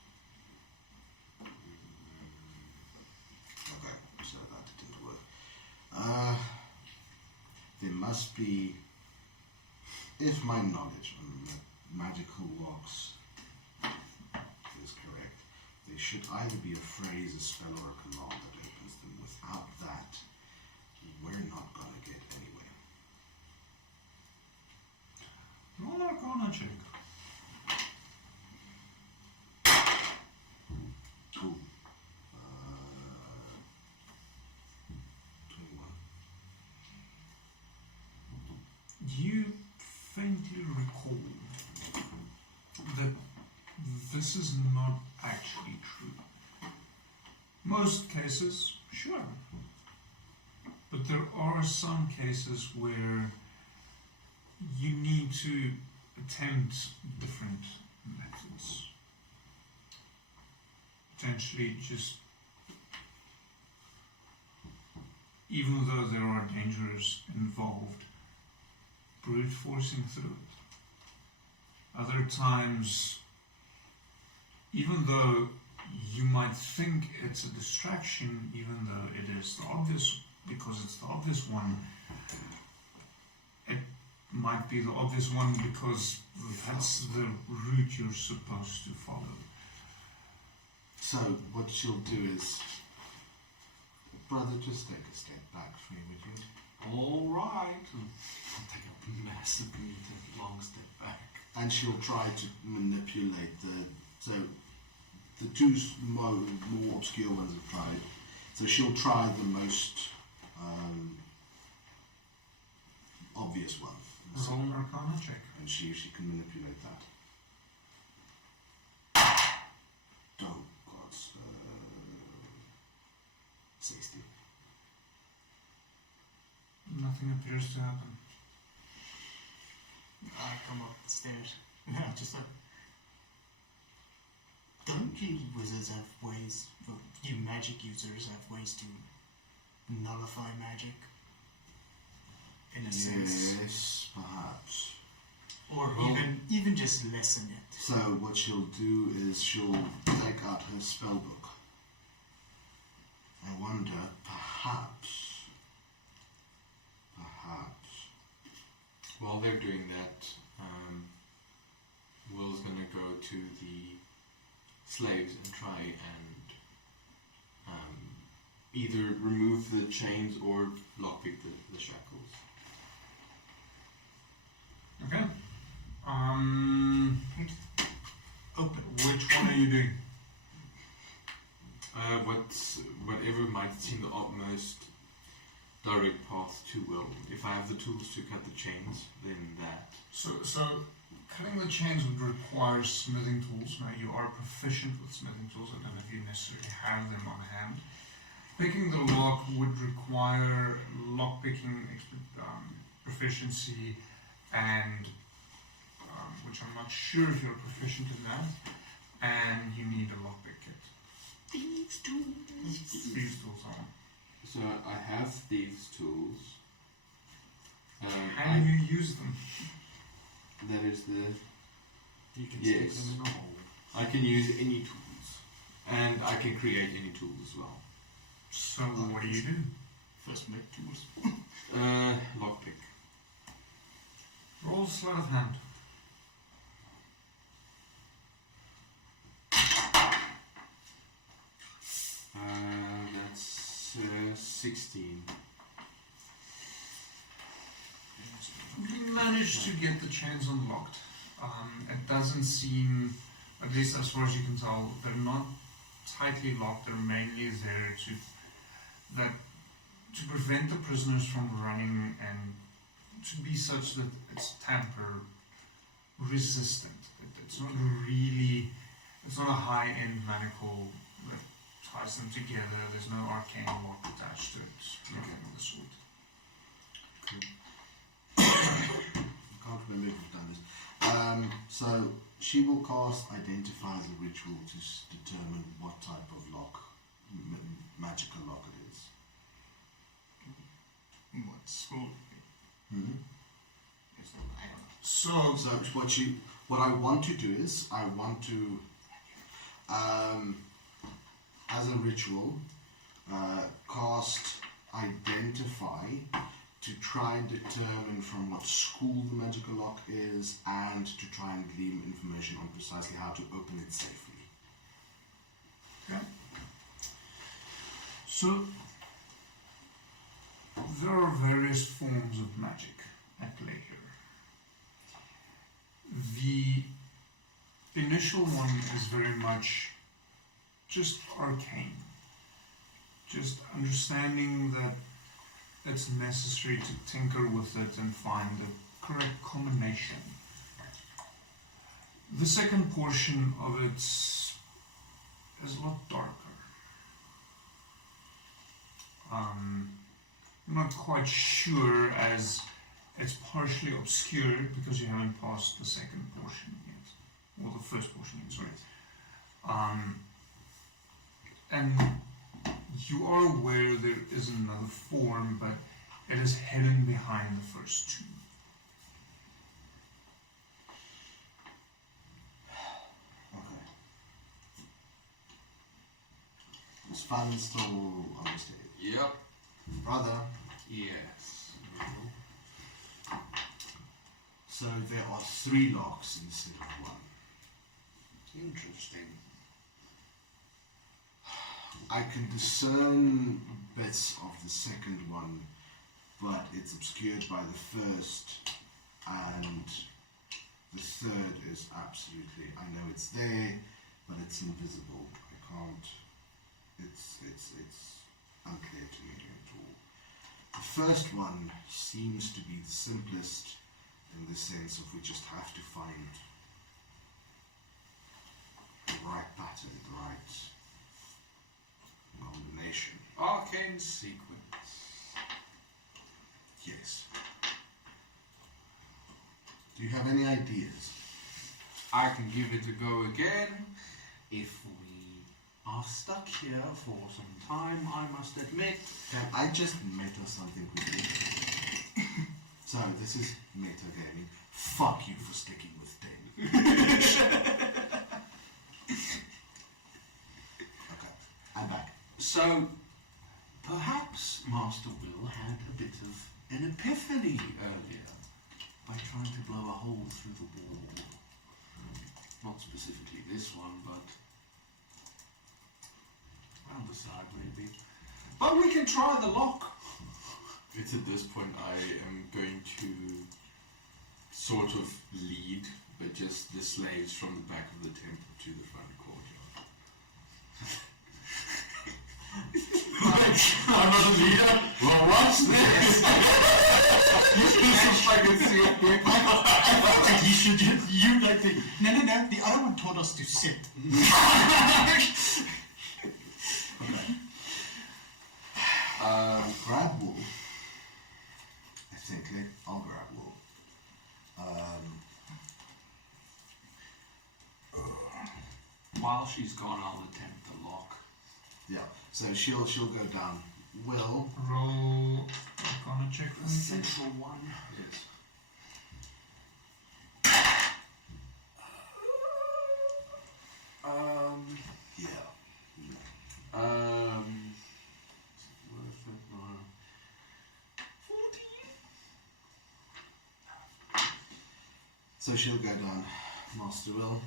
Okay, so that didn't work. There must be, if my knowledge on magical locks is correct, there should either be a phrase, a spell, or a command that opens them. Without that, we're not going to get anywhere. Roll Arcana check. Cool. 21. You faintly recall that this is not actually true. Most cases, sure. But there are some cases where you need to attempt different methods. Potentially just, even though there are dangers involved, brute forcing through it. Other times, even though you might think it's a distraction, even though it is the obvious, because it's the obvious one, it might be the obvious one because that's the route you're supposed to follow. So what she'll do is, brother, just take a step back for me, would you? All right. I'll take a massively long step back. And she'll try to manipulate the two more obscure ones have tried. So she'll try the most obvious one. Roll an Arcana check. And see if she can manipulate that. Nothing appears to happen. I come up the stairs. Just like, don't you wizards have ways, well, you magic users have ways to nullify magic? In a sense. Yes, perhaps. Or even just lessen it. So what she'll do is she'll take out her spell book. I wonder, perhaps. While they're doing that, Will's going to go to the slaves and try and either remove the chains or lockpick the shackles. Okay. Open. Which one are you doing? Whatever might seem the utmost direct path to Will. If I have the tools to cut the chains, then that. So cutting the chains would require smithing tools. Now you are proficient with smithing tools. I don't know if you necessarily have them on hand. Picking the lock would require lock-picking proficiency, and which I'm not sure if you're proficient in that. And you need a lockpick kit. These tools are. So I have these tools. How do you use them? That is the. You can Yes. stick them in a hole. I can use any tools, and I can create any tools as well. So what do you do? First make tools. Lockpick. Roll sleight of hand. That's 16. You managed to get the chains unlocked. It doesn't seem, at least as far as you can tell, they're not tightly locked. They're mainly there to prevent the prisoners from running and to be such that it's tamper resistant. It's not really, it's not a high-end manacle that ties them together. There's no arcane lock attached to it. Nothing of the sort. I can't remember if we've done this. So she will cast Identify as a ritual to determine what type of lock, magical lock it is. What's school? So what I want to do is I want to, as a ritual, cast Identify to try and determine from what school the magical lock is, and to try and glean information on precisely how to open it safely. Okay. So there are various forms of magic at play here. The initial one is very much just arcane. Just understanding that it's necessary to tinker with it and find the correct combination. The second portion of it is a lot darker. I'm not quite sure, as it's partially obscured because you haven't passed the second portion yet, or the first portion yet, sorry. And you are aware there is another form, but it is hidden behind the first two. Okay. Is Fan still on the stage? Yep. Brother. Yes. So there are 3 locks instead of 1. Interesting. I can discern bits of the second one, but it's obscured by the first, and the third is absolutely, I know it's there, but it's invisible. I can't, it's unclear to me at all. The first one seems to be the simplest, in the sense of we just have to find the right pattern, the right combination. Arcane sequence. Yes. this? Do you have any ideas? I can give it a go again. If we are stuck here for some time, I must admit. Can I just meta something quickly? So, this is metagaming. Fuck you for sticking with 10. Okay, I'm back. So, perhaps Master Will had a bit of an epiphany earlier by trying to blow a hole through the wall. Not specifically this one, but around the side maybe. But we can try the lock. It's at this point I am going to sort of lead, but just the slaves from the back of the temple to the front courtyard. I'm not a leader. Well, watch this. I can see a quick. Like you should just, you like the, no, the other one told us to sit. Okay. Grab wool. I think I'll grab wool. While she's gone, I'll attempt the lock. Yeah. So she'll go down. Will. Roll Arcana check. The central one. Yes. Yeah. Worth it, no. 14. So she'll go down. Master Will.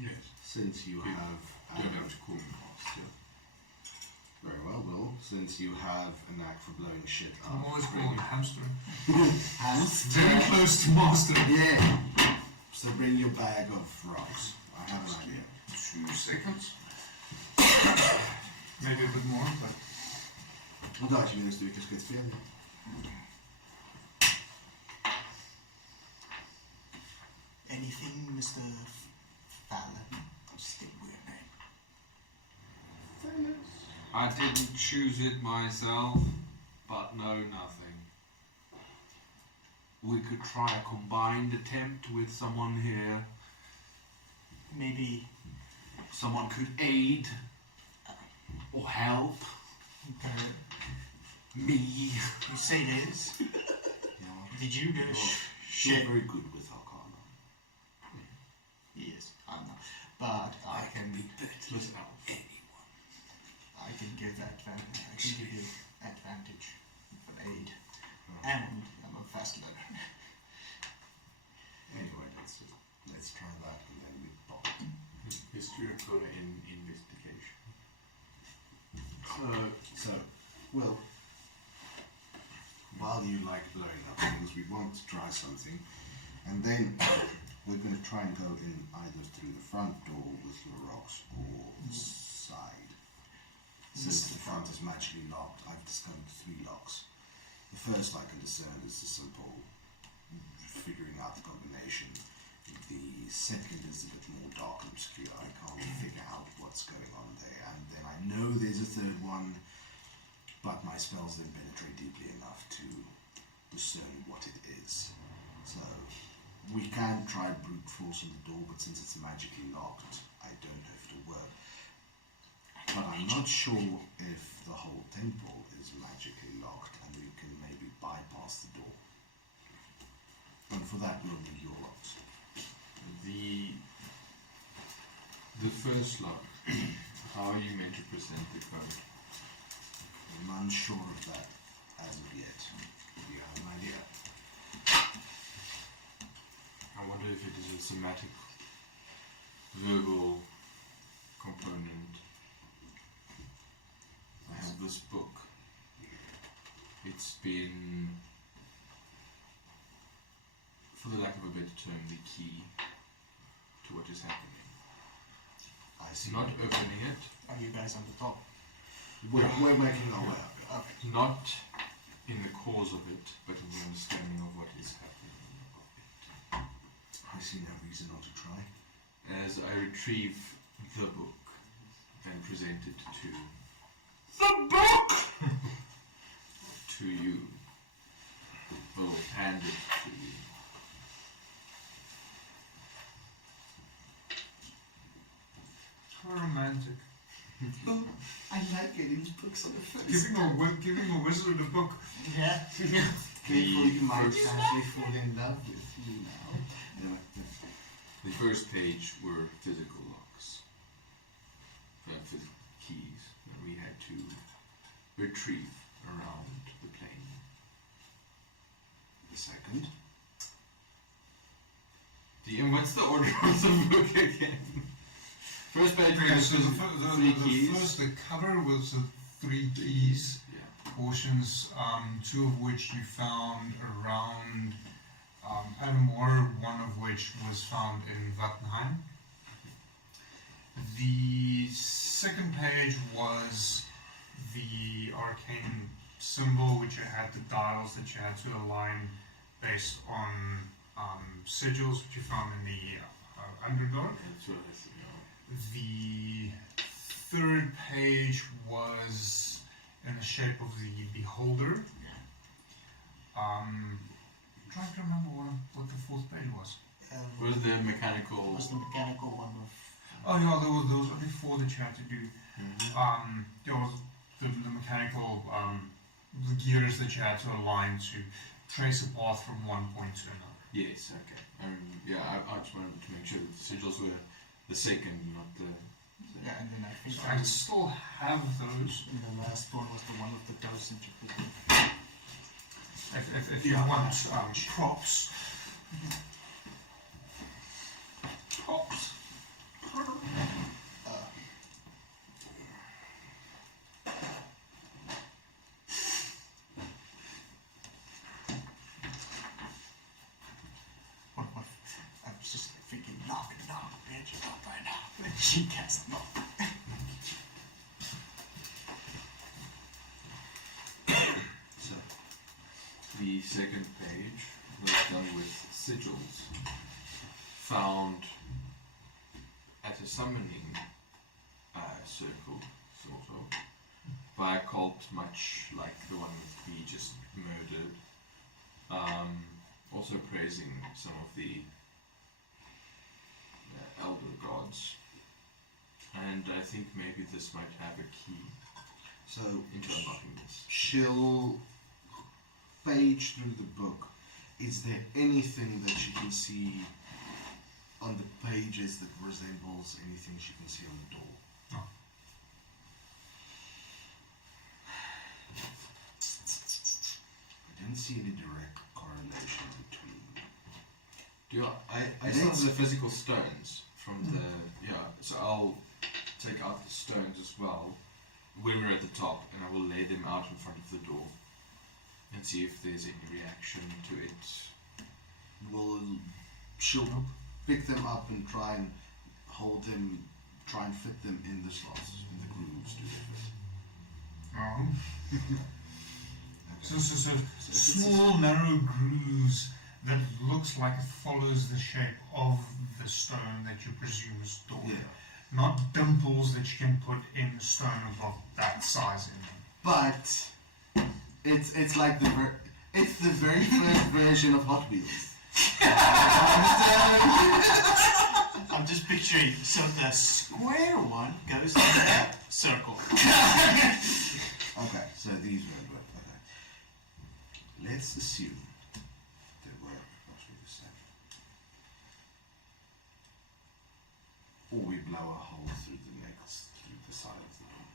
Yes. Since you have. Don't have to call me master. Very well, Will. Since you have a knack for blowing shit up. I'm always calling hamster. Hands. Very close to master. Yeah. So bring your bag of rocks. I have an idea. 2 seconds. Maybe a bit more, but... Hoe dacht je weer een stukje schitsen? Anything, Mr. Fallon? Still weird name. I didn't choose it myself, but know nothing. We could try a combined attempt with someone here. Maybe Someone could aid or help me. you say this. Yeah. Did you do You're shit? very good with Arcana. Yes, I'm not. But I can be better than anyone. I can give advantage. I can give you advantage for aid, and I'm a fast learner. Anyway, let's try that and then we bond. History of Arcana in investigation. So, well, while you like blowing up things, we want to try something, and then we're going to try and go in either through the front door with the rocks or the side. Since the front is magically locked, I've discovered 3 locks. The first I can discern is the simple figuring out the combination. The second is a bit more dark and obscure. I can't figure out what's going on there. And then I know there's a third one, but my spells don't penetrate deeply enough to discern what it is. So we can try brute force on the door, but since it's magically locked, I don't know if it'll work. But I'm not sure if the whole temple is magically locked and we can maybe bypass the door. And for that we'll need your locks. The first lock, how are you meant to present the code? I'm unsure of that as of yet. Do you have an idea? I wonder if it is a somatic, verbal component. I have this book. It's been, for the lack of a better term, the key to what is happening. I see. Not opening it, Are you guys on the top? We're making our way up. Okay. not in the cause of it, but in the understanding of what is happening of it. I see no reason not to try. As I retrieve the book and present it to The book! to you, will hand it to you. How romantic. I like getting books on the face. Giving a wizard a book. Yeah. Careful, you might actually fall in love with you now. The first page were physical locks. Physical keys that we had to retrieve around the plane. The second. And what's the order of the book again? First page has So three keys. the cover was the 3 keys Yeah. portions, 2 of which you found around Adomawyr, 1 of which was found in Vattenheim. The second page was the arcane symbol, which you had the dials that you had to align based on sigils, which you found in the Underdark. That's what I said, The third page was in the shape of the beholder. I'm trying to remember what the fourth page was. Was the mechanical? Was the mechanical one of? Oh yeah, there was only 4 that you had to do. Mm-hmm. There was the mechanical, the gears that you had to align to trace a path from one point to another. Yes, okay. Yeah, I just wanted to make sure that the sigils were the second, not the... Yeah, and then I think So I still have those. the last one was the one with the dosage of the If you want props. Props. I was just thinking, knock, bitch, up right now. She cast knock. So, the second page was done with sigils found at a summoning circle, sort of, by a cult much like the one we just murdered. Also praising some of the elder gods. And I think maybe this might have a key So, into unlocking this. she'll page through the book. Is there anything that she can see on the pages that resembles anything she can see on the door? No. I didn't see any direct correlation between. I still have the physical stones from the, so I'll take out the stones as well when we're at the top, and I will lay them out in front of the door and see if there's any reaction to it. Well, she'll pick them up and try and hold them, try and fit them in the slots, in the grooves to fit. Oh. So small, narrow grooves that looks like it follows the shape of the stone that you presume is door. Yeah. Not dimples that you can put in the stone above that size in them. But it's like it's the very first version of Hot Wheels. I'm just picturing, so the square one goes in that circle. Okay, so these won't work. Okay. Let's assume they work approximately the same. Or we blow a hole through the side of the door.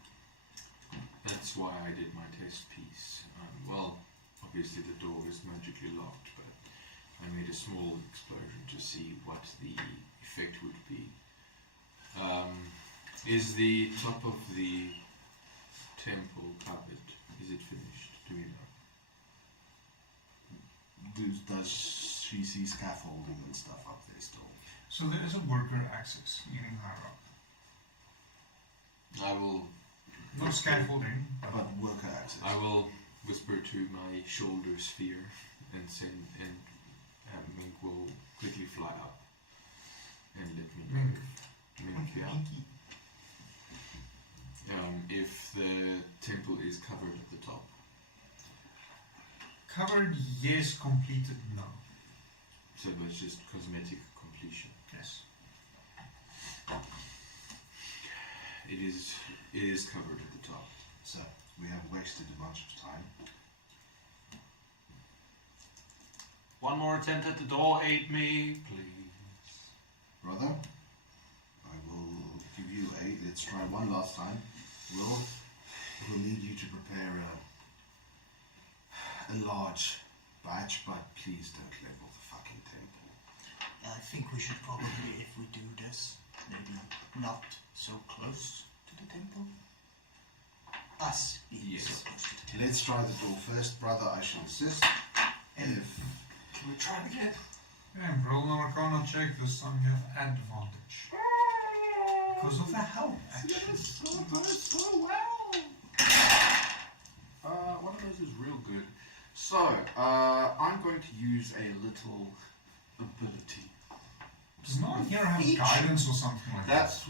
That's why I did my test piece. Well, obviously the door is magically locked, but I made a small explosion to see what the effect would be. Is the top of the temple covered? Is it finished? Do we know? Does she see scaffolding and stuff up there still? So there is a worker access leading higher up. I will. Not scaffolding, But worker access. I will whisper to my shoulder sphere and send, and Mink will quickly fly up and let me know. Mink, yeah. If the temple is covered at the top. Covered, yes. Completed, no. So it's just cosmetic completion. Yes. It is covered at the top. So we have wasted a bunch of time. One more attempt at the door, aid me, please. Brother, I will give you let's try one last time. Will need you to prepare a large batch, but please don't level the fucking temple. I think we should probably, if we do this, maybe not so close to the temple. Us being so close to the temple. Let's try the door first, brother. I shall assist. And Can we try it again? Yeah, roll an Arcana check. This time you have advantage. Because of the help, actually. So well. One of those is real good. So, I'm going to use a little ability. Does no one here have guidance or something like that? That's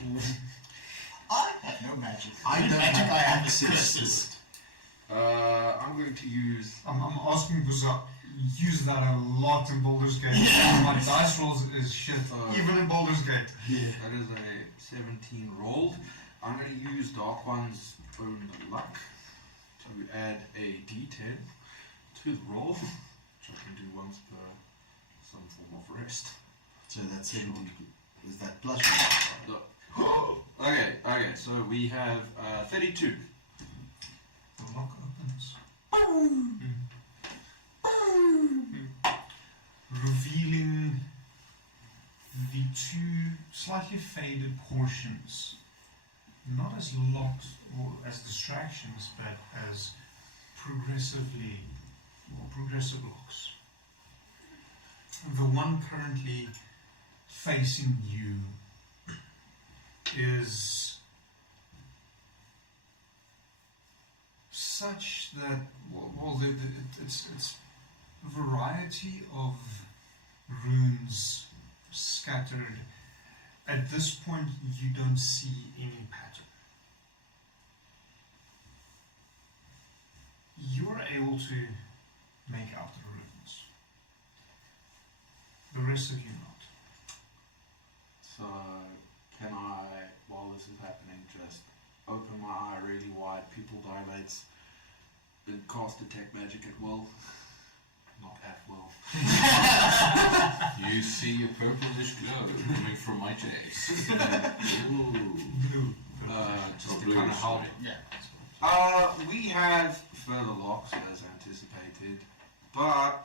I have no magic. I don't magic have I have access. is assist. I'm going to use. I'm asking because I use that a lot in Baldur's Gate. My dice rolls is shit, even in Baldur's Gate. That is a 17 rolled. I'm going to use Dark One's own luck to add a d10 to the roll, which I can do once per some form of rest. So that's 70. Is that plus? No. Okay, so we have 32. The lock opens. Revealing the two slightly faded portions, not as locked or as distractions, but as progressive locks. The one currently facing you is such that it's a variety of runes scattered. At this point, you don't see any pattern. You are able to make out the runes. The rest of you not. So, can I, while this is happening, just open my eye really wide, pupil dilates, and cast Detect Magic at will? Not at will. You see a purplish glow coming from my chest. Ooh. Blue. Just to kind of help. Yeah. We have further locks as anticipated, but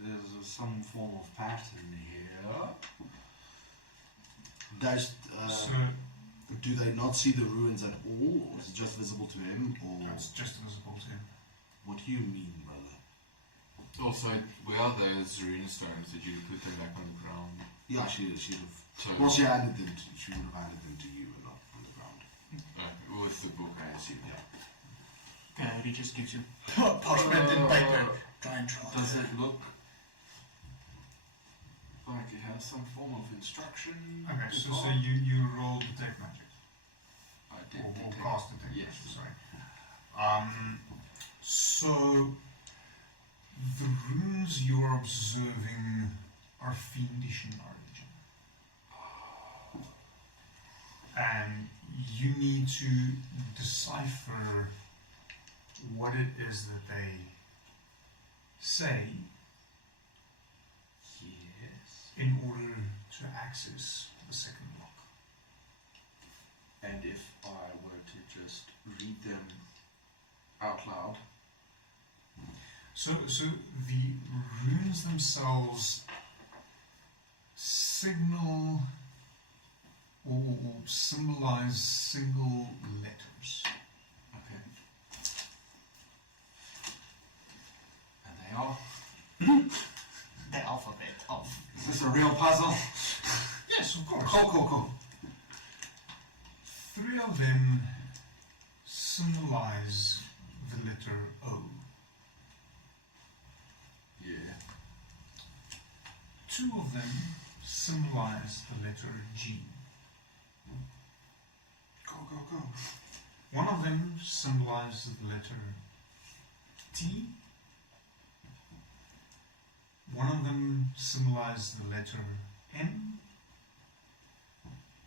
there's some form of pattern here. Does So do they not see the ruins at all, or is it just visible to him? Or it's just visible to him. what do you mean, brother? Also, where are those rune stones? Did you put them back on the ground? Yeah, she'd have. So, Well, she would have handed them to you and not on the ground. with the book, I assume. Okay, he just gives you parchment and paper. Try and draw. Does it look like it has some form of instruction? Okay, so you roll Detect Magic. I did Or detect. cast Detect Yes. Magic, sorry. So the runes you are observing are fiendish in origin. And you need to decipher what it is that they say Yes. in order to access the second block. And if I were to just read them out loud. So the runes themselves signal or symbolize single letters. Okay. And they are. The alphabet of. Is this a real puzzle? Yes, of course. Cool. 3 of them symbolize the letter O. Yeah. 2 of them symbolize the letter G. Go. 1 of them symbolizes the letter T. One of them symbolized the letter N.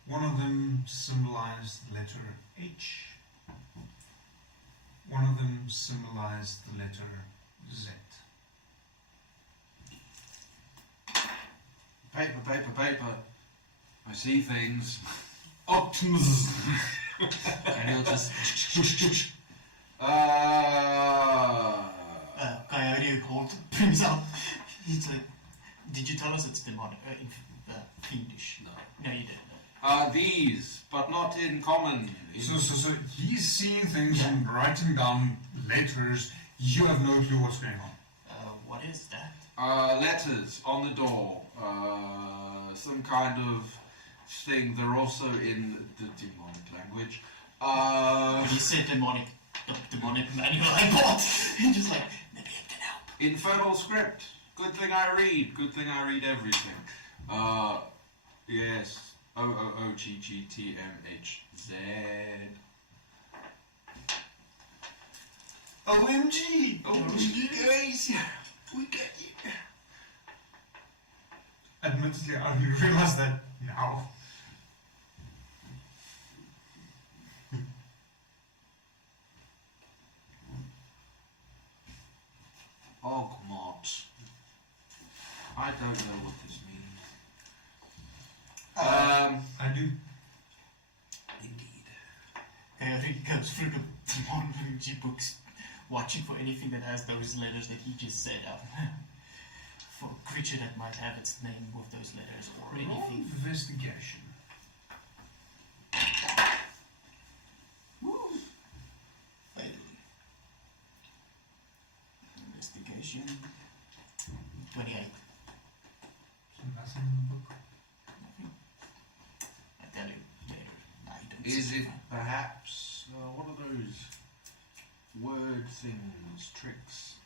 One of them symbolized the letter H. One of them symbolized the letter Z. Paper, paper, paper. I see things. Optimism. And he'll just. Coyote brings out. He's like, did you tell us it's demonic, fiendish? No. No, you didn't. These, but not in common. So he's seeing things and writing down letters. You have no clue what's going on. What is that? Letters on the door. Some kind of thing. They're also in the demonic language. When he said demonic manual, I bought. He's just like, maybe it can help. Infernal script. Good thing I read. Good thing I read everything. Yes. OOGGTMHZ. OMG! OMG, guys! We get it. Admittedly, I only realized that now. Ogmot. I don't know what this means. I do. Indeed. He goes through the demonology books, watching for anything that has those letters that he just said out. For a creature that might have its name with those letters or Roll anything. investigation. Woo! Fail. Investigation. 28. So nothing in the book. I tell you later. I don't Is see it perhaps one of those word things, tricks?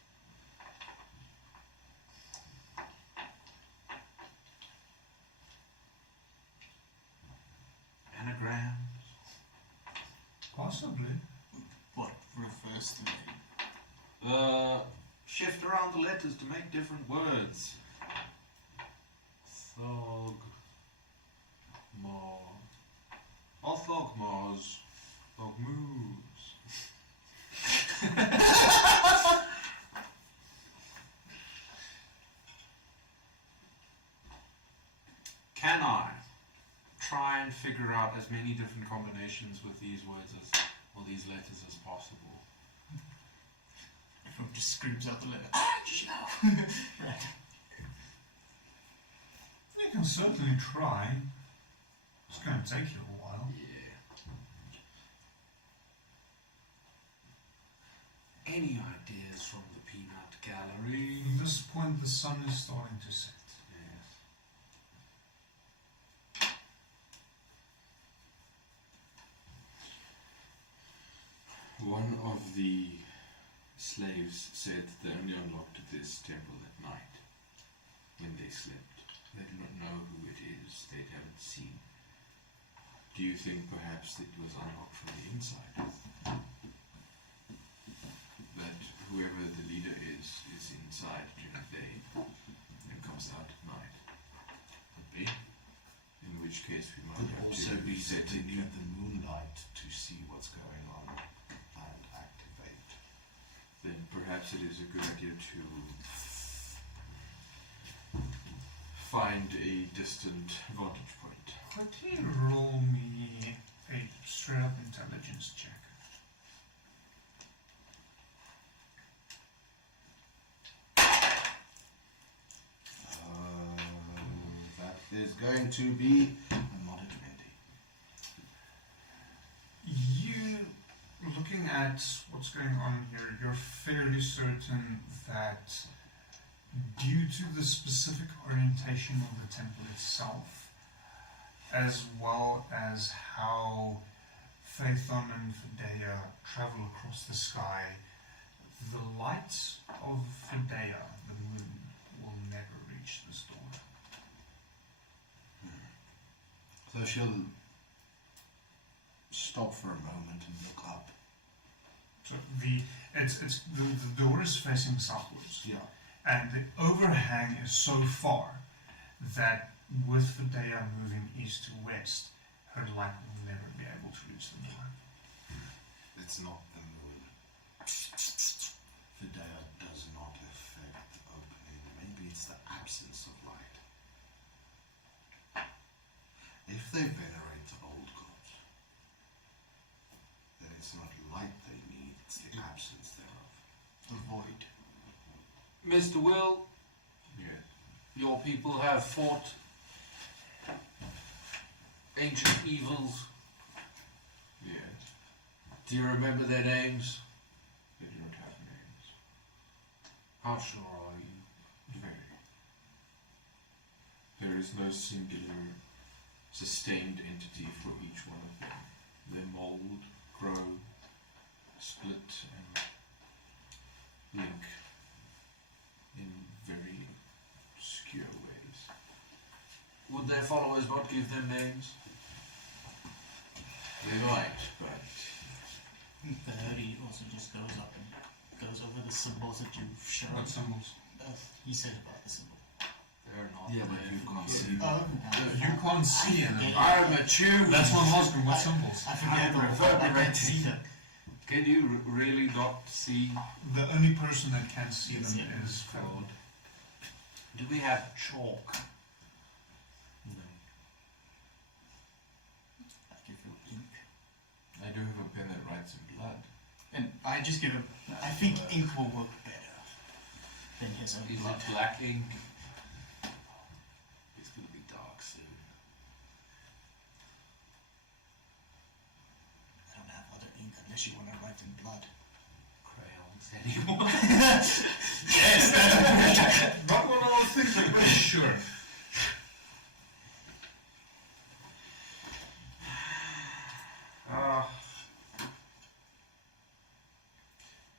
Anagrams? Possibly. what refers to name? Shift around the letters to make different words. Thog. Mar. Orthogmars. Thogmoos. Can I try and figure out as many different combinations with these words or these letters as possible? Everyone just screams out the letter. Just now. Right. You can certainly try. It's going to take you a while. Yeah. Any ideas from the peanut gallery? At this point, the sun is starting to set. Yes. One of the slaves said they only unlocked this temple at night when they slept. They do not know who it is they haven't seen. Do you think perhaps it was unlocked from the inside? That whoever the leader is inside during the day and comes out at night? Could be. In which case we might Could have also to be set that they it. need the moonlight to see what's going on and activate. Then perhaps it is a good idea to find a distant vantage point. Quickly roll me a straight up intelligence check. That is going to be a mod 20. You, looking at what's going on here, you're fairly certain that due to the specific orientation of the temple itself, as well as how Phaethon and Fidea travel across the sky, the light of Fidea, the moon, will never reach this door. So she'll stop for a moment and look up So the door is facing southwards, Yeah. and the overhang is so far that with Fidea moving east to west, her light will never be able to reach the door. It's not the moon. Fidea does not affect the opening. Maybe it's the absence of light. If they venerate the old gods, then it's not light they need, it's the absence thereof. The void. Mr. Will, Yeah. your people have fought ancient evils. Yeah. Do you remember their names? They do not have names. How sure are you? Very. There is no singular, sustained entity for each one of them. They mold, grow, split, and link in very obscure ways. Would their followers not give them names? They might, but The Hurdy also just goes up and goes over the symbols that you've shown. What symbols? He said about the symbol. They're not. Yeah, but you can't see Oh, You can't see them. I'm a tune. That's what I'm asking. What symbols? I forget I'm all about that. I can't see them. Can you really not see? The only person that can see them Yeah. is God. Do we have chalk? no. I give you ink. I do have a pen that writes in blood. And I just give him. I think ink will work better than his own Is blood. it black ink? It's going to be dark soon. I don't have other ink unless you want to write in blood. Crayons anymore? Not what I was thinking, but sure.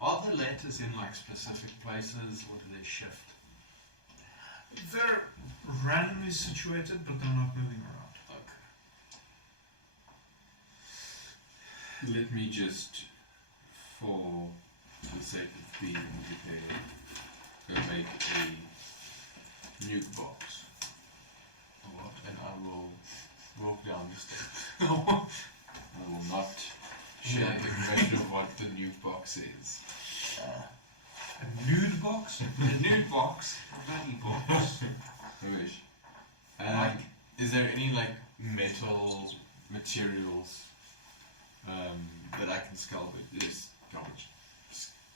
Are the letters in like specific places, or do they shift? They're randomly situated, but they're not moving around. Okay. Let me just, for the sake of being prepared, go make a nuke box. What? And I will walk down the steps. I will not share the information of what the nuke box is. A nude box? A nude box, a bloody box. I wish. Is there any like metal materials that I can scalp with this garbage?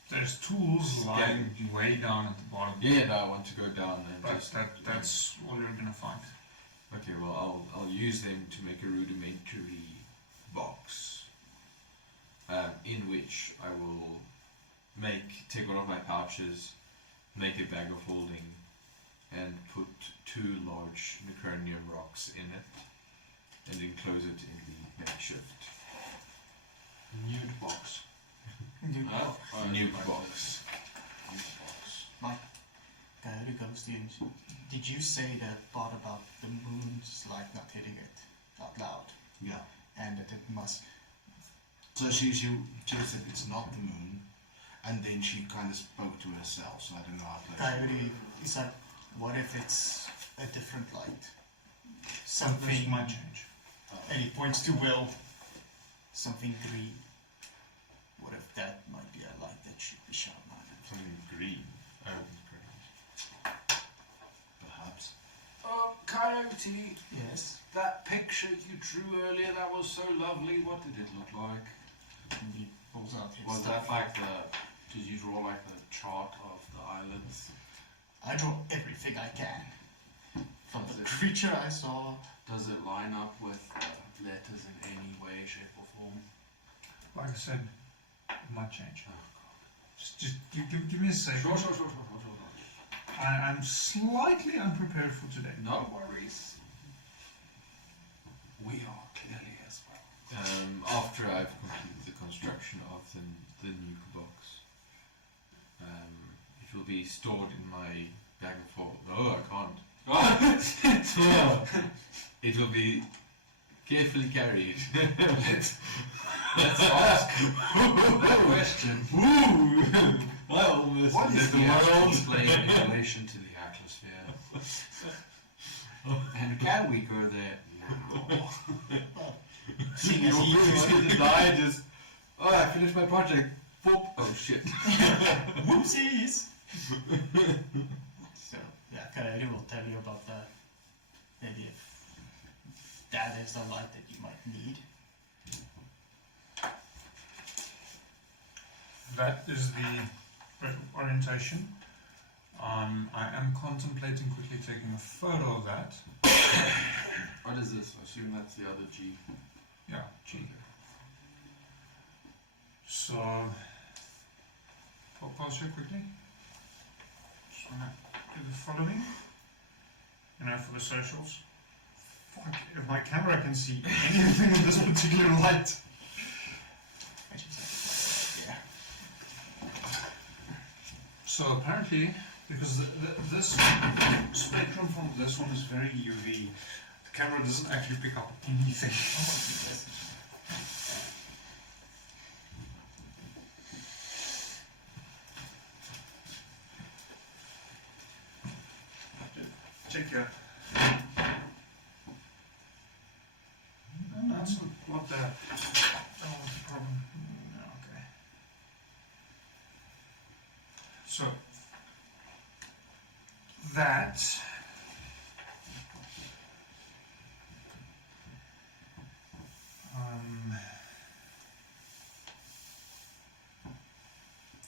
There's tools lying way down at the bottom. Yeah, no, I want to go down and But just that's all you're gonna find. Okay, well I'll use them to make a rudimentary box, in which I will take one of my pouches, make a bag of holding, and put 2 large necronium rocks in it, and enclose it in the makeshift Nude box. nuke box. Coyote goes to you. Did you say that part about the moon's light not hitting it out loud? Yeah. And that it must. So she said it's not the moon, and then she kind of spoke to herself, so I don't know how to... Coyote is like, what if it's a different light? Something Something. might change. And he points to Will. Something green. What if that might be a light that should be shone on? Something green. Oh, great. Perhaps. Coyote, Yes. that picture you drew earlier, that was so lovely. What did it look like? And he pulls out his Was stuff. that like did you draw like the chart of the islands? I draw everything I can. From Does the it- creature I saw. Does it line up with letters in any way, shape, or form? Like I said, it might change. Oh, Just give me a second. Sure. I'm slightly unprepared for today. No worries. We are clearly as well. After I've completed the construction of the nuke box, it will be stored in my bag of holding. No, I can't. It will be Carefully carried. Let's ask that question. I almost What is let the the world astral plane in relation to the atmosphere? And can we go there now? Seeing You're as he going to die, just, oh, I finished my project. Boop. Oh shit. Whoopsies! So, yeah, Coyote will tell you about that. Maybe if that is the light that you might need. That is the orientation. I am contemplating quickly taking a photo of that. What is this? I assume that's the other G. Yeah, G. So, I'll pause here quickly. Just wanna do the following. For the socials. Fuck, if my camera can see anything in this particular light. Yeah. So apparently, because this spectrum from this one is very UV, the camera doesn't actually pick up anything. Check your. No, that's not that. Oh, what's the problem? No, okay. So that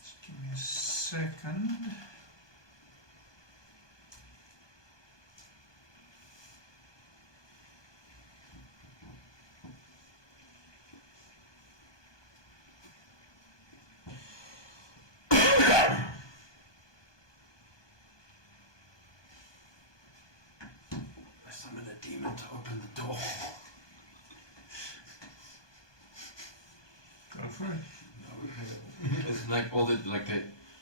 just give me a second. I summon a demon to open the door. Go for it. It's like all the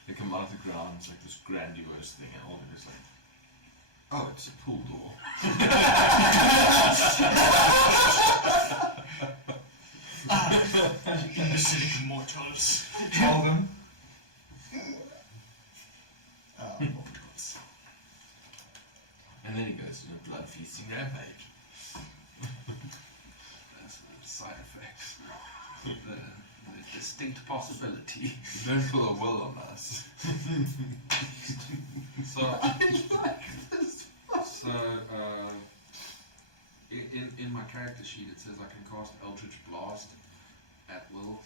they come out of the ground. It's like this grandiose thing, and all of it is like, oh, it's a pool door. Imbecilic mortals. Tell them. Mortals. And then he goes on a blood feasting rampage. That's a side effect. The distinct possibility. You don't pull a will on us. In my character sheet it says I can cast Eldritch Blast at will.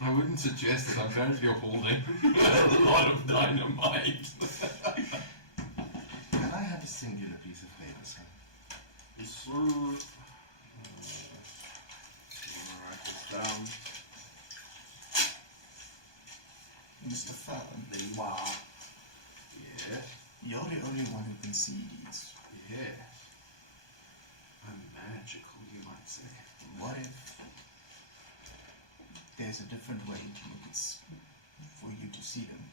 I wouldn't suggest that. I'm currently holding a lot of dynamite. Can I have a singular piece of paper, sir? Yes, sir. I'm gonna write this down. Mr. Fallon, Wow. Yes. you're the only one who can see these. Yes. I'm magical, you might say. What if there's a different way to make it for you to see them?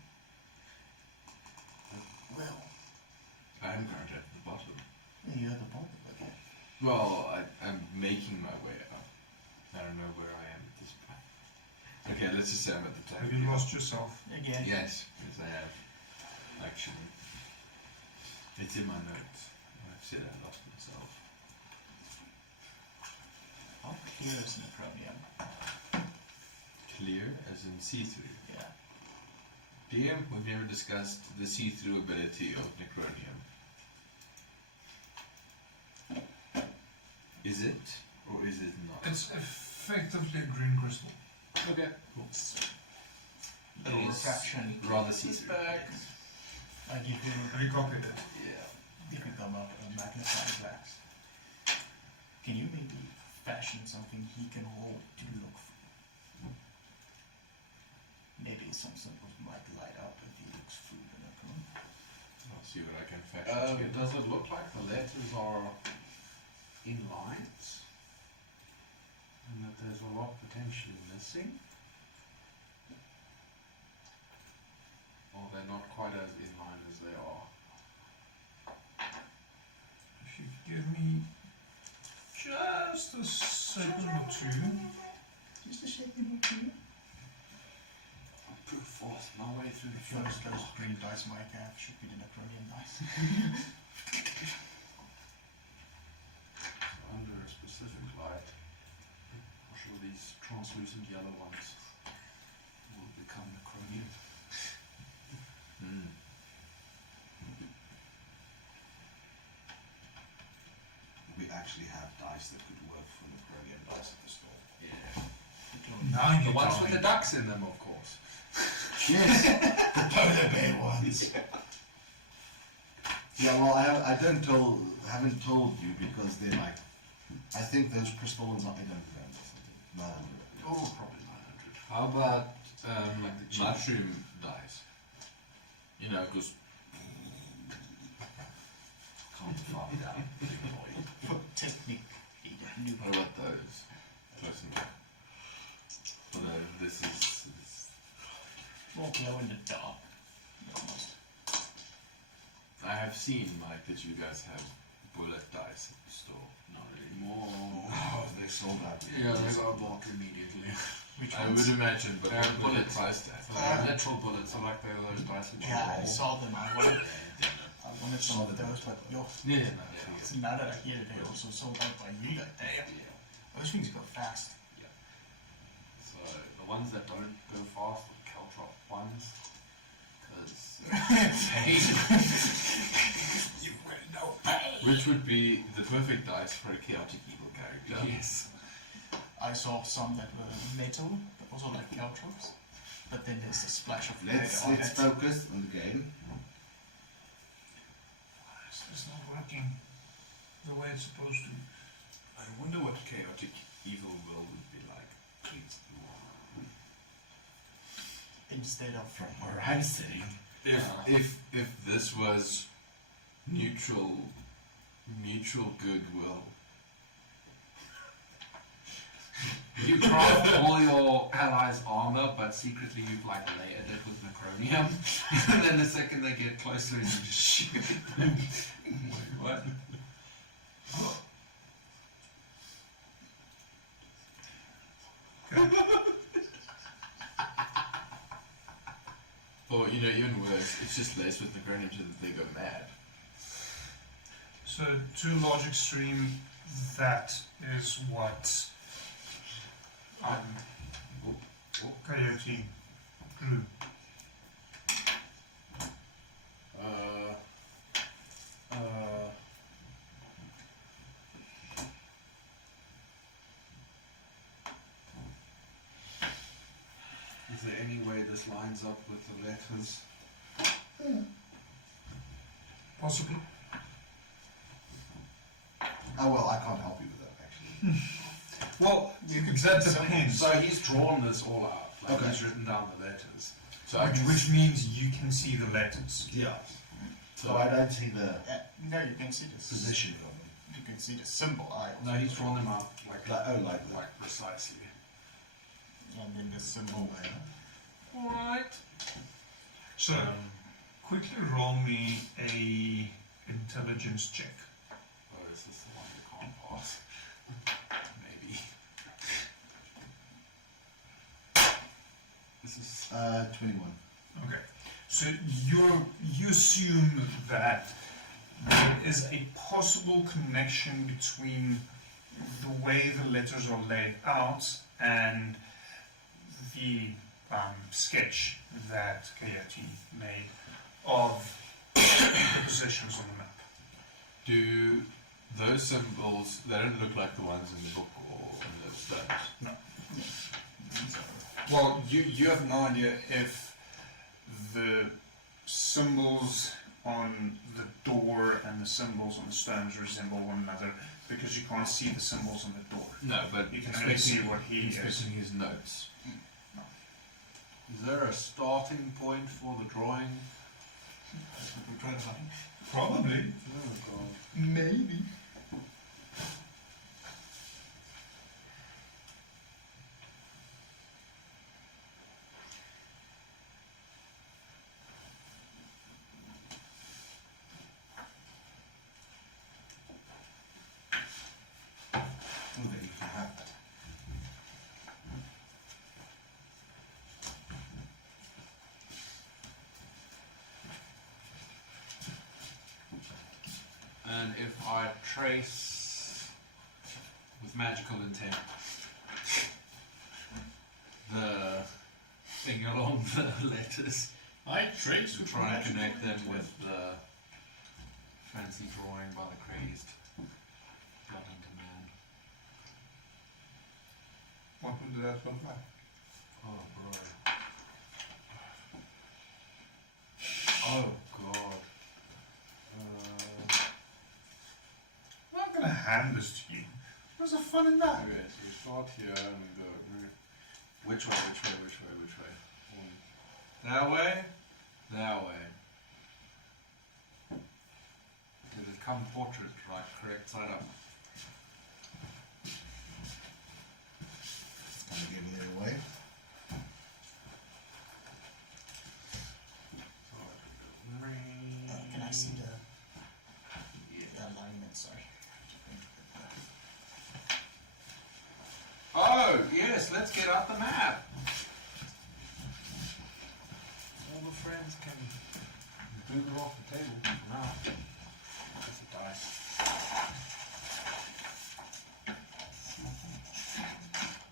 Well, I'm currently at the bottom. you're at the bottom again. Well, I'm making my way up. I don't know where I am at this point. Okay, let's just say I'm at the top. Have you lost yourself? Again. Yes, yes I have. Actually. It's in my notes. I've said I lost myself. How clear is Necromium? Clear as in see-through. Yeah. DM, we've never discussed the see-through ability of Necronium. Is it, or is it not? It's effectively a green crystal. Okay, cool. Little It is refraction. rather see-through. I give you, Have you copied it? Yeah. if you come up a magnifying glass. Can you maybe fashion something he can hold to look for? Maybe something might light up if he looks through the Necron. I'll see what I can fashion together. Does it look like the letters are in lines? And that there's a lot potentially missing? Or they're not quite as in line as they are? Just a second or two. Just a second or two. I'll brute force my way through the Those first green dice might have should be the Necronian dice. under a specific light. I'm sure these translucent yellow ones will become Necronian. We actually have dice that could work for Necronian dice at the store. Yeah. Now The you're ones with talking. the ducks in them, of course. Yes, the polar bear ones. Yeah, well, I haven't told you because they're like, I think those crystal ones are 800 grand or something. 900. Oh, probably 900. How about like the mushroom dice? You know, because Can't farm down, big boy. Technically, new. what about those? Close enough. Although this is More glow in the dark. Almost. I have seen, Mike, that you guys have bullet dice at the store. Not anymore. Oh, they sold out. Yeah, those are bought immediately. Which I ones? would imagine, but They're what bullets. price tag? Natural bullets, so like they're those dice which you Yeah, I roll. saw them. I wanted some of those, but yo, Yeah, no, so now that I hear that they also sold out by you, like damn, those things go fast. So the ones that don't go fast are Caltrop ones. Because You will know pain. which would be the perfect dice for a chaotic evil character. yes. I saw some that were metal, but also like caltrops. But then there's a splash of lead Let's on it. focus on the game. It's not working the way it's supposed to. I wonder what chaotic evil world would be like. Instead of From where I'm sitting. If this was neutral goodwill. You craft all your allies' armor, but secretly you've like layered it with necronium. And then the second they get closer, you just shoot them. Wait, what? Or, you know, even worse, it's just laced with necronium so that they go mad. So, to a large extreme, that is what Coyote drew. Is there any way this lines up with the letters? Possibly. Oh well, I can't help you with that actually. Well, that depends. So he's drawn this all out. Like Okay. he's written down the letters. So I can Which means you can see the letters. Yeah. So I don't see the no, you can see this. position of them. You can see the symbol. No, he's drawn them out like Like precisely. And then the symbol. Alright. So, quickly roll me a intelligence check. Oh, this is the one you can't pass. Maybe. This is 21. Okay. So you assume that there is a possible connection between the way the letters are laid out and the sketch that Coyote made of the positions on the map. do those symbols, they don't look like the ones in the book or in the stones. No. Well, you have no idea if the symbols on the door and the symbols on the stones resemble one another because you can't see the symbols on the door. No, but You can only see what he is. inspecting his notes. Is there a starting point for the drawing? Probably. Oh god. Maybe. And if I trace with magical intent the thing along the letters, I trace to try and connect them with the fancy drawing by the crazed blood-hunter man. What would that look like? Oh, bro. Oh, God. I'm not gonna hand this to you. What's the fun in that? Okay, so you start here and we go. Which way? That way? That way. Did it come portrait, right? Correct side up. It's kind of giving it away. Can I see the alignment? Sorry. Oh, yes, let's get out the map. All the friends can booger off the table now. That's a dice.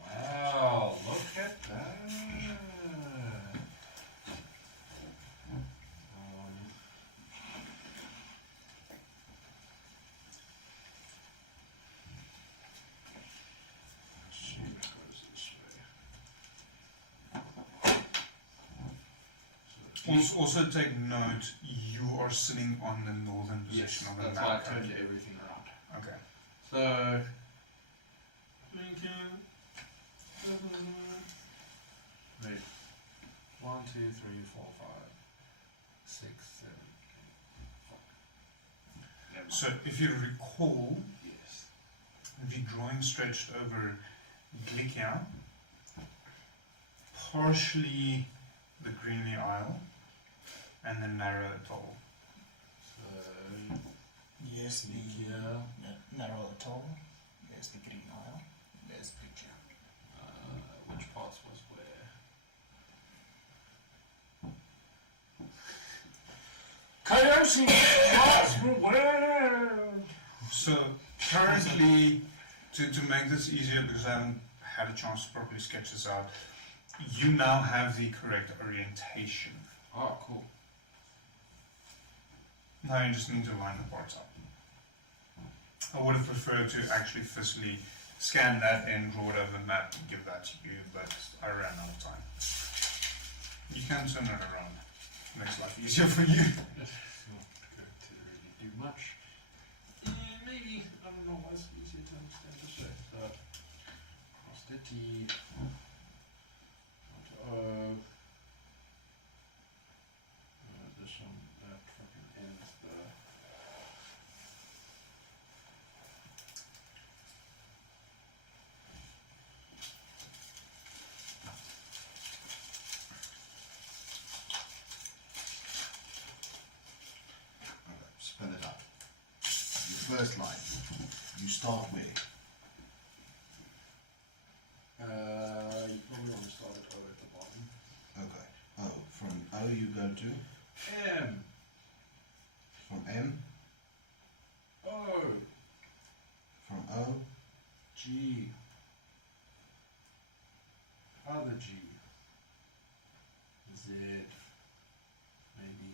Wow, look at that. Also take note, you are sitting on the northern position of the that's map. why I turned everything around. Okay. So, wait, 1, 2, 3, 4, 5, 6, 7. So if you recall, Yes. the drawing stretched over Glikia, partially the Greenly Isle, and the narrow atoll. So, Yes, the here. narrow atoll. There's the Green Isle. There's picture. Which parts was where? So currently, to make this easier, because I haven't had a chance to properly sketch this out, you now have the correct orientation. Oh, cool. Now you just need to line the parts up. I would have preferred to actually physically scan that and draw it over the map and give that to you, but I ran out of time. You can turn it around. Makes life easier for you. Not going to really do much. Maybe, I don't know why it's easier to understand this way. So, cross the T, onto O. This one, that fucking ends the. Okay, spell it out. The first line, you start where? You probably want to start at O at the bottom. Okay. O. From O you go to? M. From M? O. From O? G. Other G. Z. Maybe.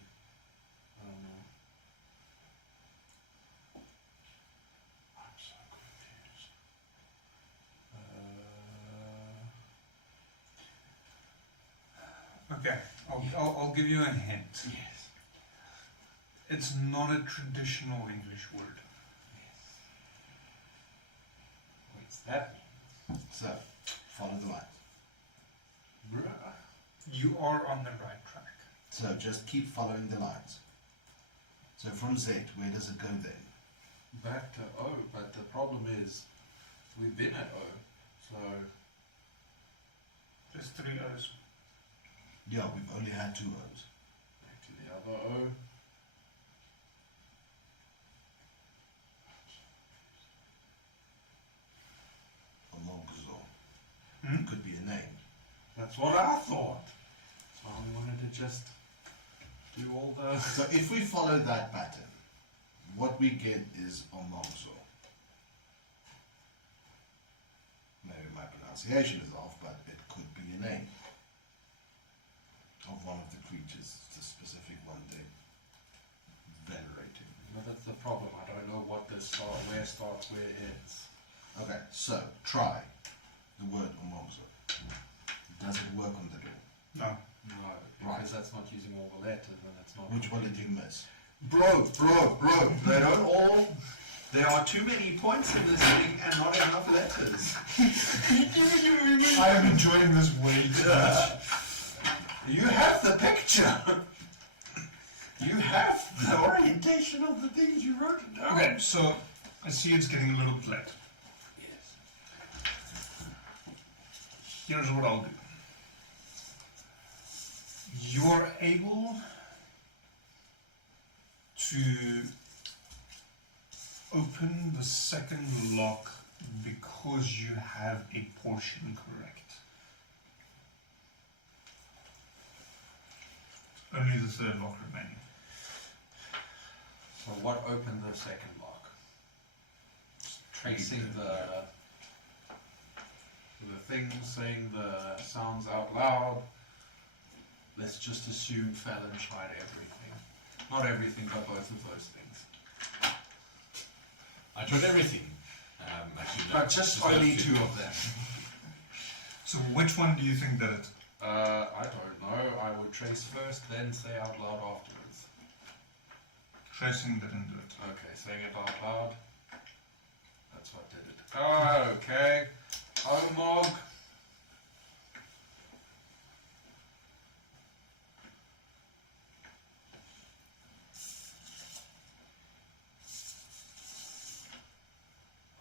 I don't know. I'm so confused. Okay, I'll give you a hint. Yes. It's not a traditional English word. What's that? So, follow the lines. Bruh. You are on the right track. So, just keep following the lines. So, from Z, where does it go then? Back to O, but the problem is we've been at O, so There's 3 O's. Yeah, we've only had 2 O's. back to the other O. Hmm? Could be a name. That's what I thought. So I wanted to just do all the. So if we follow that pattern, what we get is Omongso. Maybe my pronunciation is off, but it could be a name of one of the creatures, the specific one they're venerating. But that's the problem. I don't know what the where starts, where ends. Okay, so try the word Omongso. Does it work on the door? No. No, Right. because that's not using all the letters, and it's not. Which one did you miss? Bro, they don't all. There are too many points in this thing and not enough letters. I am enjoying this way too much. You have the picture. You have the orientation of the things you wrote down. Okay, so I see it's getting a little bit late. Yes. Here's what I'll do. You're able to open the second lock because you have a portion correct. Only the third lock remaining. So what opened the second lock? Just tracing the thing, saying the sounds out loud. Let's just assume Fallon tried everything. Not everything, but both of those things. I tried everything. Actually, no, But just only two of them. So which one do you think did it? I don't know. I would trace first, then say out loud afterwards. Tracing didn't do it. Okay, saying it out loud. That's what did it. Oh, okay. Omog.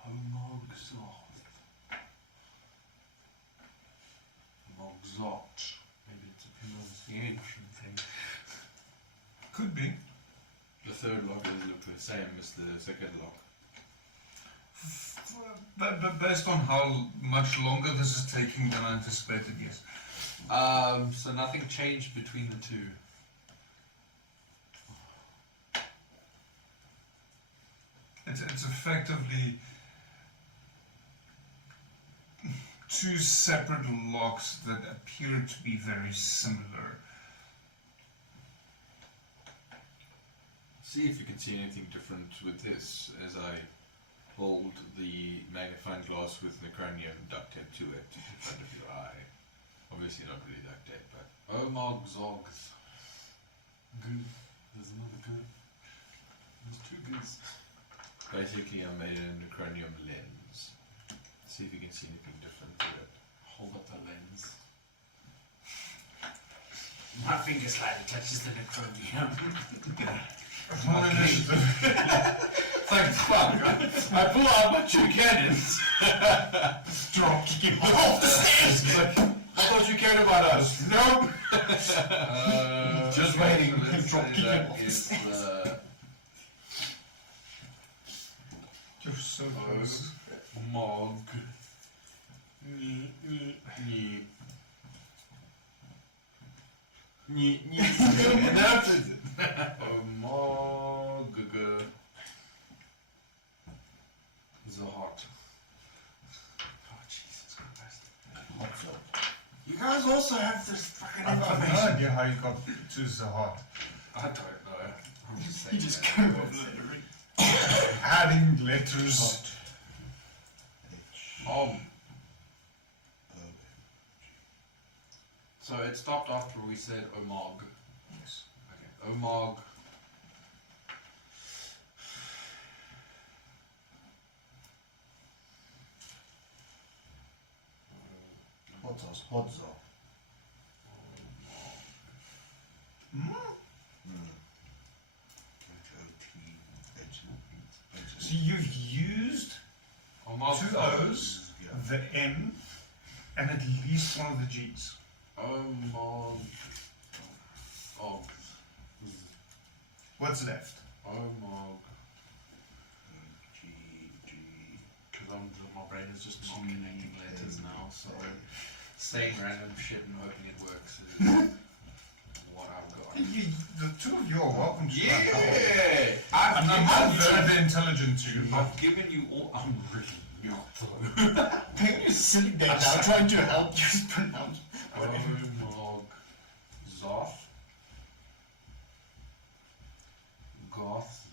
Omogzot. Omogzot. Maybe it's a pronunciation thing. Could be. The third lock doesn't look the same as the second lock. But based on how much longer this is taking than I anticipated, yes. So nothing changed between the two. It's effectively two separate locks that appear to be very similar. See if you can see anything different with this as I hold the magnifying glass with necronium duct tape to it in front of your eye. Obviously not really duct tape, but... Omogzogs. Good. There's another good. There's two goods. Basically I made a necronium lens. See if you can see anything different with it. Hold up the lens. My finger slightly touches the necronium. Thanks, fuck. I pull out my two cannons. Drop kicking off the stairs. I thought you cared about us. Nope. Just waiting. Drop kicking off the stairs. You're so close. Mog. Omog. Zahot. Oh, Jesus Christ. You guys also have this fucking I've no information. idea how you got to Zahar. I don't know. I'm just saying. You just that. came up later. Adding letters. So it stopped after we said Omog. Yes. Okay. Omog. Hodzo. So you've used Omog. two O's, the M, and at least one of the G's. Omog. Og. What's left? Omog. Because my brain is just not connecting letters now, so saying random shit and hoping it works is what I've got. The two of you are welcome to try and help. Yeah! I I'm very intelligent too. I've given you all. I'm really not. You're sitting there now trying to help you pronounce whatever. Omog Zoth. Goth.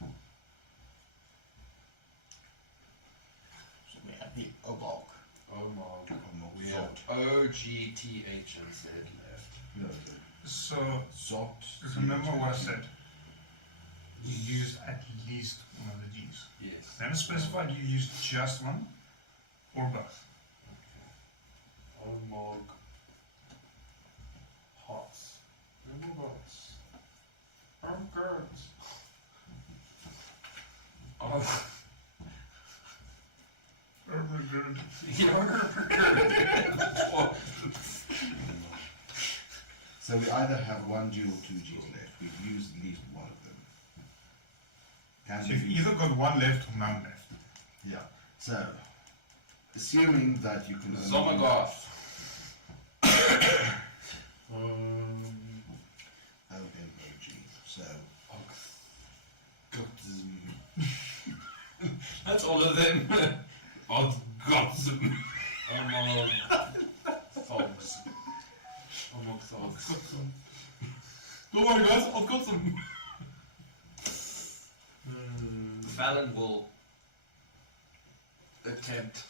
So we have the Obog. Omog. We Zot. have O-G-T-H instead left. No, So, Zot. remember what I said. You used at least one of the G's. Yes. Never specified you used just one or both. Omog Hots. Omog Hots. Girls. Oh. So we either have 1 G or 2 G's left. We've used at least one of them. So you've either got one left or none left. Yeah. So, assuming that you can only Zomogoth. O-M-O-G. So, That's all of them. I've got them. Omog Thogs. Omog Thogs. Don't worry guys, I've got them. Fallon will attempt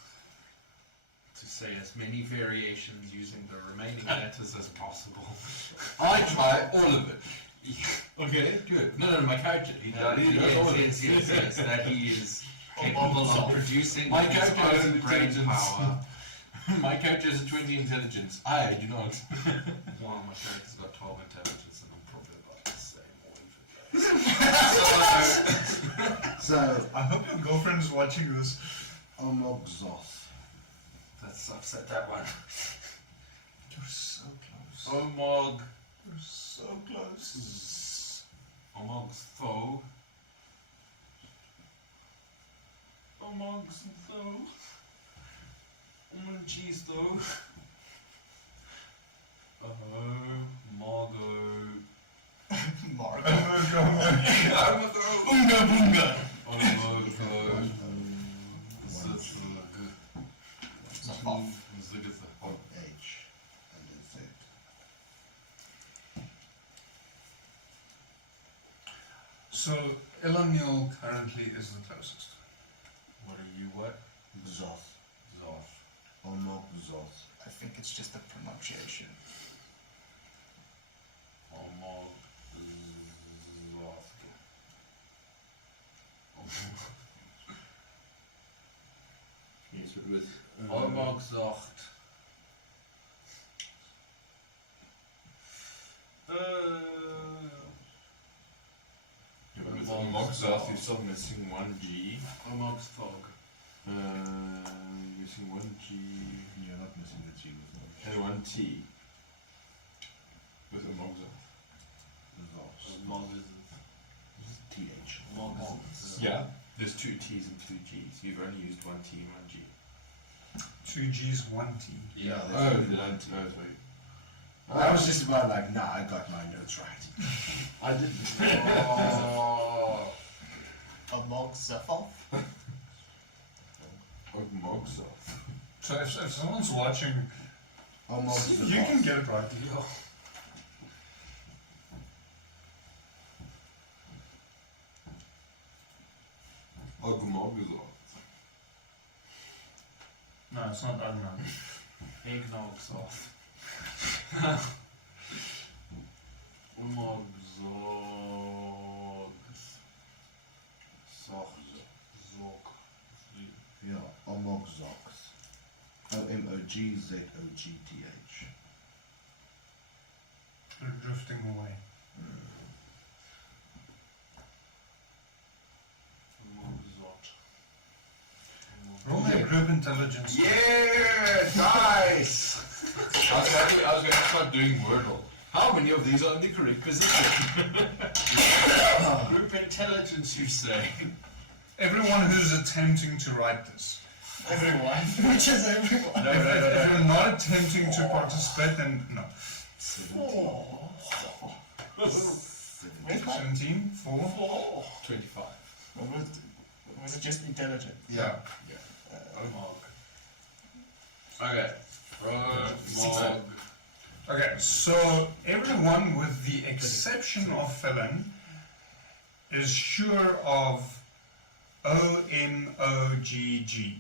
to say as many variations using the remaining letters as possible. I try all of it. Okay, good. No, my character. He does all of it. Yes, that he is capable of producing My his character has own brain intelligence. power. My character has a 20 intelligence. I do not. Well, my character's got 12 intelligence, and I'm probably about the same, or even less. So, I hope your girlfriend is watching this. Omogzoth. Let's upset that one. You're so close. Omog. You're so close. Omog Tho. Omog Tho. Omog Cheese Tho. Margo. Margo. Unga Bunga. O-H. And then Z. So, Elamil currently is the closest. What are you, what? Zoth. Zoth. Omogzoth. I think it's just the pronunciation. Omog Zoth. Yes, but with Omog Zocht. With Omogzoth, you're still missing 1 G. Omog Thog. Missing 1 G You're not missing the G with and 1 T. With Omogzoth. Zoth. T-H. Yeah, there's 2 T's and 2 G's. You've only used 1 T and 1 G. 2 G's, 1 T. Yeah. Oh, the 1 T. Oh, sorry. I was just about like, nah, I got my notes right. I did. Among Zephyr? Omogzoth. So if someone's watching, Omogzoth. you can get it right. Omogzoth. No, it's not Agnan. Eggnog Zoth. Omog Zog. Zoch. Zog. Yeah, Omogzoth. O-M-O-G-Z-O-G-T-H. They're drifting away. Omog Zot. Roll their group intelligence. Yeah, nice! I was going to start doing Wordle. How many of these are in the correct position? Group intelligence, you say? Everyone who's attempting to write this. Everyone. Which is everyone. No. If you're not attempting to participate, then no. 17 for 25. Was it just intelligent? Yeah. Okay. Mog. Okay, so everyone with the exception of Felon is sure of OMOGG.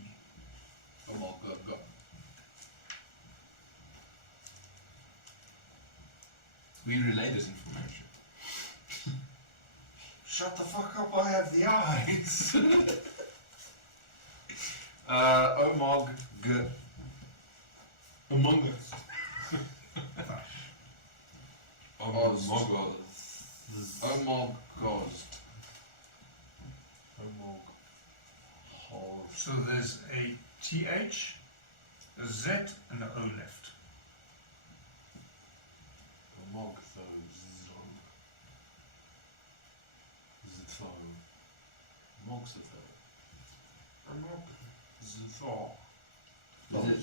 Go. We relay this information. Shut the fuck up, I have the eyes. Omog G. Among Us. Omog. So there's a TH, a Z, and an O left.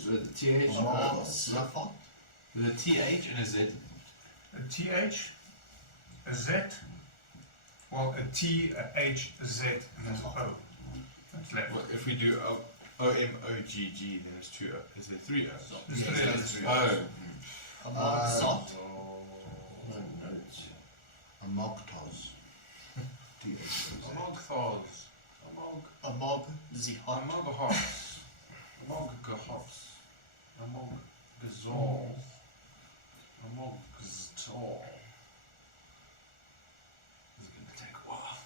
With a TH, with a TH and a Z. A TH, a Z, well, a T, a H, a Z, and then an O. That's left. Well, if we do OMOGG, then it's two. Is there three O's? There's three O's. Oh. Amogtos. Amog Zihar. This is gonna take a while.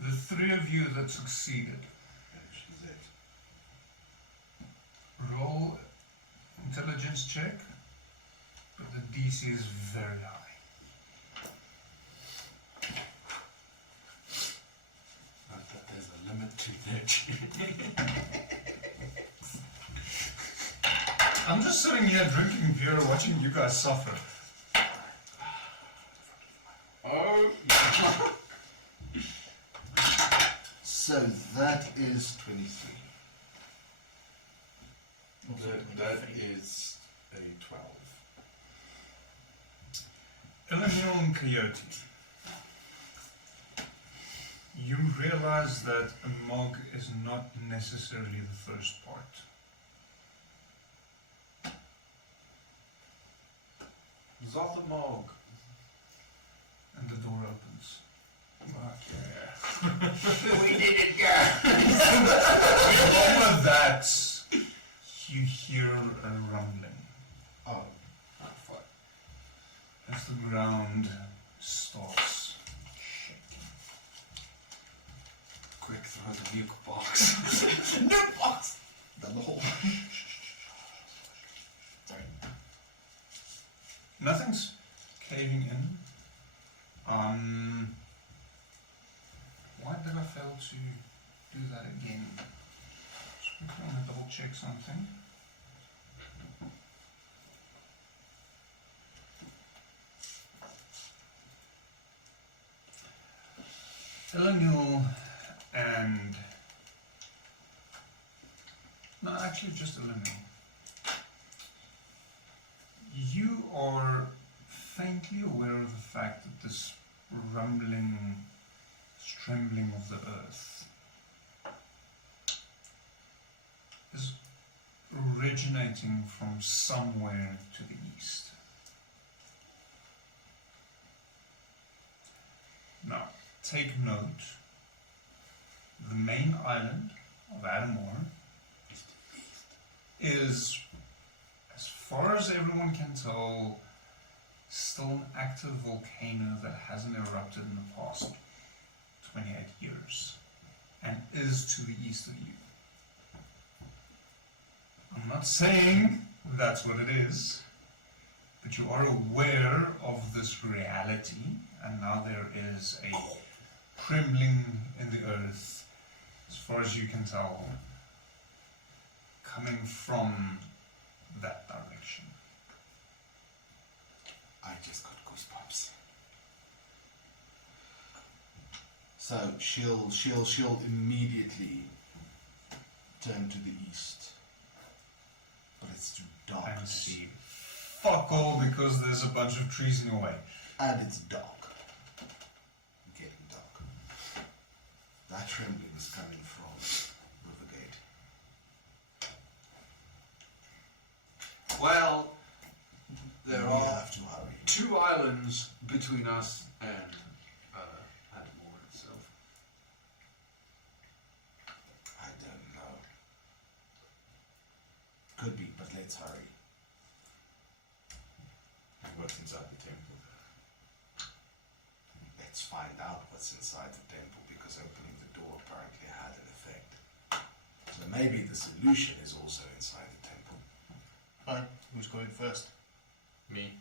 The three of you that succeeded, roll intelligence check, but the DC is very high. There's a limit to that. I'm just sitting here drinking beer, watching you guys suffer. So that is 23. That is a 12. Illinois and Coyote. You realize that a mog is not necessarily the first part. Zothamog. And the door opens. We did it, guys! Over that, you hear a rumbling. Oh, fuck. As the ground starts shaking. Quick, throw the nuke box. nuke box! Down the hole. Sorry. Nothing's caving in. Why did I fail to do that again? Just quickly want to double check something. Illinois and... No, actually just Illinois. You are faintly aware of the fact that this rumbling, trembling of the earth is originating from somewhere to the east. Now, take note, the main island of Adomawyr is, as far as everyone can tell, still an active volcano that hasn't erupted in the past 28 years and is to the east of you. I'm not saying that's what it is, but you are aware of this reality, and now there is a trembling in the earth, as far as you can tell, coming from that direction. I just got goosebumps. So she'll immediately turn to the east, but it's too dark And to see see. fuck all because there's a bunch of trees in your way. And it's dark. Getting dark. That trembling is coming from Rivergate. Well, there We are have to hurry. 2 islands between us and Adomawyr itself. I don't know. Could be, but let's hurry. What's inside the temple? Let's find out what's inside the temple, because opening the door apparently had an effect. So maybe the solution is also inside the temple. Fine. Who's going first? Me.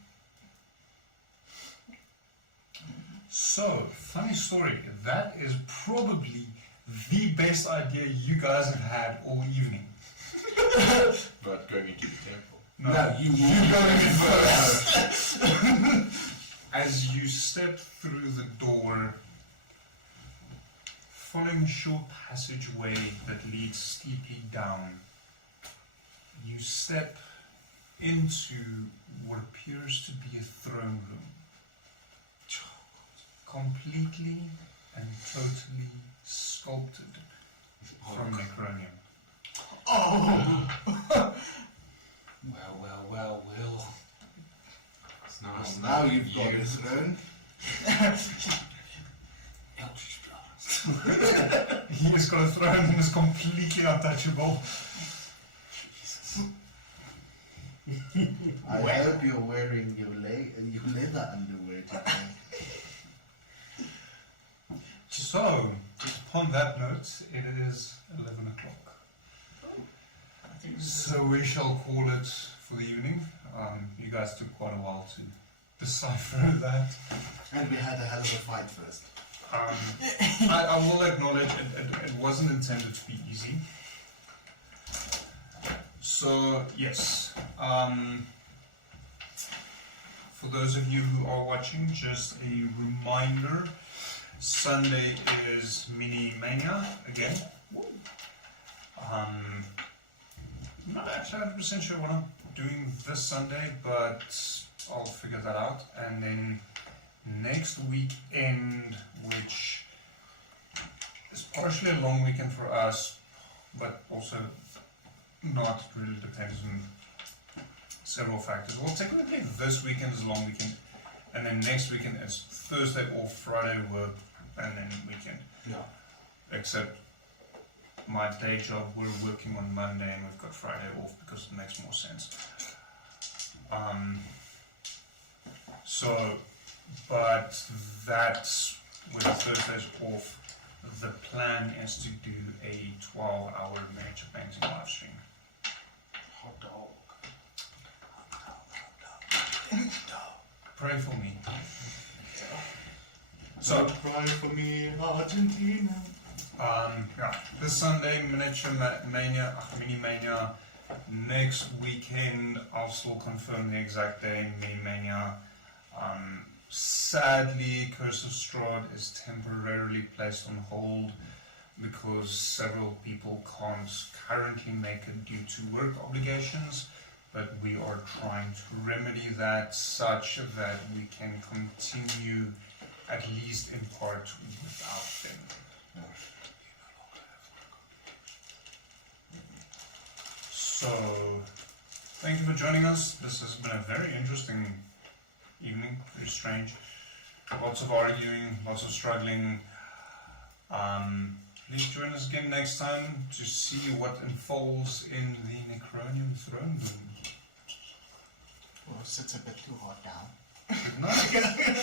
So, funny story. That is probably the best idea you guys have had all evening. But going into the temple. No, you go in first. As you step through the door, following a short passageway that leads steeply down, you step into what appears to be a throne room. Completely and totally sculpted from Necronium. Oh! Well, Will. It's nice. Now you've got his throne. Eldritch Blast. He has got a throne and is completely untouchable. I hope you're wearing your leather underwear today. So, upon that note, it is 11 o'clock. So we shall call it for the evening. You guys took quite a while to decipher that. And we had a hell of a fight first. I will acknowledge it wasn't intended to be easy. So, yes. For those of you who are watching, just a reminder, Sunday is Mini Mania again. I'm not actually 100% sure what I'm doing this Sunday, but I'll figure that out. And then next weekend, which is partially a long weekend for us, but also not, really depends on several factors. Well, technically this weekend is a long weekend, and then next weekend is Thursday off, Friday work, and then weekend. Yeah. Except My day job, we're working on Monday and we've got Friday off because it makes more sense. But that's with Thursdays off. The plan is to do a 12-hour miniature painting live stream. hot dog. Pray for me. So cry for me, Argentina. Yeah, this Sunday, Mini Mania. Next weekend, I'll still confirm the exact day, Mini Mania. Sadly, Curse of Strahd is temporarily placed on hold because several people can't currently make it due to work obligations, but we are trying to remedy that such that we can continue, at least in part, without them. So, thank you for joining us. This has been a very interesting evening, very strange. Lots of arguing, lots of struggling. Please join us again next time to see what unfolds in the Necronium throne room. Well, it's a bit too hot now. Good night.